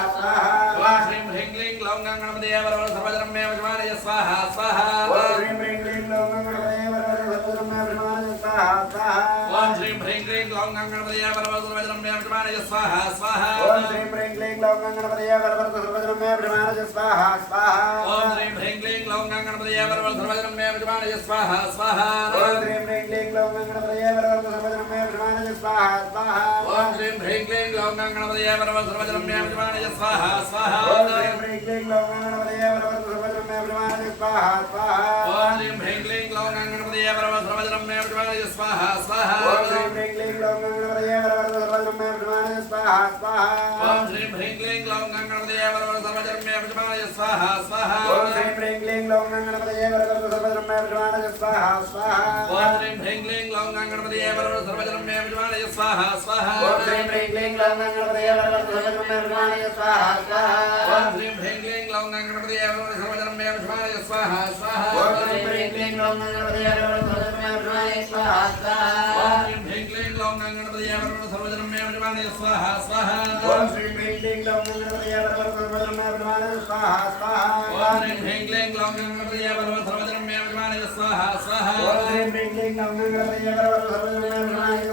ओम श्रीं ह्रीं क्लीं ग्लौं गणपतये वरवरद सर्वजनं मे विजमानय स्वाहा स्वाहा ओम श्रीं ह्रीं क्लीं ग्लौं गणपतये वरवरद सर्वजनं मे विजमानय स्वाहा स्वाहा ओम श्रीं ह्रीं क्लीं ग्लौं गणपतये वरवरद सर्वजनं मे विजमानय स्वाहा स्वाहा ओम श्रीं ह्रीं क्लीं ग्लौं गणपतये वरवरद सर्वजनं मे विजमानय स्वाहा स्वाहा ओम श्रीं ह्रीं क्लीं ग्लौं गणपतये वरवरद सर्वजनं मे विजमानय स्वाहा स्वाहा ओम श्रीं ह्रीं क्लीं ग्लौं गणपतये वरवरद सर्वजनं मे विजमानय स्वाहा स्वाहा ओम श्रीं ह्रीं क्लीं ग्लौं गणपतये वरवरद सर्वजनं मे विजमानय स्वाहा स्वाहा ओम श्रीं ह्रीं क्लीं ग्लौं गणपतये वरवरद सर्वजनं मे विजमानय स्वाहा स्वाहा ओम श्रीं ह्रीं क्लीं ग्लौं गणपतये वरवरद सर्वजनं मे विजमानय स्वाहा स्वाहा ओम श्रीं ह्रीं क्लीं ग्लौं गणपतये वरवरद सर्वजनं मे विजमानय स्वाहा स्वाहा ओम श्रीं ह्रीं क्लीं ग्लौं गणपतये वरवरद सर्वजनं मे विजमानय स्वाहा स्वाहा ओम श्रीं ह्रीं क्लीं ग्लौं गणपतये वरवरद सर्वजनं मे विजमानय स्वाहा स्वाहा ओम श्रीं ह्रीं क्लीं ग्लौं गणपतये वरवरद सर्वजनं मे विजमानय स्वाहा स्वाहा ओम श्रीं ह्रीं क्लीं ग्लौं गणपतये वरवरद सर्वजनं मे विजमानय स्वाहा स्वाहा ओम श्रीं ह्रीं क्लीं ग्लौं गणपतये वरवरद सर्वजनं मे विजमानय स्वाहा स्वाहा ओम श्रीं ह्रीं क्लीं ग्लौं गणपतये वरवरद सर्वजनं मे विजमानय स्वाहा स्वाहा ओम श्रीं ह्रीं क्लीं ग्लौं गणपतये वरवरद सर्वजनं मे विजमानय स्वाहा स्वाहा ओम श्रीं ह्रीं क्लीं ग्लौं गणपतये वरवरद सर्वजनं मे विजमानय स्वाहा स्वाहा ओम श्रीं ह्रीं क्लीं ग्लौं गणपतये वरवरद सर्वजनं मे विजमानय स्वाहा स्वाहा ओम श्रीं ह्रीं क्लीं ग्लौं गणपतये वरवरद सर्वजनं मे विजमानय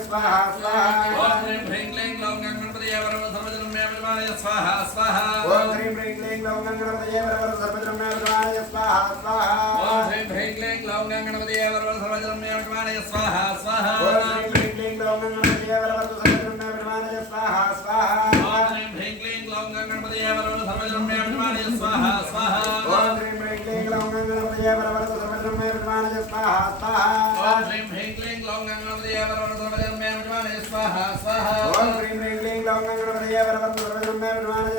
स्वाहा स्वाहा ओम श्रीं ह्रीं क्लीं ग्लौं गणपतये वरवरद सर्वजनं मे विजमानय स्वाहा स्वाहा ओम श्रीं ह्रीं क्लीं ग्लौं गणपतये वरवरद सर्वजनं मे विजमानय स्वाहा स्वाहा ओम श्रीं ह्रीं क्लीं ग्लौं गणपतये वरवरद सर्वजनं मे विजमानय स्वाहा स्वाहा ओम श्रीं ह्रीं क्लीं ग्लौं गणपतये वरवरद सर्वजनं मे विजमानय स्वाहा स्वाहा ओम श्रीं ह्रीं क्लीं ग्लौं गणपतये वरवरद सर्वजनं मे विजमानय स्वाहा स्वाहा ओम श्रीं ह्रीं क्लीं ग्लौं गणपतये वरवरद सर्वजनं मे विजमानय स्वाहा स्वाहा ओम श्रीं ह्रीं क्लीं ग्लौं गणपतये वरवरद सर्वजनं मे विजमानय स्वाहा स्वाहा ओम श्रीं ह्रीं क्लीं ग्लौं गणपतये वरवरद सर्वजनं मे विजमानय स्वाहा स्वाहा ओम श्रीं ह्रीं क्लीं ग्लौं गणपतये वरवरद सर्वजनं मे विजमानय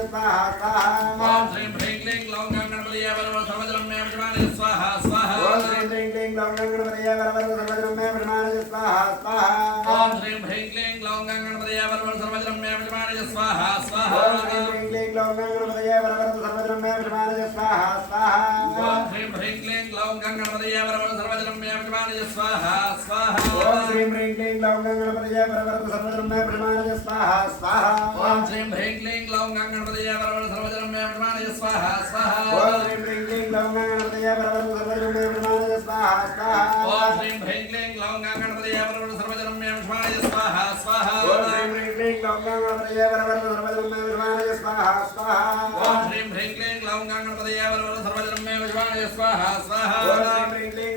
स्वाहा स्वाहा ओम श्रीं ह्रीं क्लीं ग्लौं गणपतये वरवरद सर्वजनं मे विजमानय स्वाहा स्वाहा ओम श्रीं ह्रीं क्लीं ग्लौं गणपतये वरवरद सर्वजनं मे विजमानय स्वाहा स्वाहा ओम श्रीं ह्रीं क्लीं ग्लौं गणपतये वरवरद सर्वजनं मे विजमानय स्वाहा स्वाहा ओम श्रीं ह्रीं क्लीं ग्लौं गणपतये वरवरद सर्वजनं मे विजमानय स्वाहा स्वाहा ओम श्रीं ह्रीं क्लीं ग्लौं गणपतये वरवरद सर्वजनं मे विजमानय स्वाहा स्वाहा ओम श्रीं ह्रीं क्लीं ग्लौं गणपतये वरवरद सर्वजनं मे विजमानय स्वाहा स्वाहा ओम श्रीं ह्रीं क्लीं ग्लौं गणपतये वरवरद सर्वजनं मे विजमानय स्वाहा स्वाहा ओम श्रीं ह्रीं क्लीं ग्लौं गणपतये वरवरद सर्वजनं मे विजमानय स्वाहा स्वाहा ओम श्रीं ह्रीं क्लीं ग्लौं गणपतये वरवरद सर्वजनं मे विजमानय स्वाहा स्वाहा ओम श्रीं ह्रीं क्लीं ग्लौं गणपतये वरवरद सर्वजनं मे विजमानय स्वाहा स्वाहा ओम श्रीं ह्रीं क्लीं ग्लौं गणपतये वरवरद सर्वजनं मे विजमानय स्वाहा स्वाहा ओम श्रीं ह्रीं क्लीं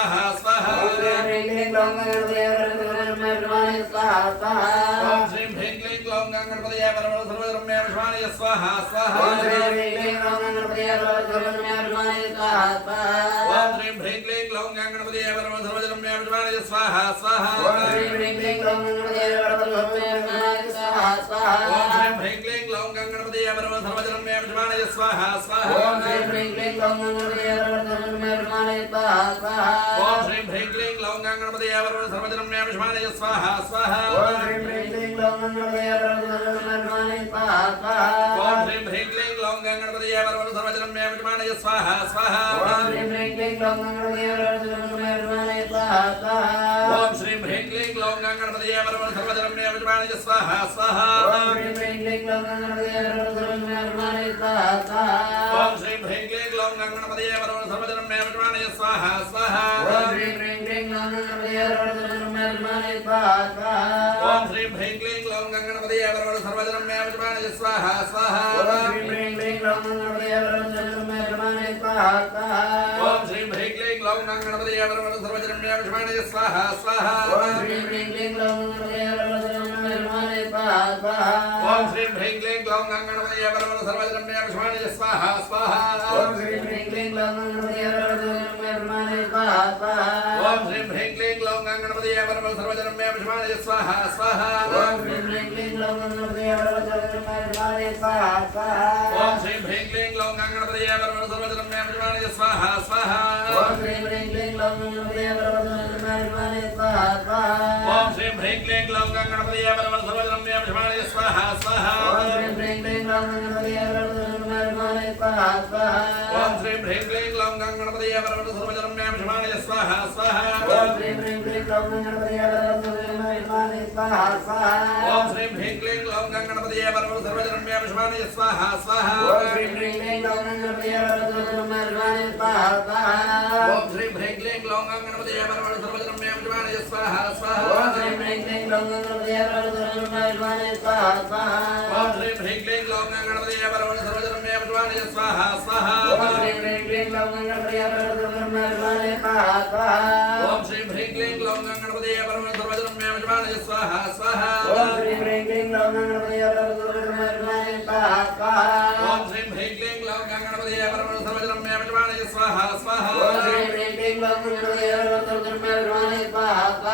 स्वाहा स्वाहा ओम श्रीं ह्रीं क्लीं ग्लौं गणपतये परमब्रह्मणे स्वाहा स्वाहा ओम श्रीं ह्रीं क्लीं ग्लौं गणपतये परमब्रह्मणे विष्माणय स्वाहा स्वाहा ओम श्रीं ह्रीं क्लीं ग्लौं गणपतये परमब्रह्मणे स्वाहा स्वाहा ओम श्रीं ह्रीं क्लीं ग्लौं गणपतये परमब्रह्मणे विष्माणय स्वाहा स्वाहा ओम श्रीं ह्रीं क्लीं ग्लौं गणपतये परमब्रह्मणे स्वाहा स्वाहा ओम श्रीं ह्रीं क्लीं ग्लौं गणपतये परमब्रह्मणे विष्माणय स्वाहा स्वाहा ओम श्रीं ह्रीं क्लीं ग्लौं गणपतये परमब्रह्मणे स्वाहा स्वाहा ओम श्रीं ह्रीं क्लीं ग्लौं गणपतये परमब्रह्मणे विष्माणय स्वाहा स्वाहा ओम श्रीं ह्रीं क्लीं ग्लौं गणपतये परमब्रह्मणे स्वाहा स्वाहा ओम श्रीं ह्रीं क्लीं ग्लौं गणपतये परमब्रह्मणे विष्माणय स्वाहा स्वाहा ओम श्रीं ह्रीं क्लीं ग्लौं गणपतये परमब्रह्मणे स्वाहा स्वाहा ओम श्रीं ह्रीं क्लीं ग्लौं गणपतये परमब्रह्मणे विष्माणय स्वाहा स्वाहा ओम श्रीं ह्रीं क्लीं ग्लौं गणपतये परमब्रह्मणे स्वाहा स्वाहा ओम श्रीं ह्रीं क्लीं ग्लौं गणपतये परमब्रह्मणे विष्माणय स्वाहा स्वाहा ओम श्रीं ह्रीं क्लीं ग्लौं गणपतये परमब्रह्मणे स्वाहा स्वाहा ओम श्रीं ह्रीं क्लीं ग्लौं गणपतये परमब्रह्मणे विष्माणय स्वाहा स्वाहा ओम श्रीं ह्रीं क्लीं ग्लौं गणपतये परमब्रह्मणे स्वाहा स्वाहा ओम श्रीं ह्रीं क्लीं ग्लौं गणपतये परमब्रह्मणे विष्माणय स्वाहा स्वाहा ओम श्रीं ह्रीं क्लीं ग्लौं गणपतये परमब्रह्मणे स्वाहा स्वाहा ओम श्रीं ह्रीं क्लीं ग्लौं गणपतये परमब्रह्मणे विष्माणय स्वाहा स्वाहा ओम श्रीं ह्रीं क्लीं ग्लौं गणपतये परमब्रह्मणे स्वाहा स्वाहा ओम श्रीं ह्रीं क्लीं ग्लौं गणपतये परमब्रह्मणे विष्माणय स्वाहा स्वाहा ओम श्रीं ह्रीं क्लीं ग्लौं गणपतये परमब्रह्मणे स्वाहा स्वाहा ओम श्रीं ह्रीं क्लीं ग्लौं गणपतये परमब्रह्मणे विष्माणय स्वाहा स्वाहा ओम श्रीं ह्रीं क्लीं ग्लौं गणपतये परमब्रह्मणे स्वाहा स्वाहा ओम श्रीं ह्रीं क्लीं ग्लौं गणपतये परमब्रह्मणे विष्माणय स्वाहा स्वाहा ओम श्रीं ह्रीं क्लीं ग्लौं गणपतये परमब्रह्मणे स्वाहा स्वाहा ओम श्रीं ह्रीं क्लीं ग्लौं गणपतये परमब्रह्मणे विष्माणय स्वाहा स्वाहा ओम श्रीं ह्रीं क्लीं ग्लौं गणपतये परमब्रह्मणे स्वाहा स्वाहा ओम श्रीं ह्रीं क्लीं ग्लौं गणपतये परमब्रह्मणे विष्माणय स्वाहा स्वाहा ओम श्रीं ह्रीं क्लीं ग्लौं गणपतये परमब्रह्मणे स्वाहा स्वाहा ओम श्रीं ह्रीं क्लीं ग्लौं गणपतये परमब्रह्मणे विष्माणय स्वाहा स्वाहा ओम श्रीं ह्रीं क्लीं ग्लौं गणपतये परमब्रह्मणे स्वाहा स्वाहा ओम श्रीं ह्रीं क्लीं ग्लौं गणपतये परमब्रह्मणे विष्माणय स्वाहा स्वाहा ओम श्रीं ह्रीं क्लीं ग्लौं गणपतये परमब्रह्मणे स्वाहा स्वाहा ओम श्रीं ह्रीं क्लीं ग्लौं गणपतये परमब्रह्मणे विष्माणय स्वाहा स्वाहा ओम श्रीं ह्रीं क्लीं ग्लौं गणपतये परमब्रह्मणे स्वाहा स्वाहा ओम श्रीं ह्रीं क्लीं ग्लौं गणपतये परमब्रह्मणे विष्माणय स्वाहा स्वाहा ओम श्रीं ह्रीं क्लीं ग्लौं गणपतये परमब्रह्मणे स्वाहा स्वाहा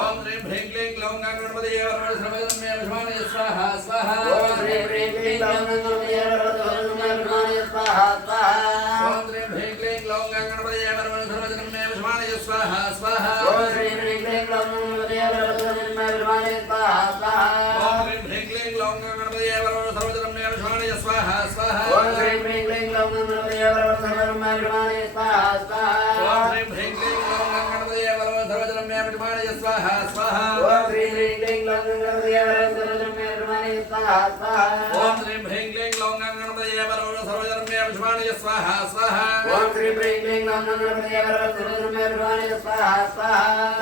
ओम श्रीं ह्रीं क्लीं ग्लौं गणपतये परमब्रह्मणे विष्माणय स्वाहा स्वाहा ओम श्रीं ह्रीं क्लीं ग्लौं गणपतये परमब्रह्मणे स्वाहा स्वाहा ओम श्रीं ह्रीं क्लीं ग्लौं गणपतये परमब्रह्मणे विष्माणय स्वाहा स्वाहा ओम श्रीं ह्रीं क्लीं ग्लौं गणपतये परमब्रह्मणे स्वाहा स्वाहा ओम श्रीं ह्रीं क्लीं ग्लौं गणपतये परमब्रह्मणे विष्माणय स्वाहा स्वाहा ओम श्रीं ह्रीं क्लीं ग्लौं गणपतये परमब्रह्मणे स्वाहा स्वाहा ओम श्रीं ह्रीं क्लीं ग्लौं गणपतये परमब्रह्मणे विष्माणय स्वाहा स्वाहा ओम श्रीं ह्रीं क्लीं ग्लौं गणपतये परमब्रह्मणे स्वाहा स्वाहा ओम श्रीं ह्रीं क्लीं ग्लौं गणपतये परमब्रह्मणे विष्माणय स्वाहा स्वाहा ओम श्रीं ह्रीं क्लीं ग्लौं गणपतये परमब्रह्मणे स्वाहा स्वाहा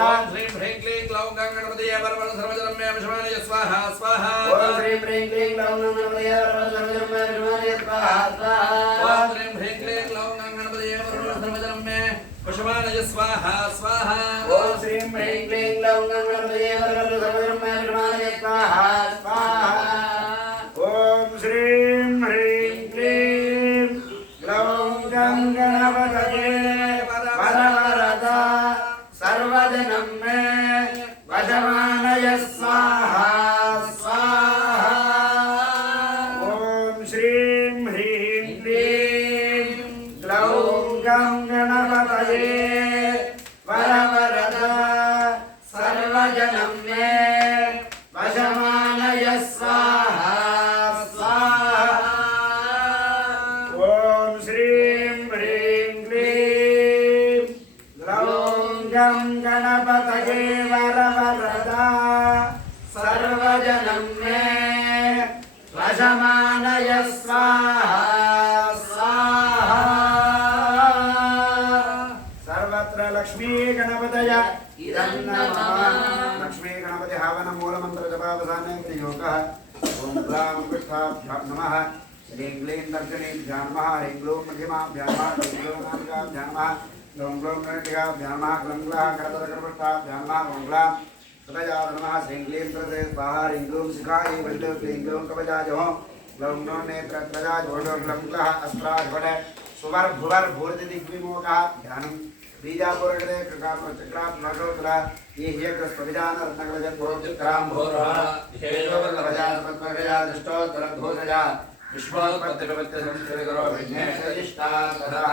ओम श्रीं ह्रीं क्लीं ग्लौं गणपतये परमब्रह्मणे विष्माणय स्वाहा स्वाहा ओम श्रीं ह्रीं क्लीं ग्लौं गणपतये परमब्रह्मणे स्वाहा स्वाहा ओम श्रीं ह्रीं क्लीं ग्लौं गणपतये परमब्रह्मणे विष्माणय स्वाहा स्वाहा ओम श्रीं ह्रीं क्लीं ग्लौं गणपतये परमब्रह्मणे स्वाहा स्वाहा ओम श्रीं ह्रीं क्लीं ग्लौं गणपतये वरवरदा सर्वजनं मे वशमानय स्वाहा स्वाहा ओम श्रीं ह्रीं क्लीं ग्लौं गणपतये वरवरदा सर्वजनं मे वशमानय स्वाहा स्वाहा ओम श्रीं ह्रीं क्लीं ग्लौं गणपतये वरवरदा सर्वजनं मे वशमानय स्वाहा स्वाहा सर्वत्र लक्ष्मी गणपतय इदं नमः लक्ष्मी गणपति हवन मूलमंत्र जपावसाने प्रयोगः ओम ग्लां विष्ठाभ्यां नमः श्रीं क्लीं दर्शनेभ्यां नमः ह्रीं क्लीं मध्यमाभ्यां नमः ह्रीं क्लीं नामिकाभ्यां नमः ग्लों ग्लों गणटिका ध्यानमा ग्लंग्ला करतरकर्मष्टा ध्यानमा मंगला तदया नमः श्रींग्लीं प्रदे स्वाहा ह्रीं शिखायै वैद्य क्लीं ग्लों कवचाजो ग्लों ग्लों नेत्रत्रजाजो ग्लंग्ला अस्त्राजवड सुवर भुवर भूर्ति दिग्विमोकः ध्यानं बीजापुरगदे कृकामचक्रात् नगोत्रा ये ह्यग्रस्वभिजान रत्नगलजत् भोजक्रां भोरः हेयोगलभजात पद्मगया दृष्टोत्तरध्वजया विश्वोत्पत्तिप्रवृत्तिसंस्कृतिकरो विघ्नेश्वरिष्टा ततः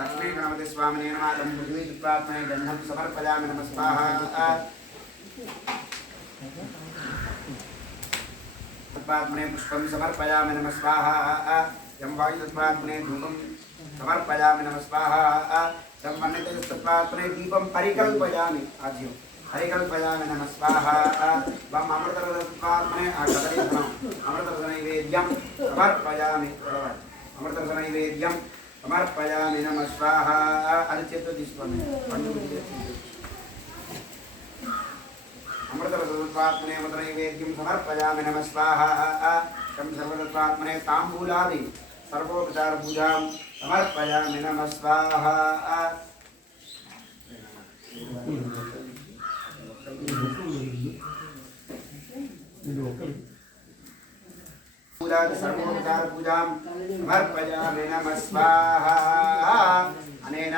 लक्ष्मी गणपति स्वामिने नमः तं भुजविद्वात्मने गन्धं समर्पयामि नमः स्वाहा तत्पात्मने पुष्पं समर्पयामि नमः स्वाहा यं वायुतत्पात्मने धूपं समर्पयामि नमः स्वाहा यं वन्यतत्पात्मने दीपं परिकल्पयामि आज्यो परिकल्पयामि नमः स्वाहा वं अमृततत्पात्मने कदलीफलम् अमृतरसनैवेद्यं समर्पयामि अमृतरसनैवेद्यं समर्पयामि नमः स्वाहा अनित्यत्व दिस्वामि अमृतरसत्वात्मने अमृतनैवेद्यं समर्पयामि नमः स्वाहा तं सर्वतत्वात्मने ताम्बूलादि सर्वोपचारपूजां समर्पयामि नमः स्वाहा सर्वोपचारपूजां समर्पयामि नमः स्वाहा अनेन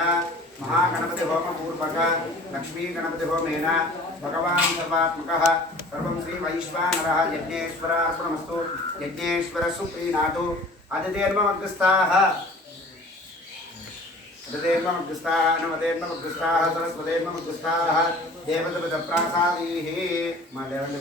महागणपति होम पूर्वक लक्ष्मी गणपति होमेन भगवान् सर्वात्मकः सर्वं श्री वैश्वानरः यज्ञेश्वरार्पणमस्तु यज्ञेश्वर सुप्रीणातु अदितेर्मग्रस्ताः नमदेर्मग्रस्ताः सरस्वतेर्मग्रस्ताः देवतप्रसादीः मा देवं